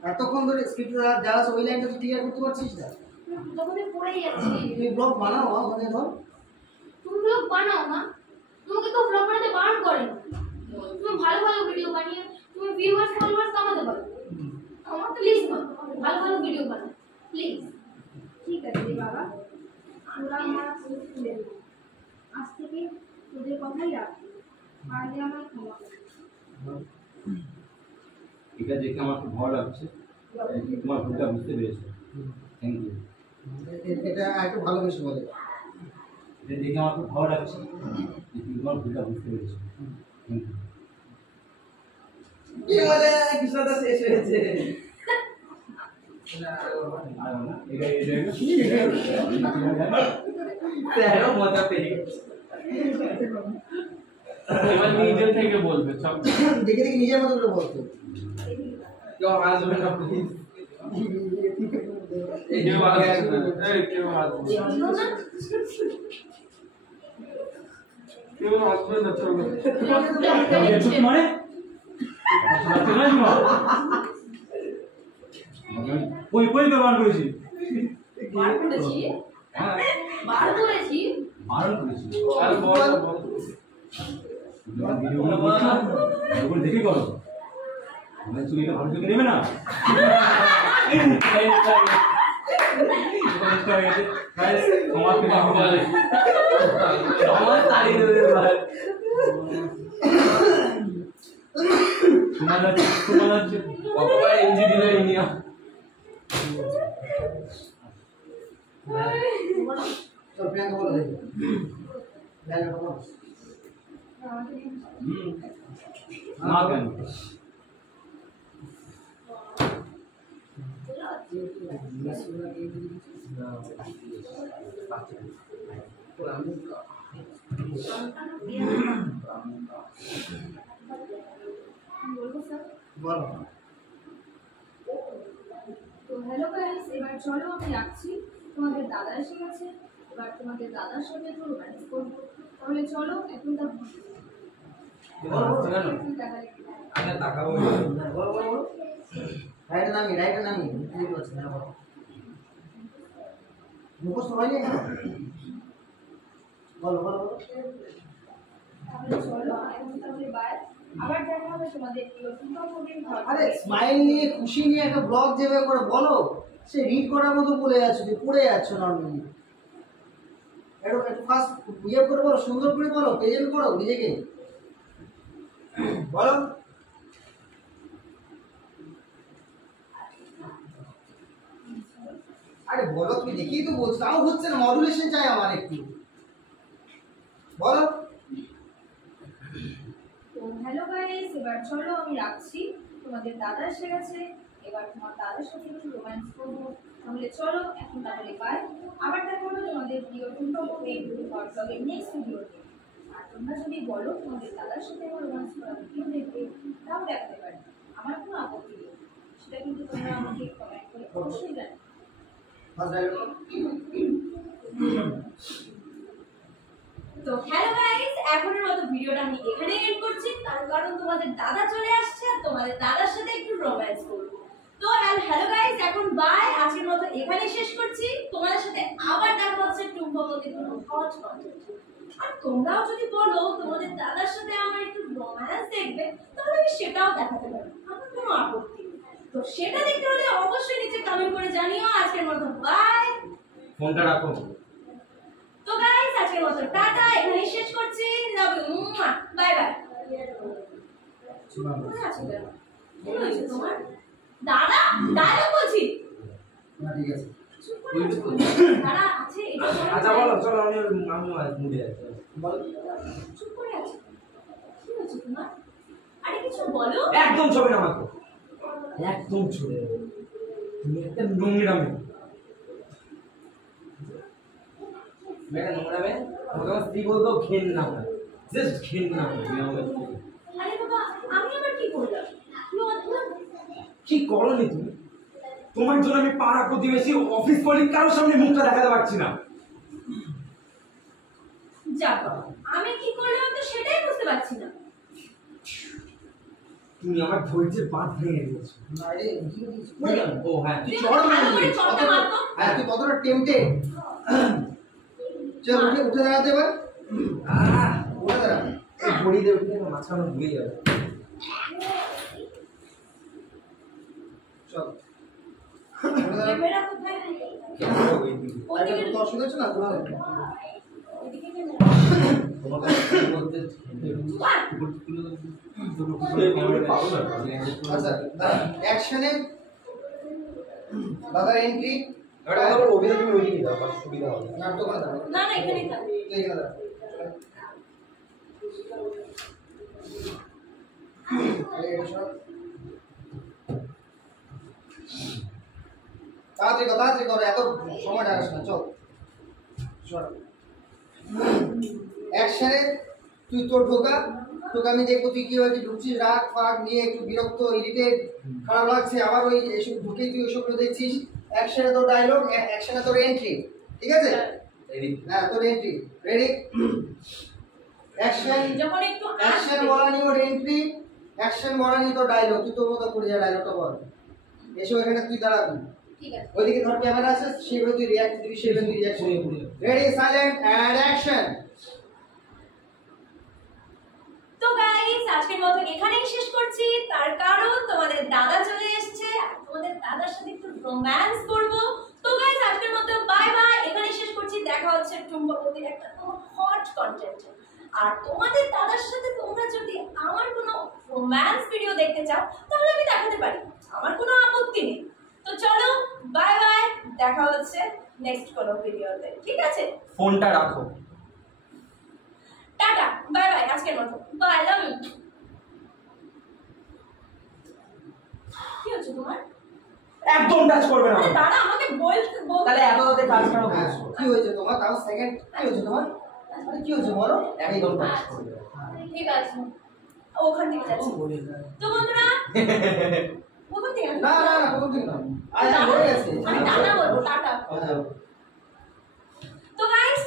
এতক্ষণ ধরে স্ক্রিপ্ট যা আছে ওই লাইনটা তুই ক্লিয়ার করতে পারছিস না তখন পড়েই যাচ্ছি তুই ব্লগ বানাও মানে ধর তুমি ব্লগ বানাও না তোমাকে কেউ ব্লগ বানাতে বারণ করে না তুমি ভালো ভালো ভিডিও বানিয়ে তুমি ভিউয়ার্স ফলোয়ার্স কামাতে পারো আমার প্লিজ মা ভালো ভালো ভিডিও বানাও প্লিজ ঠিক আছে রে বাবা তোরা আমার চোখ খুলে দিল আজ থেকে তোদের কথাই রাখবি পারলে আমার ক্ষমা করবি এটা দেখে আমার খুব ভালো লাগছে তুমি তোমার ভুলটা বুঝতে পেরেছো থ্যাংক ইউ এটা একটু ভালোবেসে বলে এটা দেখে আমার খুব ভালো লাগছে যে তুমি তোমার ভুলটা বুঝতে পেরেছো থ্যাংক ইউ কি মজা কৃষ্ণদা শেষ হয়েছে আর না এটা স্যারও মজা পেয়ে গেছে এবার নিজে থেকে বলবে সব দেখে দেখে নিজের মতো করে বলতো কেউ আসবে না প্লিজ কেউ আসবে না কেউ আসবে না কেউ আসবে না চলো মানে ওই ওই ব্যবহার করেছি বার করেছি হ্যাঁ বার করেছি বারণ করেছি আর বল ভিডিওগুলো করছো ওগুলো দেখে করো আমাদের চুরি এটা ভালো চোখে নেবে না সমাজকে দেখে বলে আমার তাড়ি দেবে ভাই তোমার হচ্ছে কতবার ইঞ্জিনিয়ারিং নিয়ে তোর প্ল্যান বলো দেখি প্ল্যান বলো মা কেন বলবো স্যার বলো তো হ্যালো গাইস এবার চলো আমি রাখছি তোমাদের দাদা এসে গেছে এবার তোমাদের দাদার সাথে একটু রোম্যান্স করবো, তাহলে চলো এখন তা আগে তাকাবো। বলো বলো বলো। রাইটে নামি বুঝতে পারছি না বলো। মুখস্থ হয়নি না? বলো বলো বলো। তাহলে চলো এখন তাহলে বাই, আবার দেখা হবে তোমাদের আরে স্মাইল নিয়ে খুশি নিয়ে একটা ব্লগ যেভাবে করে বলো, সে রিড করার মতো বলে যাচ্ছ, যে পড়ে যাচ্ছ নর্মালি। একটু ফার্স্ট ইয়ে করে বলো, সুন্দর করে বলো, প্রেজেন্ট করো নিজেকে, বলো। আরে বলো, তুমি দেখেই তো বলছো, তাও হচ্ছে না, মডুলেশন চাই আমার একটু, বলো। তো হ্যালো গাইস, এবার চলো আমি রাখছি, তোমাদের দাদা এসে গেছে, এবার তোমার দাদার সাথে একটু রোম্যান্স করবো, তাহলে চলো এখন তাহলে বাই, আবার দেখা হবে তোমাদের প্রিয় টুম্পাবুদির ব্লগের নেক্সট ভিডিওতে। আর তোমরা যদি বলো তোমাদের দাদার সাথে আমার রোম্যান্স করা ভিডিও দেখবে, তাও দেখতে পারি, আমার কোনো আপত্তি নেই, সেটা কিন্তু তোমরা আমাকে কমেন্ট করে অবশ্যই জানাবে। তো হ্যালো গাইস, এখনের মতো ভিডিওটা আমি এখানে এন্ড করছি, তার কারণ তোমাদের দাদা চলে আসছে আর তোমাদের দাদার সাথে একটু রোম্যান্স করব। তো হ্যালো গাইস, এখন বাই, আজকের মতো এখানে শেষ করছি, তোমাদের সাথে আবার দেখা হচ্ছে টুম্পাবুদির কোনো হট কন্টেন্ট। আর তোমরাও যদি বলো তোমাদের দাদার সাথে আমার একটু রোম্যান্স দেখবে, তাহলে আমি সেটাও দেখাতে পারি, আমার কোনো আপত্তি নেই। তো সেটা দেখতে হলে অবশ্যই নিচে কমেন্ট করে জানিও। আজকের মতো বাই, ফোনটা রাখো। তো গাইস আজকের মতো টাটা, এখানে শেষ করছি, লাভ ইউ, বাই বাই। কোথায় আছো কেন? কি হয়েছে তোমার? দাদা ডায়লগ বলছি। না ঠিক আছে, চুপ করে আছো। দাদা আছে এটা বলো। আচ্ছা বলো, চলো আমি মুডে আছি। বলো। চুপ করে আছো, কি হয়েছে তোমার? আরে কিছু বলো। একদম ছবি না আমাকে, একদম ছবি। তুমি একটা নোংরা মেয়ে, মেয়েটা নোংরা মেয়ে, আমাকে আমার স্ত্রী বলতো ঘেন্না, জাস্ট ঘেন্না। আরে বাবা, আমি আবার কি করলাম? তুমি অদ্ভুত। কি করনি তুমি? তোমার জন্য আমি পাড়া প্রতিবেশী অফিস কলিগ কারোর সামনে মুখটা দেখাতে পারছি না। যা বাবা, আমি কি করলাম তো সেটাই বুঝতে পারছি না। তুমি আমার ধৈর্যের বাঁধ ভেঙে দিয়েছো। না রে, কি বলছিস? ও হ্যাঁ, তুই তুই চড় ভালো মারলি। করে চড়টা মারতো। হ্যাঁ, তুই কতটা টেম্পটেড। চল উঠে দাঁড়াতে এবার। উঠে দাঁড়া। এই বড়িতে উঠে মাঝখানে ঘুরে যাবে। চল উঠে দাঁড়া। ক্যামেরা কোথায়? আরে ওদিকে তো অসুবিধা হচ্ছে না? ঘুরে ওদিকে কেন? তোমাকে বলতে আচ্ছা, অ্যাকশনে দাদার এন্ট্রি। অভিনয় তুমি ওইদিকে দাও, সুবিধা হবে। নাটক করে দাও। না না, এখানেই থাক। এখানে দাও। তাড়াতাড়ি করো, এত সময় লাগাস না, চল। অ্যাকশনে তুই তোর তোকে আমি দেখবো তুই কি হয়েছে, ঢুকছিস রাগ ফাগ নিয়ে, একটু বিরক্ত, ইরিটেট, খারাপ লাগছে, আবার ওই এসব ঢুকেই তুই ওইসবগুলো দেখছিস। অ্যাকশনে তোর ডায়লগ, অ্যাকশনে তোর এন্ট্রি, ঠিক আছে? হ্যাঁ, তোর এন্ট্রি রেডি। অ্যাকশন, যখন একটু অ্যাকশন আসবে। বলা নিয়ে ওর এন্ট্রি, অ্যাকশন বলা নিয়ে তোর ডায়লগ, তুই তোর মতো করে যা ডায়লগটা বল। এসে ওখানে তুই দাঁড়াবি, ঠিক আছে। ওইদিকে ধর ক্যামেরা আছে, সেভাবে তুই রিঅ্যাক্ট দিবি, সেভাবে তুই রিঅ্যাকশন দিবি। Ready, silent and action. তো গাইস আজকের মতো এখানেই শেষ করছি, তার কারণ তোমাদের দাদা চলে এসেছে আর তোমাদের দাদার সাথে একটু রোম্যান্স করব। তো গাইস আজকের মতো বাই বাই, এখানেই শেষ করছি, দেখা হচ্ছে টুম্পাবুদির একটা হট কন্টেন্ট। আর তোমাদের দাদার সাথে তোমরা যদি আমার কোনো রোম্যান্স ভিডিও দেখতে চাও তাহলে আমি দেখাতে পারি, আমার কোনো আপত্তি নেই। তো চলো বাই বাই, দেখা হচ্ছে নেক্সট কোনো ভিডিওতে, ঠিক আছে? ফোনটা রাখো। টাটা, বাই বাই, আজকের মতো বাই, লাভ ইউ। কি হচ্ছে তোমার? একদম টাচ করবে না আরে আমাকে। দাদা আমাকে বলতে তাহলে এত রাতে কাজ কেন হ্যাঁ, করছো? কি হয়েছে তোমার? তাও সেকেন্ড কি হয়েছে তোমার? আরে কি হয়েছে বলো? একদম টাচ করবে না। ঠিক আছে, ওখান থেকে যাচ্ছি। তো বন্ধুরা ওখান থেকে না না না, কোন দিন না। আরে হয়ে গেছে। আমি টাটা বলবো, টাটা। আচ্ছা। তো গাইস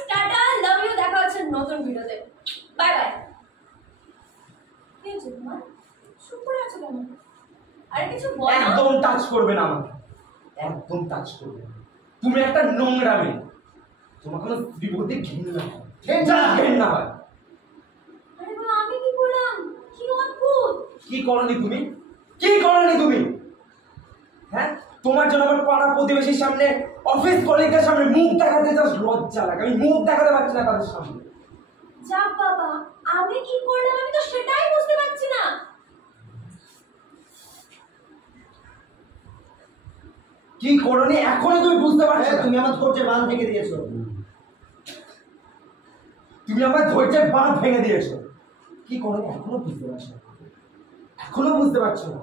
আরে কিছু বলো। একদম টাচ করবে না আমাকে, একদম টাচ করবে না। তুমি একটা নোংরা মেয়ে, তোমার কোনো স্ত্রী বলতে ঘৃণা হয়, ঘৃণা হয়। আরে বাবা আমি কি করলাম? কি অদ্ভুত। কি করনি তুমি, কি করনি তুমি? হ্যাঁ, তোমার জন্য আমার পাড়া প্রতিবেশীর সামনে, অফিস কলিগের সামনে মুখ দেখাতে জাস্ট লজ্জা লাগে। আমি মুখ দেখাতে পারছি না তাদের সামনে। যাক বাবা, আমি কি করলাম আমি তো সেটাই বুঝতে পারছি না। কি করনি এখনো তুমি বুঝতে পারছো না? তুমি আমার ধৈর্যের বাঁধ ভেঙে দিয়েছো। তুমি আমার ধৈর্যের বাঁধ ভেঙে দিয়েছো। কি করনি এখনো বুঝতে পারছো না? এখনো বুঝতে পারছো না?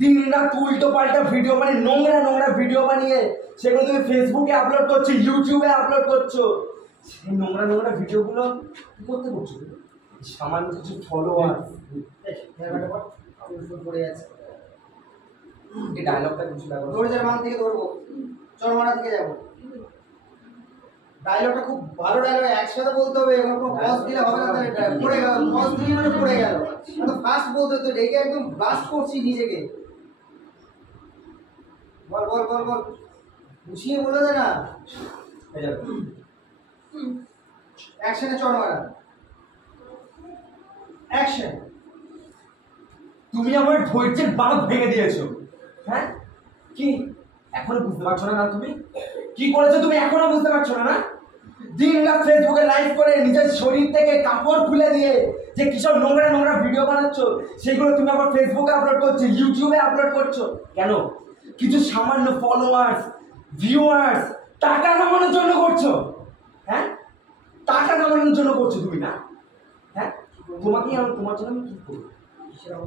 দিন রাত উল্টো পাল্টা ভিডিও, মানে নোংরা নোংরা ভিডিও বানিয়ে সেগুলো তুমি ফেসবুকে আপলোড করছো, ইউটিউবে আপলোড করছো। সেই নোংরা নোংরা ভিডিওগুলো কি করতে করছো তুমি? সামান্য কিছু ফলোয়ার। পড়ে যাচ্ছে। এই ডায়লগটা কিছু লাগলো। ধৈর্যের বাঁধ থেকে ধরবো, চরমানা থেকে যাবো। ডায়লগটা খুব ভালো ডায়লগ, একসাথে বলতে হবে, এগুলো কোনো পজ দিলে হবে না। তাহলে পড়ে গেল, পজ দিলে মানে পড়ে গেল। এত ফাস্ট বলতে হতো, রেগে একদম ব্লাস্ট করছি নিজেকে। বল বল বল বল, গুছিয়ে বলে দে না। অ্যাকশনে চরমানা, অ্যাকশন। তুমি আমার ধৈর্যের বাঁধ ভেঙে দিয়েছো। হ্যাঁ, কি এখনো বুঝতে পারছো না? তুমি কি করেছো তুমি এখনো বুঝতে পারছো না? না, দিন রাত ফেসবুকে লাইভ করে নিজের শরীর থেকে কাপড় খুলে দিয়ে যে কিসব নোংরা নোংরা ভিডিও বানাচ্ছো, সেগুলো তুমি আবার ফেসবুকে আপলোড করছো, ইউটিউবে আপলোড করছো। কেন? কিছু সামান্য ফলোয়ার্স, ভিউয়ার্স, টাকা কামানোর জন্য করছো। হ্যাঁ, টাকা কামানোর জন্য করছো তুমি, না? হ্যাঁ, তোমাকে আমি তোমার জন্য আমি কি করবো?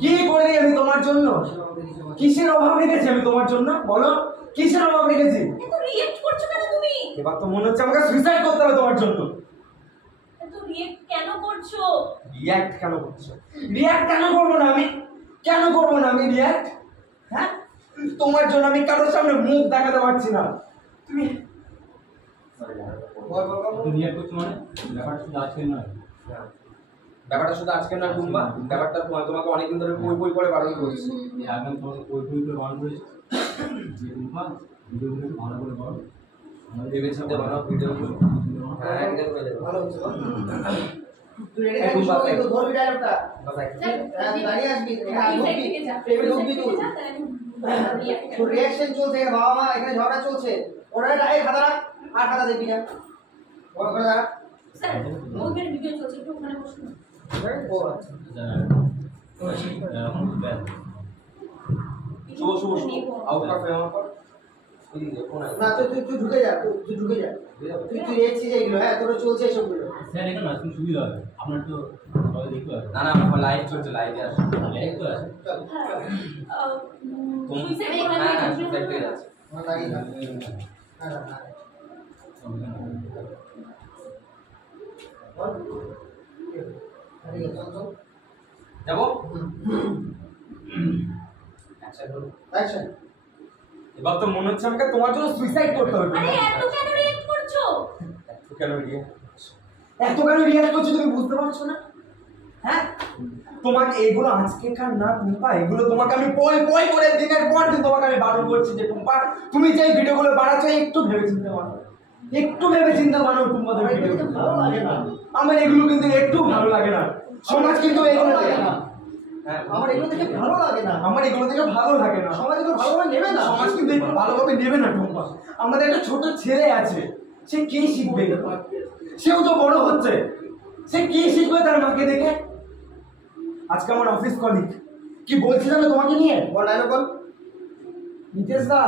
কি করে দিই আমি তোমার জন্য? কিসের অভাব রেখেছি আমি তোমার জন্য? বলো, কিসের অভাব রেখেছি? এত রিয়েক্ট করছো কেন তুমি? এবার তো মনে হচ্ছে আমাকে সুইসাইড করতে হবে তোমার জন্য। এত রিয়েক্ট কেন করছো? রিঅ্যাক্ট কেন করছো? রিঅ্যাক্ট কেন করবো না আমি? কেন করবো না আমি রিঅ্যাক্ট? হ্যাঁ, তোমার জন্য আমি কারোর সামনে মুখ দেখাতে পারছি না। তুমি বল বল বল। তো রিয়াক্ট করছো মানে ব্যাপারটা শুধু আজকে নয়। ব্যাপারটা শুধু আজকে না টুম্বা, ব্যাপারটা তোমাকে অনেকদিন ধরে বই বই করে বারণ করছি। এই আগাম তোমাকে ওই করে বারণ করেছি যে টুম্পা ভিডিওগুলো একটু ভালো করে করো। ভেবেচিন্তে বানাও ভিডিওগুলো। হ্যাঁ, একদম হয়ে যাবে। ভালো হচ্ছে বল। তুই রেডি থাকিস, একটু ধরবি ডায়লগটা। বাস একদম। দাঁড়িয়ে আসবি, থেকে যা। টেবিল ঢুকবি তুই। তো রিঅ্যাকশন চলছে, বাবা মা এখানে ঝগড়া চলছে। ওরা এই খাতা রাখ, আর খাতা দেখবি না। বড় করে দাঁড়া। স্যার ওখানে ভিডিও চলছে, একটু ওখানে বসুন। ও আচ্ছা। শুভ শুভ শুভ আউট অফ ফ্রেম পর এই যে কোন আছে না তুই ঢুকে যা, তুই ঢুকে যা। তুই দেখছিস এইগুলো, হ্যাঁ তোর চলছে এসবগুলো। স্যার এখানে আসুন, সুবিধা হবে আপনার তো সবাই দেখতে পাবে। না না আমার লাইভ চলছে, লাইভে আসো। লাইভ তো আছে। চল হ্যাঁ সুইসাইড হ্যাঁ সুইসাইড হয়ে যাচ্ছে। আমার দাঁড়িয়ে থাক। না না না বল। আরে চল চল। যাবো অ্যাকশন করো। অ্যাকশন। এবার তো মনে হচ্ছে আমাকে তোমার জন্য সুইসাইড করতে হবে। আরে এত কেন রিয়েক্ট করছো? এত কেন রিঅ্যাক্ট করছো তুমি বুঝতে পারছো না? হ্যাঁ, তোমাকে এগুলো আজকেকার না টুম্পা, এগুলো তোমাকে আমি পয় পয় করে দিনের পর দিন তোমাকে আমি বারণ করছি যে টুম্পা তুমি যে ভিডিওগুলো বানাচ্ছ একটু ভেবে চিন্তে বানাও, একটু ভেবে চিন্তে বানাও টুম্পা। তোমার ভিডিও ভালো লাগে না। আমার এগুলো কিন্তু একটু ভালো লাগে না। সমাজ কিন্তু এগুলো লাগে না। হ্যাঁ, আমার এগুলো থেকে ভালো লাগে না। আমার এগুলো থেকে ভালো লাগে না। সমাজ এগুলো ভালোভাবে নেবে না। সমাজ কিন্তু একটু ভালোভাবে নেবে না টুম্পা। আমাদের একটা ছোট ছেলে আছে, সে কি শিখবে? সেও তো বড় হচ্ছে, সে কি শিখবে তার মাকে দেখে? আজকে আমার অফিস কলিগ কি বলছিলাম তোমাকে নিয়ে, বল ডায়লগ বল। নিতেশ দা,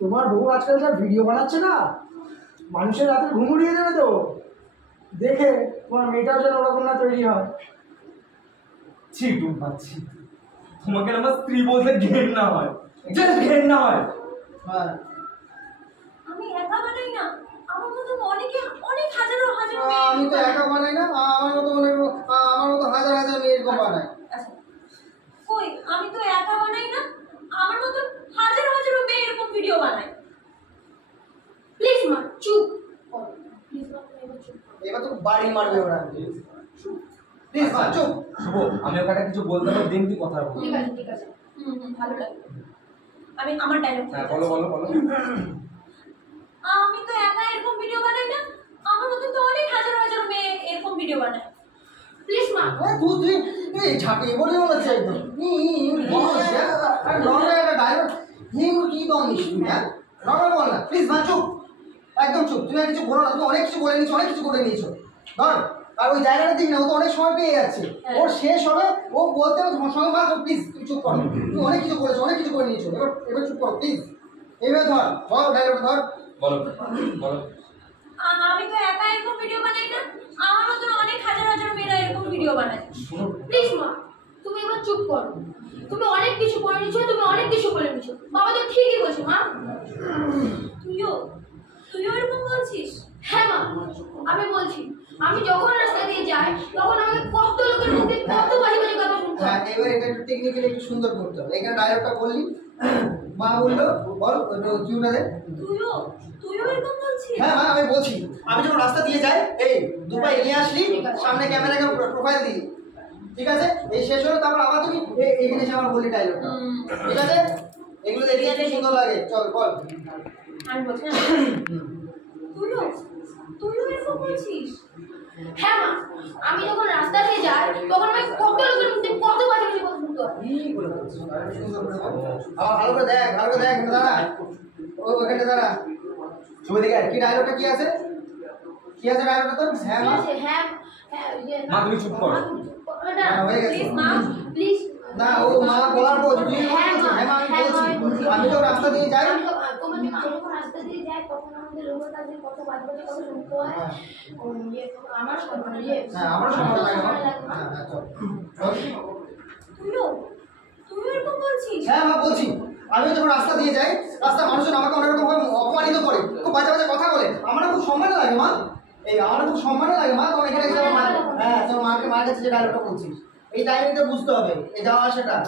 তোমার বউ আজকাল যা ভিডিও বানাচ্ছে না, মানুষের রাতে ঘুম উড়িয়ে দেবে তো। দেখে তোমার মেয়েটাও যেন ওরকম না তৈরি হয়। ছি টুম্পা ছি, তোমাকে আমার স্ত্রী বলতে ঘেন্না হয়, জাস্ট ঘেন্না হয়। হ্যাঁ আমি একা বানাই না, আমার মতো অনেকে, অনেক হাজারো হাজারো আমি তো একা বানাই না, আমার মতো হাজার হাজার মেয়ে এরকম বানায়। আচ্ছা কই, আমি তো একা বানাই না, আমার মতো হাজারো হাজারো মেয়ে এরকম ভিডিও বানায়। প্লিজ মা চুপ করো, প্লিজ মা তুমি এবার চুপ করো। এবার তো বাড়ি মারবে ওরা। প্লিজ মা চুপ। শুভ, আমি ওখানে কিছু বলতে পারি, দিন তুই কথা বল। ঠিক আছে ঠিক আছে, ভালো লাগলো। আমি আমার ডায়লগ হ্যাঁ বলো বলো বলো। আমি তো একা এরকম ভিডিও বানাই না, আমার মতো তো অনেক হাজার হাজার মেয়ে এরকম ভিডিও বানায়। প্লিজ মা। তুই ঝাঁপিয়ে পড়ে বলেছে একদম নর্মাল একটা ডায়লগ কি দম নিস তুই? হ্যাঁ নর্মাল বল না প্লিজ মা, চুপ একদম চুপ। তুমি আর কিছু বলো না, তুমি অনেক কিছু বলে নিয়েছো, অনেক কিছু করে নিয়েছো। ধর আর ওই জায়গাটা দিক না, ও তো অনেক সময় পেয়ে যাচ্ছে, ওর শেষ হবে, ও বলতে হবে তোমার সঙ্গে মা প্লিজ তুমি চুপ করো, তুমি অনেক কিছু করেছো, অনেক কিছু করে নিয়েছো, এবার চুপ করো প্লিজ। এইভাবে ধর ধর ডায়লগটা ধর বলো বলো। আমি তো একা এরকম ভিডিও বানাই না, আমার মতো অনেক হাজার হাজার মেয়েরা এরকম ভিডিও বানায়। প্লিজ মা, তুমি এবার চুপ করো। তুমি অনেক কিছু করে নিচ্ছ, তুমি অনেক কিছু বলে নিচ্ছ। বাবা তো ঠিকই বলছে মা। তুইও এরকম বলছিস? হ্যাঁ মা, আমি বলছি। আমি যখন রাস্তা দিয়ে যাই তখন আমাকে কত লোকের মুখে কত বাজে বাজে কথা শুনতে হয়। হ্যাঁ এবার এটা একটু টেকনিক্যালি একটু সুন্দর করতে হবে। এখানে ডায়লগটা বললি, মা বললো বল কিউটা দে। তুইও এরকম বলছিস? হ্যাঁ মা আমি বলছি, আমি যখন রাস্তা দিয়ে যাই এই দুপাই এগিয়ে আসলি, সামনে ক্যামেরাকে প্রোফাইল দিলি, ঠিক আছে? এই শেষ হলো, তারপর আবার তুমি এখানে এসে আমার বললি ডায়লগটা, ঠিক আছে? এগুলো দেখলে একটু সুন্দর লাগে। চল বল। আমি বলছি না, তুইও এরকম বলছিস? হ্যাঁ মা, আমি যখন রাস্তা দিয়ে যাই তখন আমাকে কত লোকের মুখে কত বাজে বাজে কথা শুনতে হয়। আবার ভালো করে দেখ, ভালো করে দেখ, দাঁড়া ওখানে দাঁড়া। শুভ দিকে কি ডায়লগটা কি আছে? কি আছে ডায়লগটা তোর? হ্যাঁ মা। হ্যাঁ মা তুমি চুপ করো। প্লিজ মা, প্লিজ না ও মা বলার পর তুই হ্যাঁ মা আমি বলছি, আমি তো রাস্তা দিয়ে যাই। তোমাকে যখন রাস্তা দিয়ে যাই তখন আমাদের লোকের কাছে কত বাজে বাজে কথা শুনতে হয়। আমার সম্মান হ্যাঁ আমার সম্মান লাগে। হ্যাঁ চল তুইও এরকম বলছিস? হ্যাঁ মা বলছি, আমি যখন রাস্তা দিয়ে যাই, রাস্তার মানুষজন আমাকে অনেক রকম ভাবে অপমানিত করে, খুব বাজে বাজে কথা বলে, আমার খুব সম্মান লাগে মা। এই আমার খুব সম্মান লাগে মা। তখন এখানে এসে আমার হ্যাঁ তোর মাকে মার কাছে যে ডায়লগটা বলছিস, এই টাইমিংটা বুঝতে হবে, এই যাওয়া আসাটা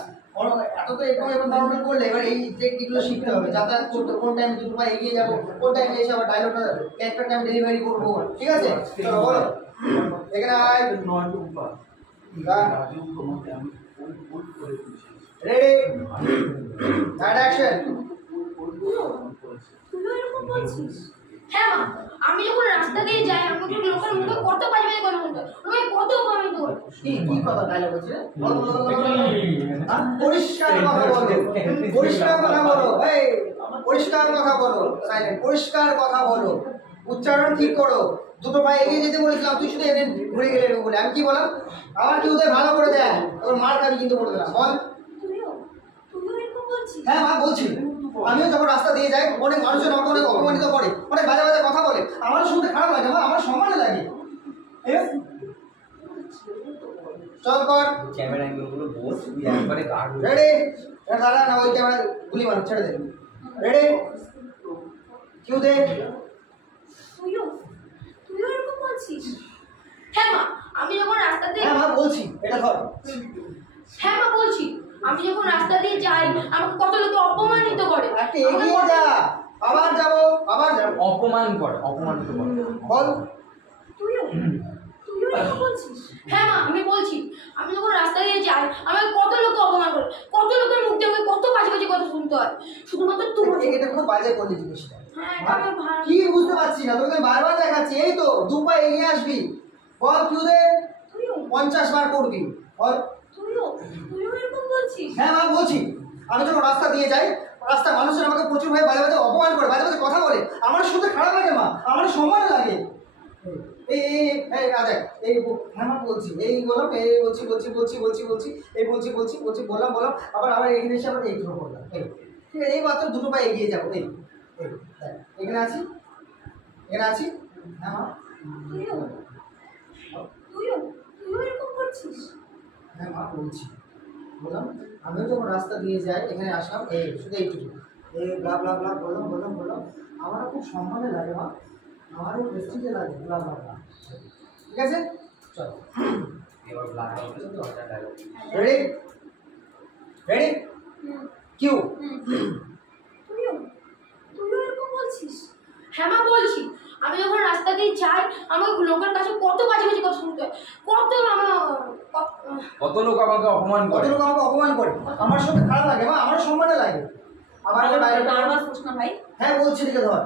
এত তো এরকম এরকম নর্মাল করলে এবার এই টেকনিকগুলো শিখতে হবে, যাতায়াত করতে কোন টাইমে দুটো পা এগিয়ে যাবো, কোন টাইমে এসে আবার ডায়লগটা ক্যারেক্টারটা আমি ডেলিভারি করবো, ঠিক আছে? চলো বলো এখানে আয়। Ready and action. তুইও এরকম বলছিস? হ্যাঁ মা, আমি যখন রাস্তা দিয়ে যাই আমাকে লোকের মুখে কত বাজে বাজে কথা শুনতে হয়, আমাকে কত অপমানিত করে। কি কথা ডায়লগ হচ্ছে? পরিষ্কার কথা বলো, পরিষ্কার কথা বলো, এই পরিষ্কার কথা বলো, সাইলেন্ট, পরিষ্কার কথা বলো, উচ্চারণ ঠিক করো। দুটো পায়ে এগিয়ে যেতে বলেছিলাম, তুই শুধু এনে ঘুরে গেলে বলে, আমি কি বললাম? আমার কি ওদের ভালো করে দেয়, তোর মার খাবি কিন্তু বলে দিলাম। বল। তুইও এরকম বলছিস? হ্যাঁ মা বলছি, আমিও যখন রাস্তা দিয়ে যাই অনেক মানুষজন আমাকে অনেক অপমানিত করে, অনেক বাজে বাজে কথা বলে, আমারও শুনতে খারাপ লাগে মা, আমার সম্মানে লাগে। চল কর ক্যামেরা অ্যাঙ্গেল গুলো বস, তুই একবারে গার্ড। রেডি দাঁড়া না, ওই ক্যামেরা গুলি মার, ছেড়ে দে। রেডি কিউ দে। তুইও এরকম বলছিস? হ্যাঁ মা, আমি যখন রাস্তা দিয়ে হ্যাঁ মা বলছি, এটা ধর। হ্যাঁ মা বলছি, আমি যখন রাস্তা দিয়ে যাই আমাকে কত লোকে অপমানিত করে। একটা এগিয়ে যা, আবার যাবো, আবার যাবো। অপমানিত করে বল। তুইও এরকম বলছিস? হ্যাঁ মা আমি বলছি, আমি যখন রাস্তা দিয়ে যাই আমাকে কত লোকে অপমান করে, কত লোকের মুখ দিয়ে আমাকে কত বাজে বাজে কথা শুনতে হয়, শুধুমাত্র তুমি। এটা খুব বাজে করলি জিনিসটা। হ্যাঁ এটা আমার ভালো। কি বুঝতে পারছি না, তোকে বারবার দেখাচ্ছি, এই তো দু পা এগিয়ে আসবি। বল কিউ দে। 50 বার করবি। বল। তুইও এরকম বলছিস? হ্যাঁ মা বলছি, আমি যখন রাস্তা দিয়ে যাই, রাস্তার মানুষের আমাকে প্রচুর ভাবে বাজে বাজে অপমান করে, বাজে বাজে কথা বলে, আমার শুনতে খারাপ লাগে মা, আমার সম্মান লাগে। এই এই এই আরে এই হ্যাঁ মা বলছি, এই বললাম, এই বলছি এই বলছি বললাম আবার এখানে এসে আবার এই ধরো বললাম, এই ঠিক আছে? এই মাত্র দুটো পা এগিয়ে যাবো। এই এখানে আছি হ্যাঁ মা। তুইও এরকম করছিস? হ্যাঁ মা বলছি, বললাম আমিও যখন রাস্তা দিয়ে যাই, এখানে আসলাম, এই শুধু এইটুকু, এই ব্লা ব্লা ব্লা বললাম, আমারও খুব সম্মানে লাগে মা, আমারও প্রেস্টিজে লাগে, ব্লা ব্লা ব্লা, ঠিক আছে? চলো এবার ব্ল্যাক আউট তো একটা ডায়লগ। Ready Q. তুইও এরকম বলছিস? হ্যাঁ মা বলছি, আমি যখন রাস্তা দিয়ে যাই আমাকে লোকের কাছে কত বাজে বাজে কথা শুনতে হয়, কত লোক আমাকে অপমান কত করে। লোক আমাকে অপমান করে, আমার সঙ্গে খারাপ লাগে মা, আমার সম্মানে লাগে। আবার একটা ডায়লগ নার্ভাস হোস না ভাই। হ্যাঁ বলছি, দিকে ধর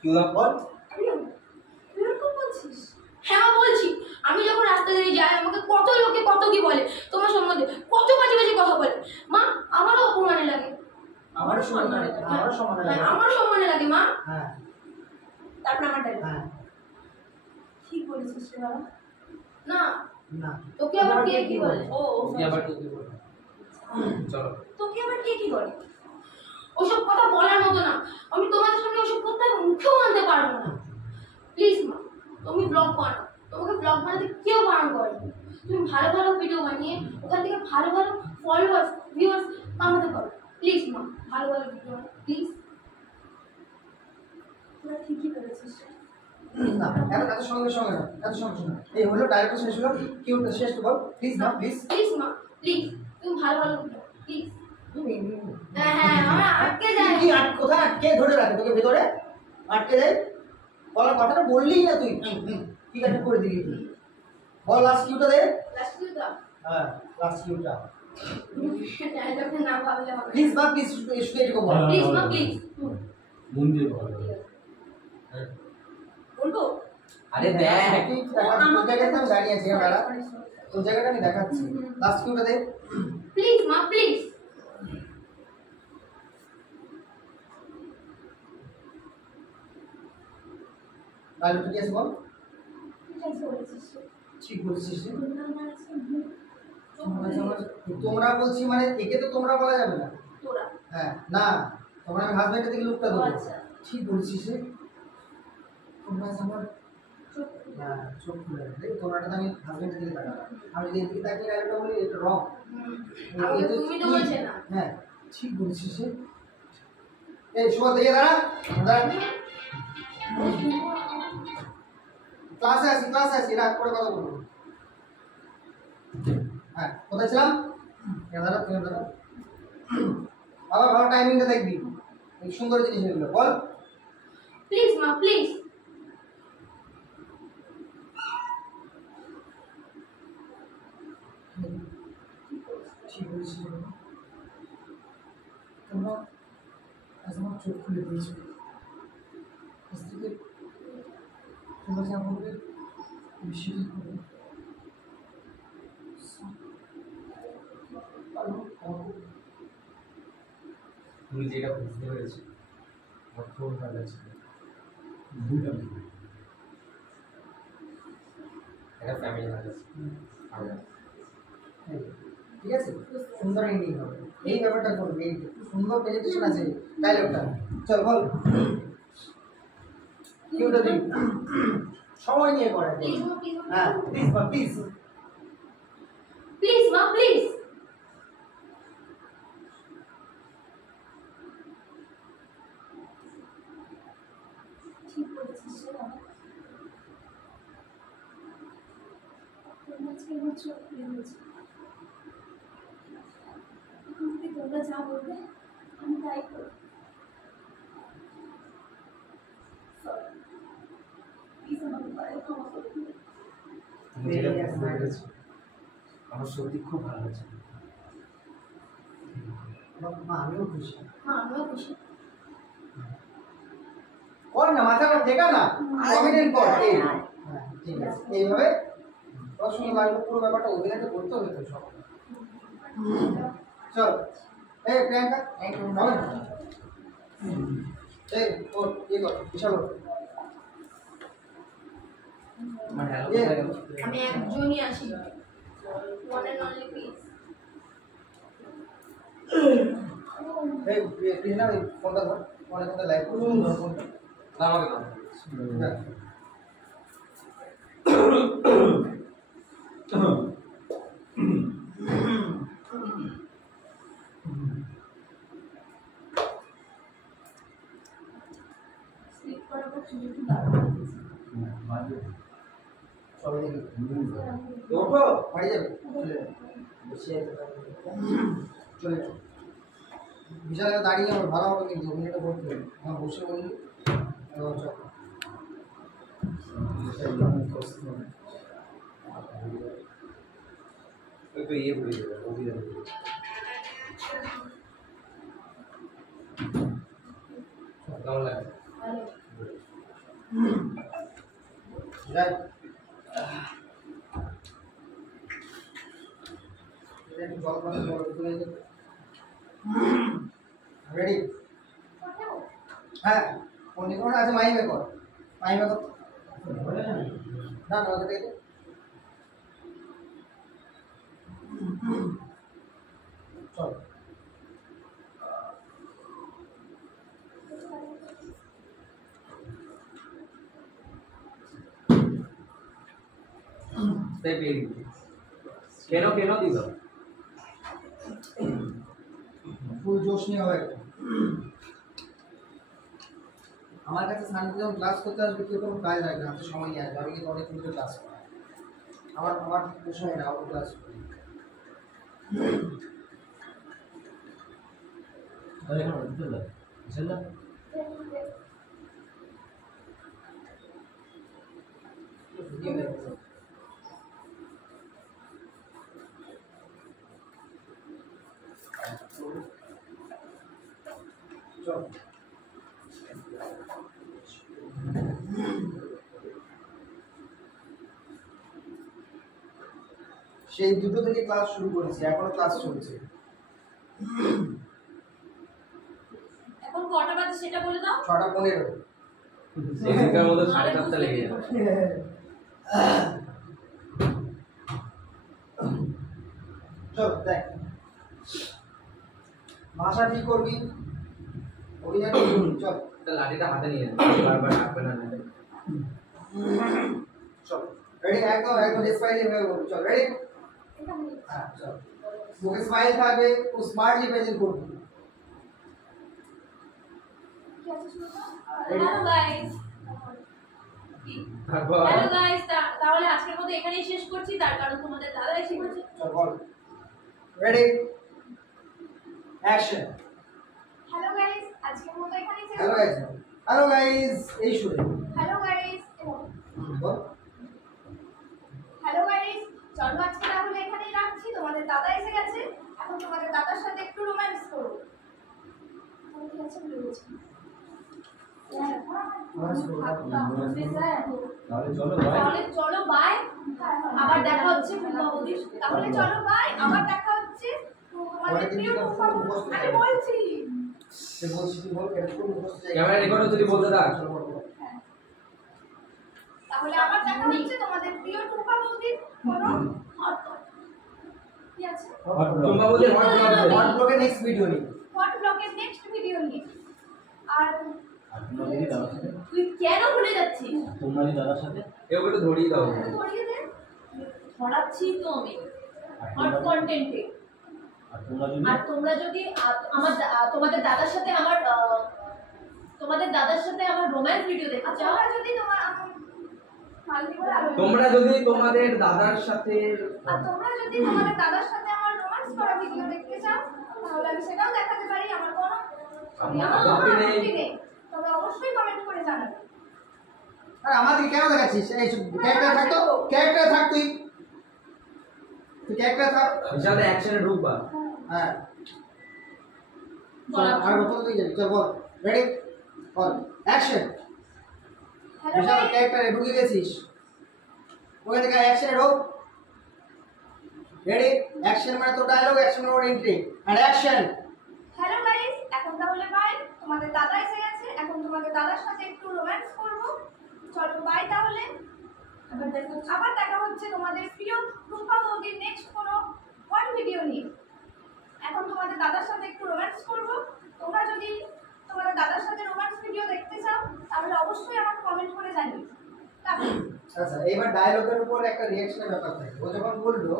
কি হলো বল? এরকম বলছিস? হ্যাঁ মা বলছি, আমি যখন রাস্তা দিয়ে যাই আমাকে কত লোকে কত কি বলে, তোমার সম্বন্ধে কত বাজে বাজে কথা বলে মা, আমারও অপমানে লাগে। আমারও সম্মানে লাগে, আমারও সম্মানে লাগে। হ্যাঁ, আমার সম্মানে লাগে মা। হ্যাঁ তারপর আমার ডায়লগ হ্যাঁ ঠিক বলেছিস রে বাবা। না না তোকে আবার কে কি বলে? ও কি আবার কি বল? চলো। তোকে আবার কে কি বলে? ওসব কথা বলার মতো না, আমি তোমাদের সামনে ওসব কথা মুখেও আনতে পারবো না। প্লিজ মা, তুমি ব্লগ বানাও, তোমাকে ব্লগ বানাতে কেউ বারণ করেনি। তুমি ভালো ভালো ভিডিও বানিয়ে ওখান থেকে ভালো ভালো ফলোয়ার্স ভিউয়ার্স কামাতে পারো। প্লিজ মা, ভালো ভালো ভিডিও বানাও প্লিজ। তোরা ঠিকই বলেছিস রে। না, এত সঙ্গে সঙ্গে না, এত সঙ্গে সঙ্গে এই হলো ডায়লগটা শেষ হলো, কি হলো শেষ বল প্লিজ না, প্লিজ। প্লিজ মা, প্লিজ তুমি ভালো ভালো ভিডিও প্লিজ। হ্যাঁ হ্যাঁ, আমার আটকে যায়। কি কোথায় আটকে ধরে রাখে তোকে ভেতরে? আটকে দেয় বলার কথাটা বললিই না তুই, কি কাটা করে দিলি তুই? বল লাস্ট কিউটা দে। লাস্ট ভিডিওটা হ্যাঁ লাস্ট কিউটা ডায়লগটা না ভাবলে হবে। প্লিজ মা, প্লিজ শুধু এটুকু বল। প্লিজ মা, প্লিজ। মন দিয়ে বল। বলবো? আরে দেখ তুই তোর জায়গাতে আমি দাঁড়িয়ে আছি, দাঁড়া, তোর জায়গাটা আমি দেখাচ্ছি। লাস্ট কিউটা দে। প্লিজ মা, প্লিজ। তাহলে তুই কি আছে বল? ঠিক বলেছিস রে। ঠিক বলছিস রে। তোর নাম আছে মুখ। তোমরা বলছি মানে একে তো তোমরা বলা যাবে না। তোরা। হ্যাঁ না, তোমরা আমি হাজবেন্ডের দিকে লুকটা দেবো। আচ্ছা। ঠিক বলছিস রে। তোমরা আমার চুপ। হ্যাঁ চোখ খুলে দেখ, তোমরাটা তো আমি হাজবেন্ডের দিকে তাকাবো। আমি যদি এদিকে তাকিয়ে ডায়লগটা বলি এটা রং। আমি তো তুমি তো বলছে না। হ্যাঁ ঠিক বলছিস রে। এই শোয়া দিয়ে দাঁড়া, দাঁড়া। ক্লাসে আছি রাগ করে কথা বলবো। হ্যাঁ কোথায় ছিলাম? দাঁড়া তুমি দাঁড়া, আবার ভালো টাইমিংটা দেখবি, এই সুন্দর জিনিস এগুলো বল। প্লিজ মা, প্লিজ। ঠিক বলছিস তোমরা আজ আমার চোখ খুলে দিয়েছো। আজ থেকে তোমরা যা বলবে আমি সেটাই করবো। তুমি যেটা বুঝতে পেরেছো আমার খুব ভালো লাগছে। একটা ফ্যামিলি ম্যাটার। ঠিক আছে, সুন্দর এন্ডিং হবে, এই ব্যাপারটা করবি। এই সুন্দর প্রেজেন্টেশন আছে ডায়লগটা। চল বল কিউটা দিই, সময় নিয়ে করে। প্লিজ মা, প্লিজ। হ্যাঁ প্লিজ মা, প্লিজ। প্লিজ মা, প্লিজ। ঠিক বলেছিস রে বাবা। তোমরা আজকে আমার চোখ খুলে দিয়েছো। এখন থেকে তোমরা যা বলবে আমি তাই করবো। Sorry. Please আমাকে পায়ে ক্ষমা করে দিও। তুমি যেটা বুঝতে পেরেছো আমার সত্যি খুব ভালো লাগছে। মা আমিও খুশি। হ্যাঁ আমিও খুশি। কর না, মাথাটা ঠেকা না, কনফিডেন্ট কর। হ্যাঁ ঠিক আছে, এইভাবে পড়াশোনা লাগলো, পুরো ব্যাপারটা অভিনয় তো করতে হবে তো সব। চল এই প্রিয়াঙ্কা হবে না? এই ও ইয়ে কর, বিশাল কর। আমার হ্যালো এ, কোথায় গেল? আমি একজনই আছি, ওয়ান এন্ড অনলি প্লিজ। এই কৃষ্ণা ওই ফোনটা ধর, ফোনে ফোনটা লাইভ করুন, ধর ফোনটা। না, আমাকে দাও। হ্যাঁ। স্লিপ করার পর চুল একটু দাঁড়ানো হয়েছে। সবাই দেখি ওঠো। বাড়ি যাবে, চলে যাবে, বসে যেতে পারবে। চলে যাবে। বিশাল দাঁড়িয়ে আমার ভালো হবে, কিন্তু অভিনয়টা করতে হবে। আমার বসে বললি তো ইয়ে বলে দেবে অভিযান কেমন লাগে যাই রেডি হ্যাঁ কোন কোন আছে মাইমে কর না না ওকে দেখে চল কেন কেন দিল ফুল জোশ নিয়ে হবে আমার কাছে সানডে যখন ক্লাস করতে আসবে কেউ কোনো কাজ রাখবে না সময় নিয়ে আসবে আমি কিন্তু অনেক কিন্তু ক্লাস করি আমার আমার বিষয় না আমার ক্লাস করি চল সেই দুটো থেকে ক্লাস শুরু করেছি এখনো ক্লাস চলছে এখন কটা বাজে সেটা বলে দাও। 6:15 সেদিনকার মতো 7:30 লেগে যাবে চল দেখ ভাষা ঠিক করবি অভিনয় করবি চল লাঠিটা হাতে নিয়ে বারবার ডাকবে না চল রেডি একদম একদম স্মাইলি হয়ে বল চল রেডি হ্যাঁ চল মুখে স্মাইল থাকবে ও স্মার্টলি প্রেজেন্ট করবি হ্যালো গাইস, হ্যালো গাইস, তাহলে আজকের মতো এখানেই শেষ করছি, তার কারণ তোমাদের দাদা এসে পড়েছে। চল বল রেডি অ্যাকশন হ্যালো গাইস, আজকের মতো এখানেই শেষ হ্যালো গাইস হ্যালো গাইস এই শুনে হ্যালো গাইস বল হ্যালো গাইস, চলো আজকে তাহলে এখানেই রাখছি, তোমাদের দাদা এসে গেছে, এখন তোমাদের দাদার সাথে একটু রোম্যান্স করো। তুমি কি আছে বলেছি তাহলে চলো ভাই। তাহলে চলো বাই, আবার দেখা হচ্ছে পূর্ণবতী। তাহলে চলো বাই, আবার দেখা হচ্ছে তোমাদের প্রিয় আমি বলছি সে বলছি তুই বল এটা কোন মুখস্থ জায়গা ক্যামেরা রেকর্ড যদি বলতে থাক চলো বল বল তাহলে আবার দেখা হচ্ছে তোমাদের প্রিয় টুম্পা বৌদির কোনো কি আছে তোমরা বলতে হট ব্লগে নেক্সট ভিডিও নি হট ব্লগের নেক্সট ভিডিও নিয়ে। আর তুই কেন ভুলে যাচ্ছিস? তোমরা কি দাদার সাথে এও একটু ধরিয়ে দাও ধরিয়ে দে ছড়াচ্ছি তো আমি হট কন্টেন্টে। আর তোমরা যদি আর তোমরা যদি তোমাদের দাদার সাথে আমার রোম্যান্স ভিডিও দেখতে চাও, তোমরা যদি তোমার তোমরা যদি তোমাদের দাদার সাথে তোমরা যদি তোমাদের দাদার সাথে আমার রোম্যান্স করা ভিডিও দেখতে চাও তাহলে আমি সেটাও দেখাতে পারি, আমার কোনো আপত্তি নেই, তবে অবশ্যই কমেন্ট করে জানাবে। আরে আমাদের কেন দেখাচ্ছিস এই ক্যারেক্টার থাকতো ক্যারেক্টার থাক তুই ক্যারেক্টার থাক বিশাল অ্যাকশনে ঢুকবা হ্যাঁ চল আর বল তুই যাবি চল বল রেডি বল অ্যাকশন হ্যালো বিশাল গাইস, ক্যারেক্টারে ঢুকে গেছিস ওখান থেকে অ্যাকশনে ঢোক রেডি অ্যাকশন মানে তো ডায়লগ অ্যাকশন মানে এন্ট্রি আর অ্যাকশন হ্যালো গাইস, এখন তাহলে বাই, তোমাদের দাদা এসে গেছে, এখন তোমাদের দাদার সাথে একটু রোম্যান্স করব, চলো বাই তাহলে আবার দেখা হচ্ছে তোমাদের প্রিয় টুম্পা বৌদির নেক্সট কোনো ওয়ান ভিডিও নিয়ে। এখন তোমাদের দাদার সাথে একটু রোম্যান্স করব, তোমরা যদি তোমাদের দাদার সাথে রোম্যান্স ভিডিও দেখতে চাও তাহলে অবশ্যই আমাকে কমেন্ট করে জানিও। আচ্ছা এবার ডায়লগের উপর একটা রিঅ্যাকশনের ব্যাপার থাকে ও যখন বললো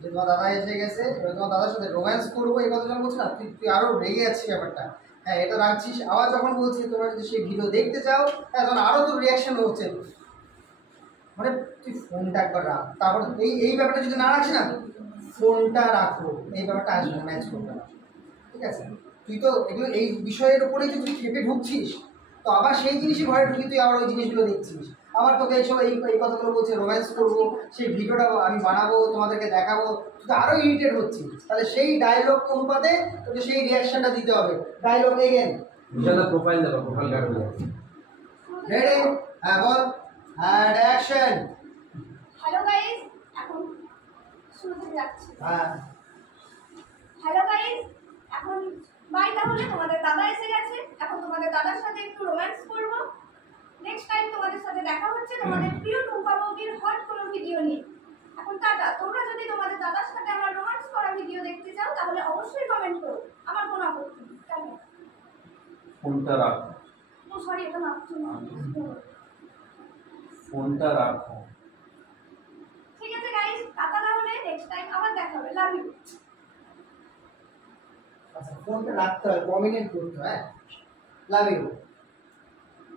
যে তোমার দাদা এসে গেছে এবার তোমার দাদার সাথে রোম্যান্স করবো এই কথা যখন বলছি না তুই আরো রেগে যাচ্ছিস ব্যাপারটা হ্যাঁ এটা রাখছিস আবার যখন বলছি তোমরা যদি সেই ভিডিও দেখতে চাও হ্যাঁ তখন আরো তো রিঅ্যাকশন হচ্ছে মানে তুই ফোনটা একবার রাখ তারপর এই ব্যাপারটা যদি না রাখছি না ফোনটা রাখো এই ব্যাপারটা আসবে ম্যাচ করবে না ঠিক আছে তুই তো এগুলো এই বিষয়ের উপরেই তুই খেপে ঢুকছিস তো আবার সেই জিনিসই ঘরে ঢুকি তুই আবার ওই জিনিসগুলো দেখছিস। আবার তোকে এইসব এই কথাগুলো বলছে, রোম্যান্স করবো, সেই ভিডিওটা আমি বানাবো, তোমাদেরকে দেখাবো, তুই তো আরও ইরিটেট হচ্ছিস। তাহলে সেই ডায়লগ অনুপাতে তোকে সেই রিয়াকশনটা দিতে হবে। ডায়লগ এগেন প্রোফাইল দেবো, প্রোফাইল কাটবে। রেডি? হ্যাঁ বল, অ্যান্ড অ্যাকশন। হ্যালো গাইস, এখন শুরু থেকে যাচ্ছি। হ্যাঁ হ্যালো গাইস, এখন বাই। তাহলে তোমাদের দাদা এসে গেছে, এখন তোমাদের দাদার সাথে একটু রোম্যান্স করব। নেক্সট টাইম তোমাদের সাথে দেখা হচ্ছে তোমাদের প্রিয় টুম্পা বৌদির হট কোনো ভিডিও নিয়ে। এখন টাটা। তোমরা যদি তোমাদের দাদার সাথে আমার রোম্যান্স করা ভিডিও দেখতে চাও তাহলে অবশ্যই কমেন্ট করো, আমার কোনো আপত্তি নেই। কেমন? ফোনটা রাখো, ও সরি, এটা নাচছো না। ফোনটা রাখো। ঠিক আছে গাইস, টাটা। তাহলে নেক্সট টাইম আবার দেখা হবে। Love you. আচ্ছা, ফোনটা রাখতে হয়, প্রমিনেন্ট করতে হয়। Love you.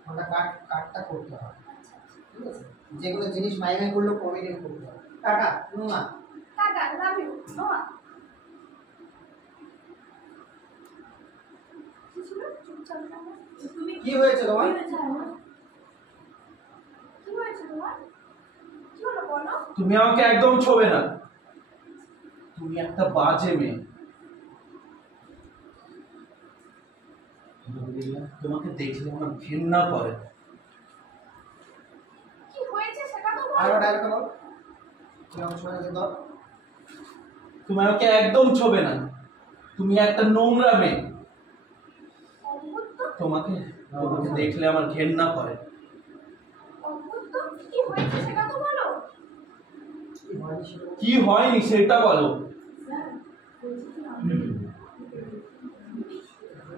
ফোনটা কাটটা করতে হয়, ঠিক আছে? যেগুলো জিনিস মাইনে করলেও প্রমিনেন্ট করতে হয়। টাটা নুমা। Tata, love you. নোয়া। কি ছিল? চুপচাপ থাকো। তুমি কি হয়েছে তোমার? কি হয়েছে তোমার? কি হয়েছে তোমার? কি হলো বলো? তুমি আমাকে একদম ছোবে না, তুমি একটা বাজে মেয়ে। তোমাকে দেখলে আমার ঘৃণা করে। কি হয়েছে সেটা তো আরো বলো। ডায়লগটা বল। কি নাম শুনেছে তো? তুমি আমাকে একদম ছোবে না, তুমি একটা নোংরা মেয়ে। অদ্ভুত তো, তোমাকে দেখলে আমার ঘৃণা করে। অদ্ভুত তো। কি হয়েছে সেটা তো বলো। কি হয়নি সেটা? কি হয়নি সেটা বলো।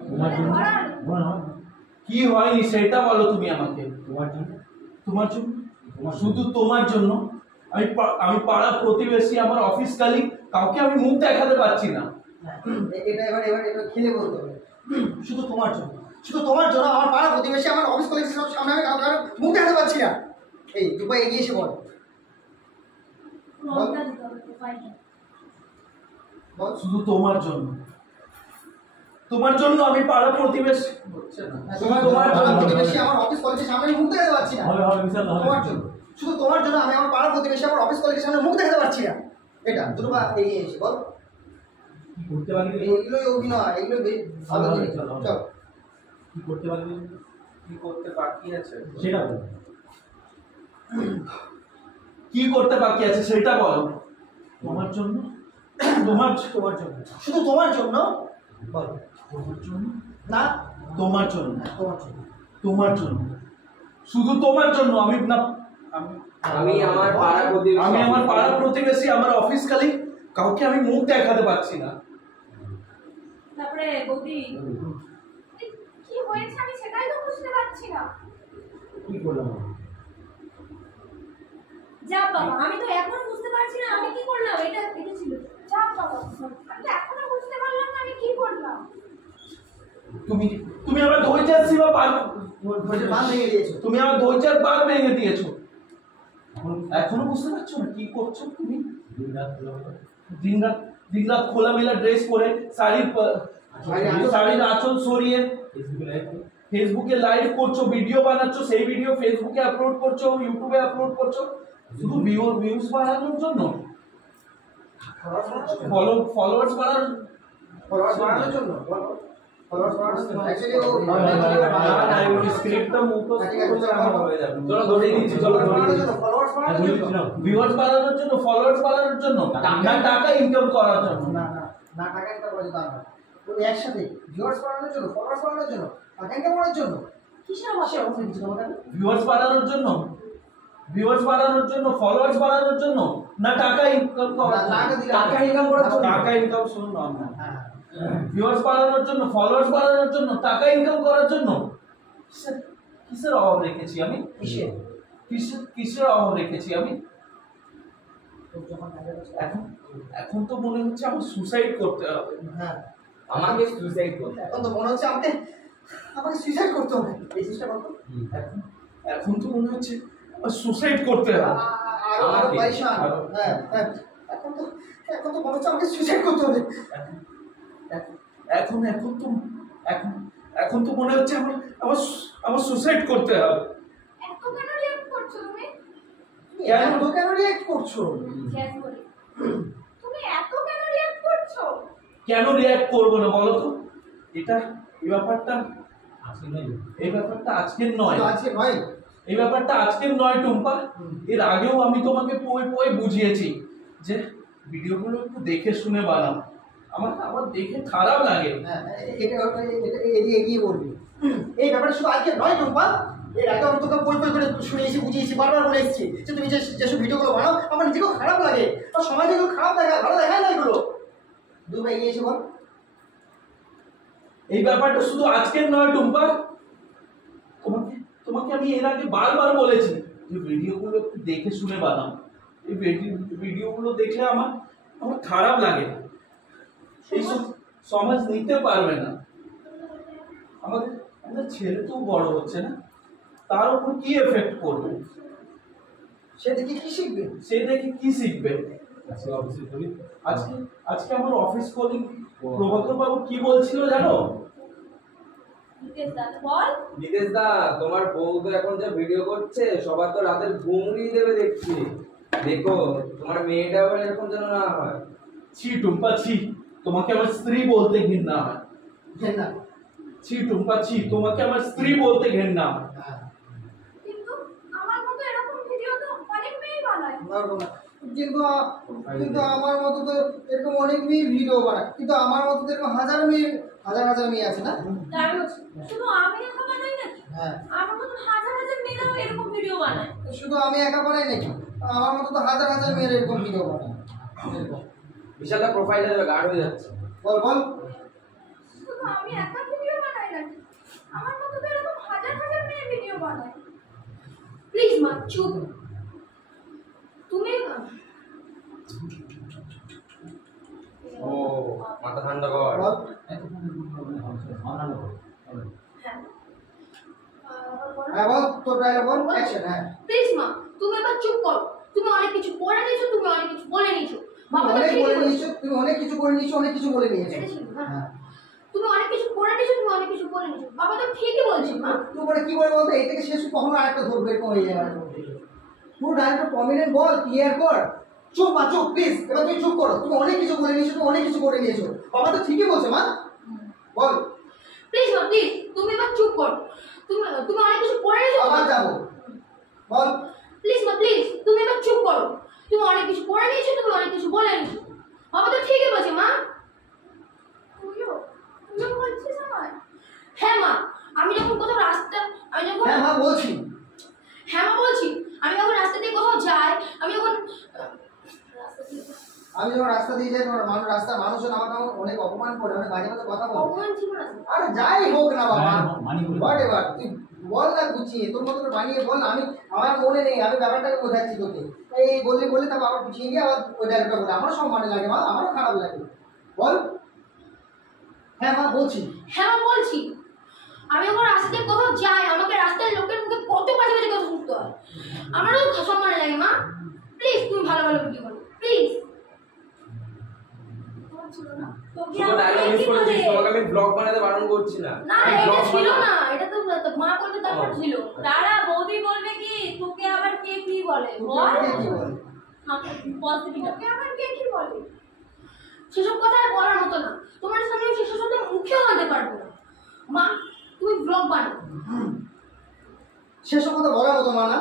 তোমার জন্য কি হয়নি সেটা বলো তুমি আমাকে। তোমার জন্য তোমার জন্য, শুধু তোমার জন্য। আমি পাড়া প্রতিবেশী, আমার অফিস কালিগ, কাউকে আমি মুখ দেখাতে পারছি না। এটা এবার খেলে বলতে হবে। শুধু তোমার জন্য, শুধু তোমার জন্য আমার পাড়া প্রতিবেশী, আমার অফিস কলিগের সামনে আমি কাউকে মুখ দেখাতে পারছি না। এই দুপাই এগিয়ে এসে বল। রংটা দিতে হবে প্রোফাইলটা। বল। শুধু তোমার জন্য, তোমার জন্য আমি পাড়া প্রতিবেশী হচ্ছে না, শুধু তোমার পাড়া জন্য। প্রতিবেশী, আমার অফিস কলিগের সামনে আমি মুখ দেখাতে পারছি না। হবে হবে বিশাল হবে। তোমার জন্য, শুধু তোমার জন্য আমি আমার পাড়া প্রতিবেশী, আমার অফিস কলিগের সামনে মুখ দেখাতে পারছি না। এটা দুপা এগিয়ে এসে বল। কি করতে পারবি? এইগুলোই অভিনয়, এগুলো ভালো জিনিস। চল। কি করতে পারবি কি করতে বাকি আছে সেটা বল। কি করতে বাকি আছে সেটা বলো। তোমার জন্য, তোমার জন্য, শুধু তোমার জন্য বল। তোমার জন্য না, তোমার জন্য, তোমার জন্য। তোমার জন্য, শুধু তোমার জন্য। আমি না, আমি আমার পাড়া প্রতিবেশী, আমি আমার পাড়া প্রতিবেশী, আমার অফিস কালিগ, কাউকে আমি মুখ দেখাতে পারছি না। তারপরে বৌদি কি হয়েছে আমি সেটাই তো বুঝতে পারছি না। কি করলাম? যা বাবা, আমি তো এখনো বুঝতে পারছি না আমি কি করলাম। এটা ছিল যা বাবা, আমি তো এখনো বুঝতে পারলাম না আমি কি করলাম। তুমি আমার ধৈর্যের সীমা পার, ধৈর্যের বাঁধ ভেঙে দিয়েছো। তুমি আমার ধৈর্যের বাঁধ ভেঙে দিয়েছো। এখনো বুঝতে পারছো না কি করছো তুমি? দিনরাত খোলামেলা ড্রেস পরে, শাড়ির আঁচল সরিয়ে ফেসবুকে লাইভ করছো, ভিডিও বানাচ্ছো, সেই ভিডিও ফেসবুকে আপলোড করছো, ইউটিউবে আপলোড করছো, শুধু ভিউজ বাড়ানোর জন্য, ফলোয়ার্স বাড়ানোর জন্য বল। ফলোয়ার্স বাড়ানোর জন্য অ্যাকচুয়ালি ও স্ক্রিপ্টটা মুখস্থ করলে আমার হয়ে যাবে। চলো ধরিয়ে দিচ্ছি, চলো ধরিয়ে দিচ্ছি। ফলোয়ার্স বাড়ানোর জন্য। ভিউয়ার্স বাড়ানোর জন্য, ফলোয়ার্স বাড়ানোর জন্য, না টাকা ইনকাম করার জন্য। না না না, টাকা ইনকাম করার জন্য না। ওই একসাথে ভিউয়ার্স বাড়ানোর জন্য, ফলোয়ার্স বাড়ানোর জন্য, টাকা ইনকাম করার জন্য। কিসের ভাষা? ভিউয়ার্স বাড়ানোর জন্য, ভিউয়ার্স বাড়ানোর জন্য, ফলোয়ার্স বাড়ানোর জন্য, না টাকা ইনকাম করার জন্য। টাকা ইনকাম করার জন্য। টাকা ইনকাম শুনুন না, হ্যাঁ, ভিউয়ার্স বাড়ানোর জন্য, ফলোয়ার্স বাড়ানোর জন্য, টাকা ইনকাম করার জন্য। কিসের অভাব রেখেছি আমি? কিসের অভাব রেখেছি আমি? এখন তো মনে হচ্ছে আমার সুসাইড করতে হবে। হ্যাঁ, আমাকে সুইসাইড করতে এখন তো মনে হচ্ছে আমাকে সুইসাইড করতে হবে। এই চেষ্টা করতো এখন তো মনে হচ্ছে আমার সুসাইড করতে হবে। আরো পয়সা। হ্যাঁ হ্যাঁ, এখন তো মনে হচ্ছে আমাকে সুইসাইড করতে হবে। এখন তো মনে হচ্ছে আমার আমার আমার সুসাইড করতে হবে। এত কেন রিঅ্যাক্ট করছো তুমি? কেন রিঅ্যাক্ট করছো? Yes, বলি। তুমি এত কেন রিঅ্যাক্ট করছো? কেন রিঅ্যাক্ট করবো না বলো তো? এই ব্যাপারটা আজকের নয়। আজকে নয়, এই ব্যাপারটা আজকের নয় টুম্পা, এর আগেও আমি তোমাকে পই বুঝিয়েছি যে ভিডিওগুলো একটু দেখে শুনে বানাও। আমার দেখে খারাপ লাগে। এগিয়ে বলবি। এই ব্যাপারটা শুধু আজকে নয় টুম্পা, এর আগে আমি তোকে বই করে শুনিয়েছি, বুঝিয়েছি, বারবার বলে এসেছি যে তুমি যেসব ভিডিওগুলো বানাও আমার নিজেকেও খারাপ লাগে, আর সমাজে এগুলো খারাপ দেখায়, ভালো দেখায় না এগুলো। দুবার এগিয়ে এসে বল। এই ব্যাপারটা শুধু আজকের নয় টুম্পা, তোমাকে আমি এর আগে বারবার বলেছি যে ভিডিওগুলো একটু দেখে শুনে বানাও। এই ভিডিওগুলো দেখলে আমার খারাপ লাগে। এইসব সমাজ নিতে পারবে না। আমাদের ছেলে তো বড় হচ্ছে না, তার উপর কি এফেক্ট করবে? সে দেখে কি শিখবে? আজকে আমার অফিস কলিগ প্রভাকর বাবু কি বলছিল জানো? নিতেশ দা, তোমার বউ তো এখন যা ভিডিও করছে সবার তো রাতের ঘুম উড়িয়ে দেবে দেখছি। দেখো তোমার মেয়েটা আবার এরকম যেন না হয়। ছি টুম্পা ছি, তোমাকে আমার স্ত্রী বলতে ঘৃণা হয়। ঘেন্না? ছি টুম্পা ছি, তোমাকে আমার স্ত্রী বলতে ঘৃণা হয়। কিন্তু আমার মতো এরকম ভিডিও তো অনেক মেয়েই বানায়। পারবো না। কিন্তু আমার মতো তো এরকম অনেক মেয়ে ভিডিও বানায়, কিন্তু আমার মতো তো এরকম হাজার মেয়ে আছে না? শুধু আমি একা বানাই নাকি? হ্যাঁ, আমার মতো হাজার হাজার মেয়েরাও এরকম ভিডিও বানায়। শুধু আমি একা বানাই নাকি? আমার মতো তো হাজার মেয়ের এরকম ভিডিও বানায়। বিশালটা প্রোফাইলে গার্ড হয়ে যাচ্ছে। বল। শুধু আমি একা ভিডিও বানাই নাকি? আমার মতো তো এরকম হাজার হাজার মেয়ে ভিডিও বানায়। প্লিজ মা চুপ। তুমি ও মাথা ঠান্ডা কর। বল। হ্যাঁ বল, তোর ডায়লগ বল, অ্যাকশন। হ্যাঁ, প্লিজ মা তুমি এবার চুপ করো। তুমি অনেক কিছু করে নিয়েছো, তুমি অনেক কিছু বলে নিয়েছো। বাবা তো অনেক ঠিকই বলে বলেছে। নিয়েছো, তুমি অনেক কিছু করে নিয়েছো, অনেক কিছু বলে নিয়েছো। এটা ছিল, হ্যাঁ। হ্যাঁ, তুমি অনেক কিছু করে নিয়েছো, তুমি অনেক কিছু বলে নিয়েছো। বাবা তো ঠিকই বলছে মা। তুই বলে কি বলে বলতো, এই থেকে শেষ কখনো আরেকটা ধরবে এরকম হয়ে যাবে। পুরো ডায়লগটা প্রমিনেন্ট বল, ক্লিয়ার কর। চুপ মা, চুপ প্লিজ, এবার তুই চুপ করো। তুমি অনেক কিছু বলে নিয়েছো, তুমি অনেক কিছু করে নিয়েছো। বাবা তো ঠিকই বলছে মা, বল। প্লিজ মা প্লিজ তুমি এবার চুপ করো। তুমি অনেক কিছু করে নিয়েছো। আবার যাবো, বল। প্লিজ মা প্লিজ তুমি এবার চুপ করো। তুমি অনেক কিছু করে নিয়েছো, তুমি অনেক কিছু বলে নিয়েছো। বাবা তো ঠিকই বলছে মা। তুইও বলছিস আমায়? হ্যাঁ মা, আমি যখন কোথাও হ্যাঁ মা বলছি। হ্যাঁ মা বলছি। আমি যখন রাস্তা দিয়ে কোথাও যাই, আমি যখন রাস্তা দিয়ে যাই, মানুষজন আমাকে অনেক অপমান করে, অনেক বাজে বাজে কথা বলে। অপমান ছিল না। আরে যাই হোক না বাবা, হোয়াটএভার, তুই বল না গুছিয়ে, তোর মতো করে বানিয়ে বল না। আমার মনে নেই, আমি ব্যাপারটাকে বোঝাচ্ছি তোকে। এই বললে তারপর আবার গুছিয়ে গিয়ে আবার ওই ডায়লগটা বলে, আমারও সম্মানে লাগে মা, আমারও খারাপ লাগে। বল। হ্যাঁ মা বলছি। হ্যাঁ মা বলছি। আমি যখন রাস্তা দিয়ে কোথাও যাই, আমাকে রাস্তার লোকের মুখে কত বাজে বাজে কথা শুনতে হয়। আমারও সম্মানে লাগে মা। প্লিজ তুমি ভালো ভালো ভিডিও করো প্লিজ। শুধু ডায়লগ মিস করেছিস, তোমাকে আমি ব্লগ বানাতে বারণ করছি না। না এটা ছিল না, এটা তো মা করতে তারপর ছিল। দাঁড়া, বৌদি বলবে কি তোকে আবার কে কি বলে বল। তোকে আবার কে কি বলে? সেসব কথা আর বলার মতো না। তোমার সামনে আমি সেসব কথা মুখেও আনতে পারবো না। মা তুমি ব্লগ বানাও। সেসব কথা বলার মতো মা না,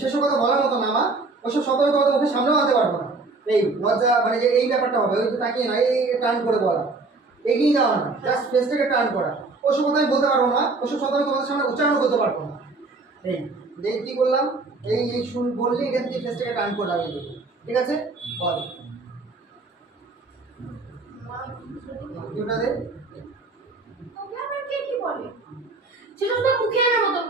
সেসব কথা বলার মতো না মা। ওসব সবাই কথা ওকে সামনেও আনতে পারবো না। এই লজ্জা মানে যে এই ব্যাপারটা হবে, ওই তো তাকিয়ে না, এই টার্ন করে বলা, এগিয়ে যাওয়া না, জাস্ট ফেসটাকে টার্ন করা। ওসব কথা আমি বলতে পারবো না, ওসব কথা আমি তোমাদের সামনে উচ্চারণ করতে পারবো না। এই যে কি বললাম, এই বললি এখান থেকে ফেসটাকে টার্ন করে আমি, ঠিক আছে? বল। দে। তোকে আবার কে কি বলে? সেসব তো মুখে আনার মতো।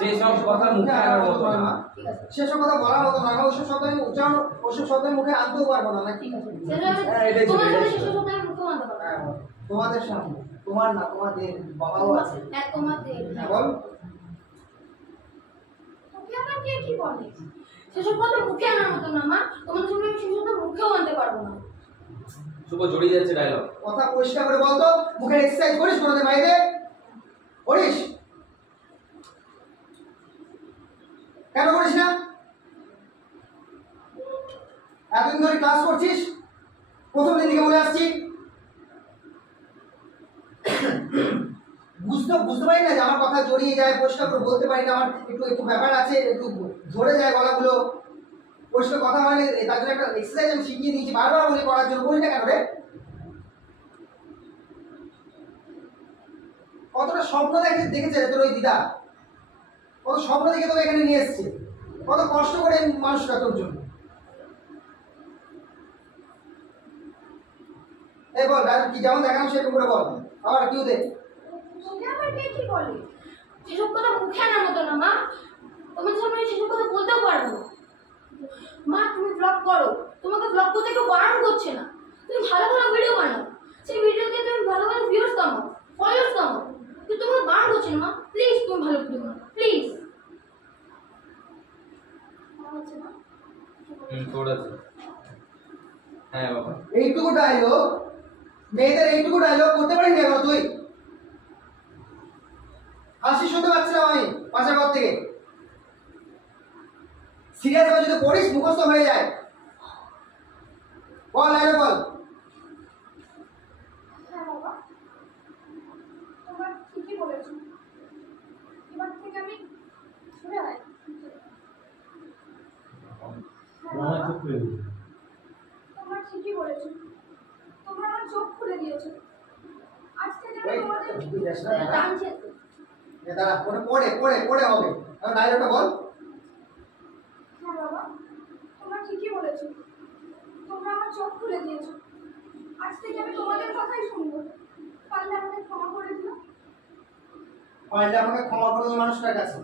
সেসব কথা মুখে আনার মতো না। ঠিক আছে। সেসব কথা বলার মতো না, ওসব শব্দ আমি উচ্চারণ, ওসব শব্দ মুখে আনতেও পারবো না, নাকি? ঠিক আছে। তোমার সামনে সেসব কথা আমি মুখেও আনতে পারবো না। তোমাদের সামনে, তোমার না, তোমাদের বাবাও আছে। হ্যাঁ তোমাদের। হ্যাঁ বল। তোকে আবার কে কি বলে? সেসব কথা মুখে আনার মতো না মা। তোমাদের সামনে আমি সেসব কথা মুখেও আনতে পারবো না। শুভ জড়িয়ে যাচ্ছে ডায়লগ। কথা পরিষ্কার করে বল তো, মুখের এক্সারসাইজ করিস কোনোদিন বাইরে করিস? কেন করিস না? এতদিন ধরে ক্লাস করছিস, প্রথম দিন থেকে বলে আসছি, বুঝতে পারি না যে আমার কথা জড়িয়ে যায়, পরিষ্কার করে বলতে পারি না, আমার একটু ব্যাপার আছে, একটু ধরে যায় গলাগুলো, পরিষ্কার কথা মানে তার জন্য একটা এক্সারসাইজ আমি শিখিয়ে দিয়েছি, বারবার বলি করার জন্য, বলি না কেন রে? কতটা স্বপ্ন দেখেছে রে তোর ওই দিদা, কত স্বপ্ন দেখে তোকে এখানে নিয়ে এসছে, কত কষ্ট করে মানুষটা তোর জন্য। এই বল কি যেমন দেখাম সেরকম করে বল, আবার কিউ দে। তোকে আবার কে কি বলে? সেসব কথা মুখে আনার মতো না মা, তোমার সামনে সেসব কথা বলতেও পারবো না। মা তুমি ব্লগ করো, তোমাকে ব্লগ করতে কেউ বারণ করছে না, তুমি ভালো ভালো ভিডিও বানাও, সেই ভিডিওতে তুমি ভালো ভালো ভিউয়ার্স কামাও, ফলোয়ার্স কামাও, কিন্তু তোমাকে বারণ করছে না মা, প্লিজ তুমি ভালো ভিডিও বানাও প্লিজ। করেছে। হ্যাঁ বাবা, এইটুকু ডায়লগ, মেয়েদের এইটুকু ডায়লগ করতে পারিনি এখন তুই? হাসি শুনতে পাচ্ছিলাম আমি পাশের ঘর থেকে। সিরিয়াস ভাবে যদি পড়িস মুখস্থ হয়ে যায়। বল ডায়লগ বল। হ্যাঁ বাবা, তোমরা ঠিকই বলেছো, এবার থেকে আমি শুনে আয়। তোমরা ঠিকই বলেছো, তোমরা আমার চোখ খুলে দিয়েছো, আজ থেকে আমি তোমাদের টানছি। দাঁড়া, পড়ে হবে। আর ডায়লগটা বল। হ্যাঁ বাবা, তোমরা ঠিকই বলেছো, তোমরা আমার চোখ খুলে দিয়েছো, আজ থেকে আমি তোমাদের কথাই শুনবো, পারলে আমাকে ক্ষমা করে দিও। পারলে আমাকে ক্ষমা করে দিও মানুষটার কাছে,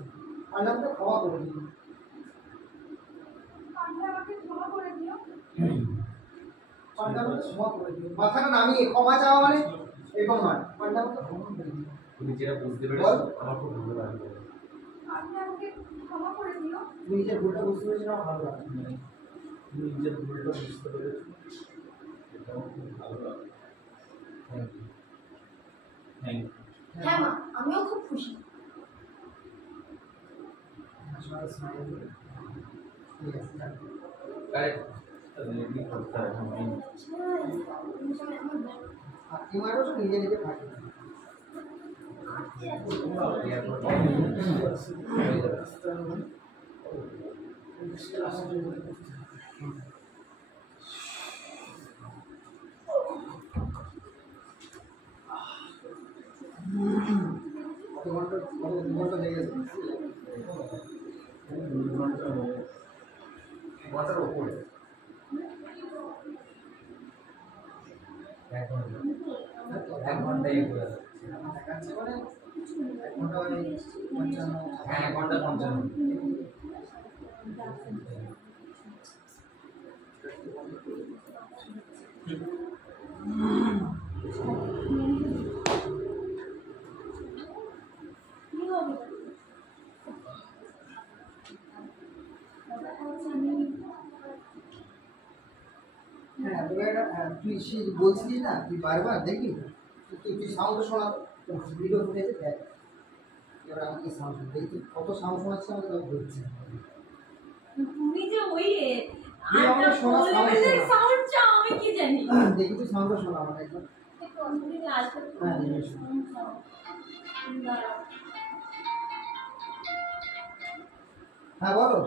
পারলে আমাকে ক্ষমা করে দিও, পারলে আমাকে ক্ষমা করে দিও। পারলে আমাকে ক্ষমা করে দিও। মাথাটা নামিয়ে ক্ষমা চাওয়া মানে এরকম নয়, পারলে আমাকে ক্ষমা করে দিও। তুমি যেটা বুঝতে পেরেছো আমার খুব ভালো লাগলো। পারলে আমাকে ক্ষমা করে দিও। তুমি নিজের ভুলটা বুঝতে পেরেছো, আমার ভালো লাগে। তুমি নিজের ভুলটা বুঝতে পেরেছো, এটাও খুব ভালো লাগলো। Thank you. হ্যাঁ মা, আমিও খুব খুশি। নিজে নিজে থাকে। মাথার উপরে এক ঘন্টায় হ্যাঁ 1 ঘন্টা 55। হ্যাঁ তোকে একটা তুই বলছিস না, তুই বারবার দেখি তুই সাউন্ড শোনা, ভিডিও ফুটেজে দেখ, এবার আমাকে সাউন্ড দেখি কত সাউন্ড শোনাচ্ছে আমাকে, তবে বলছি তুমি যে ওই তুই আমাকে শোনা সাউন্ড চাও আমি কি জানি। দেখি তুই সাউন্ডটা শোনা আমাকে একবার। হ্যাঁ হ্যাঁ বলো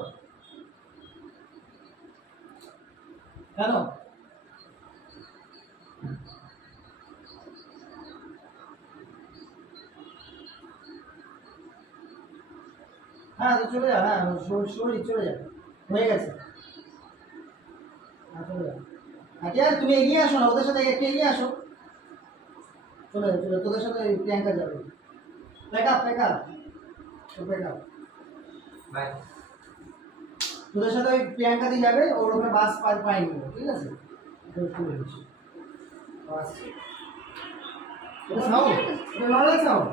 কেন? হ্যাঁ তো চলে যা, হ্যাঁ চলে যা, হয়ে গেছে। হ্যাঁ চলে যা। হ্যাঁ তুমি এগিয়ে আসো না, ওদের সাথে একটু এগিয়ে আসো। চলে তোদের সাথে প্রিয়াঙ্কা যাবে। Pack up bye. তোদের সাথে ওই প্রিয়াঙ্কা দি যাবে, ওর ওখানে বাস পাইনি, ঠিক আছে? বাস এটা সাউন্ড, এটা নর্মাল সাউন্ড।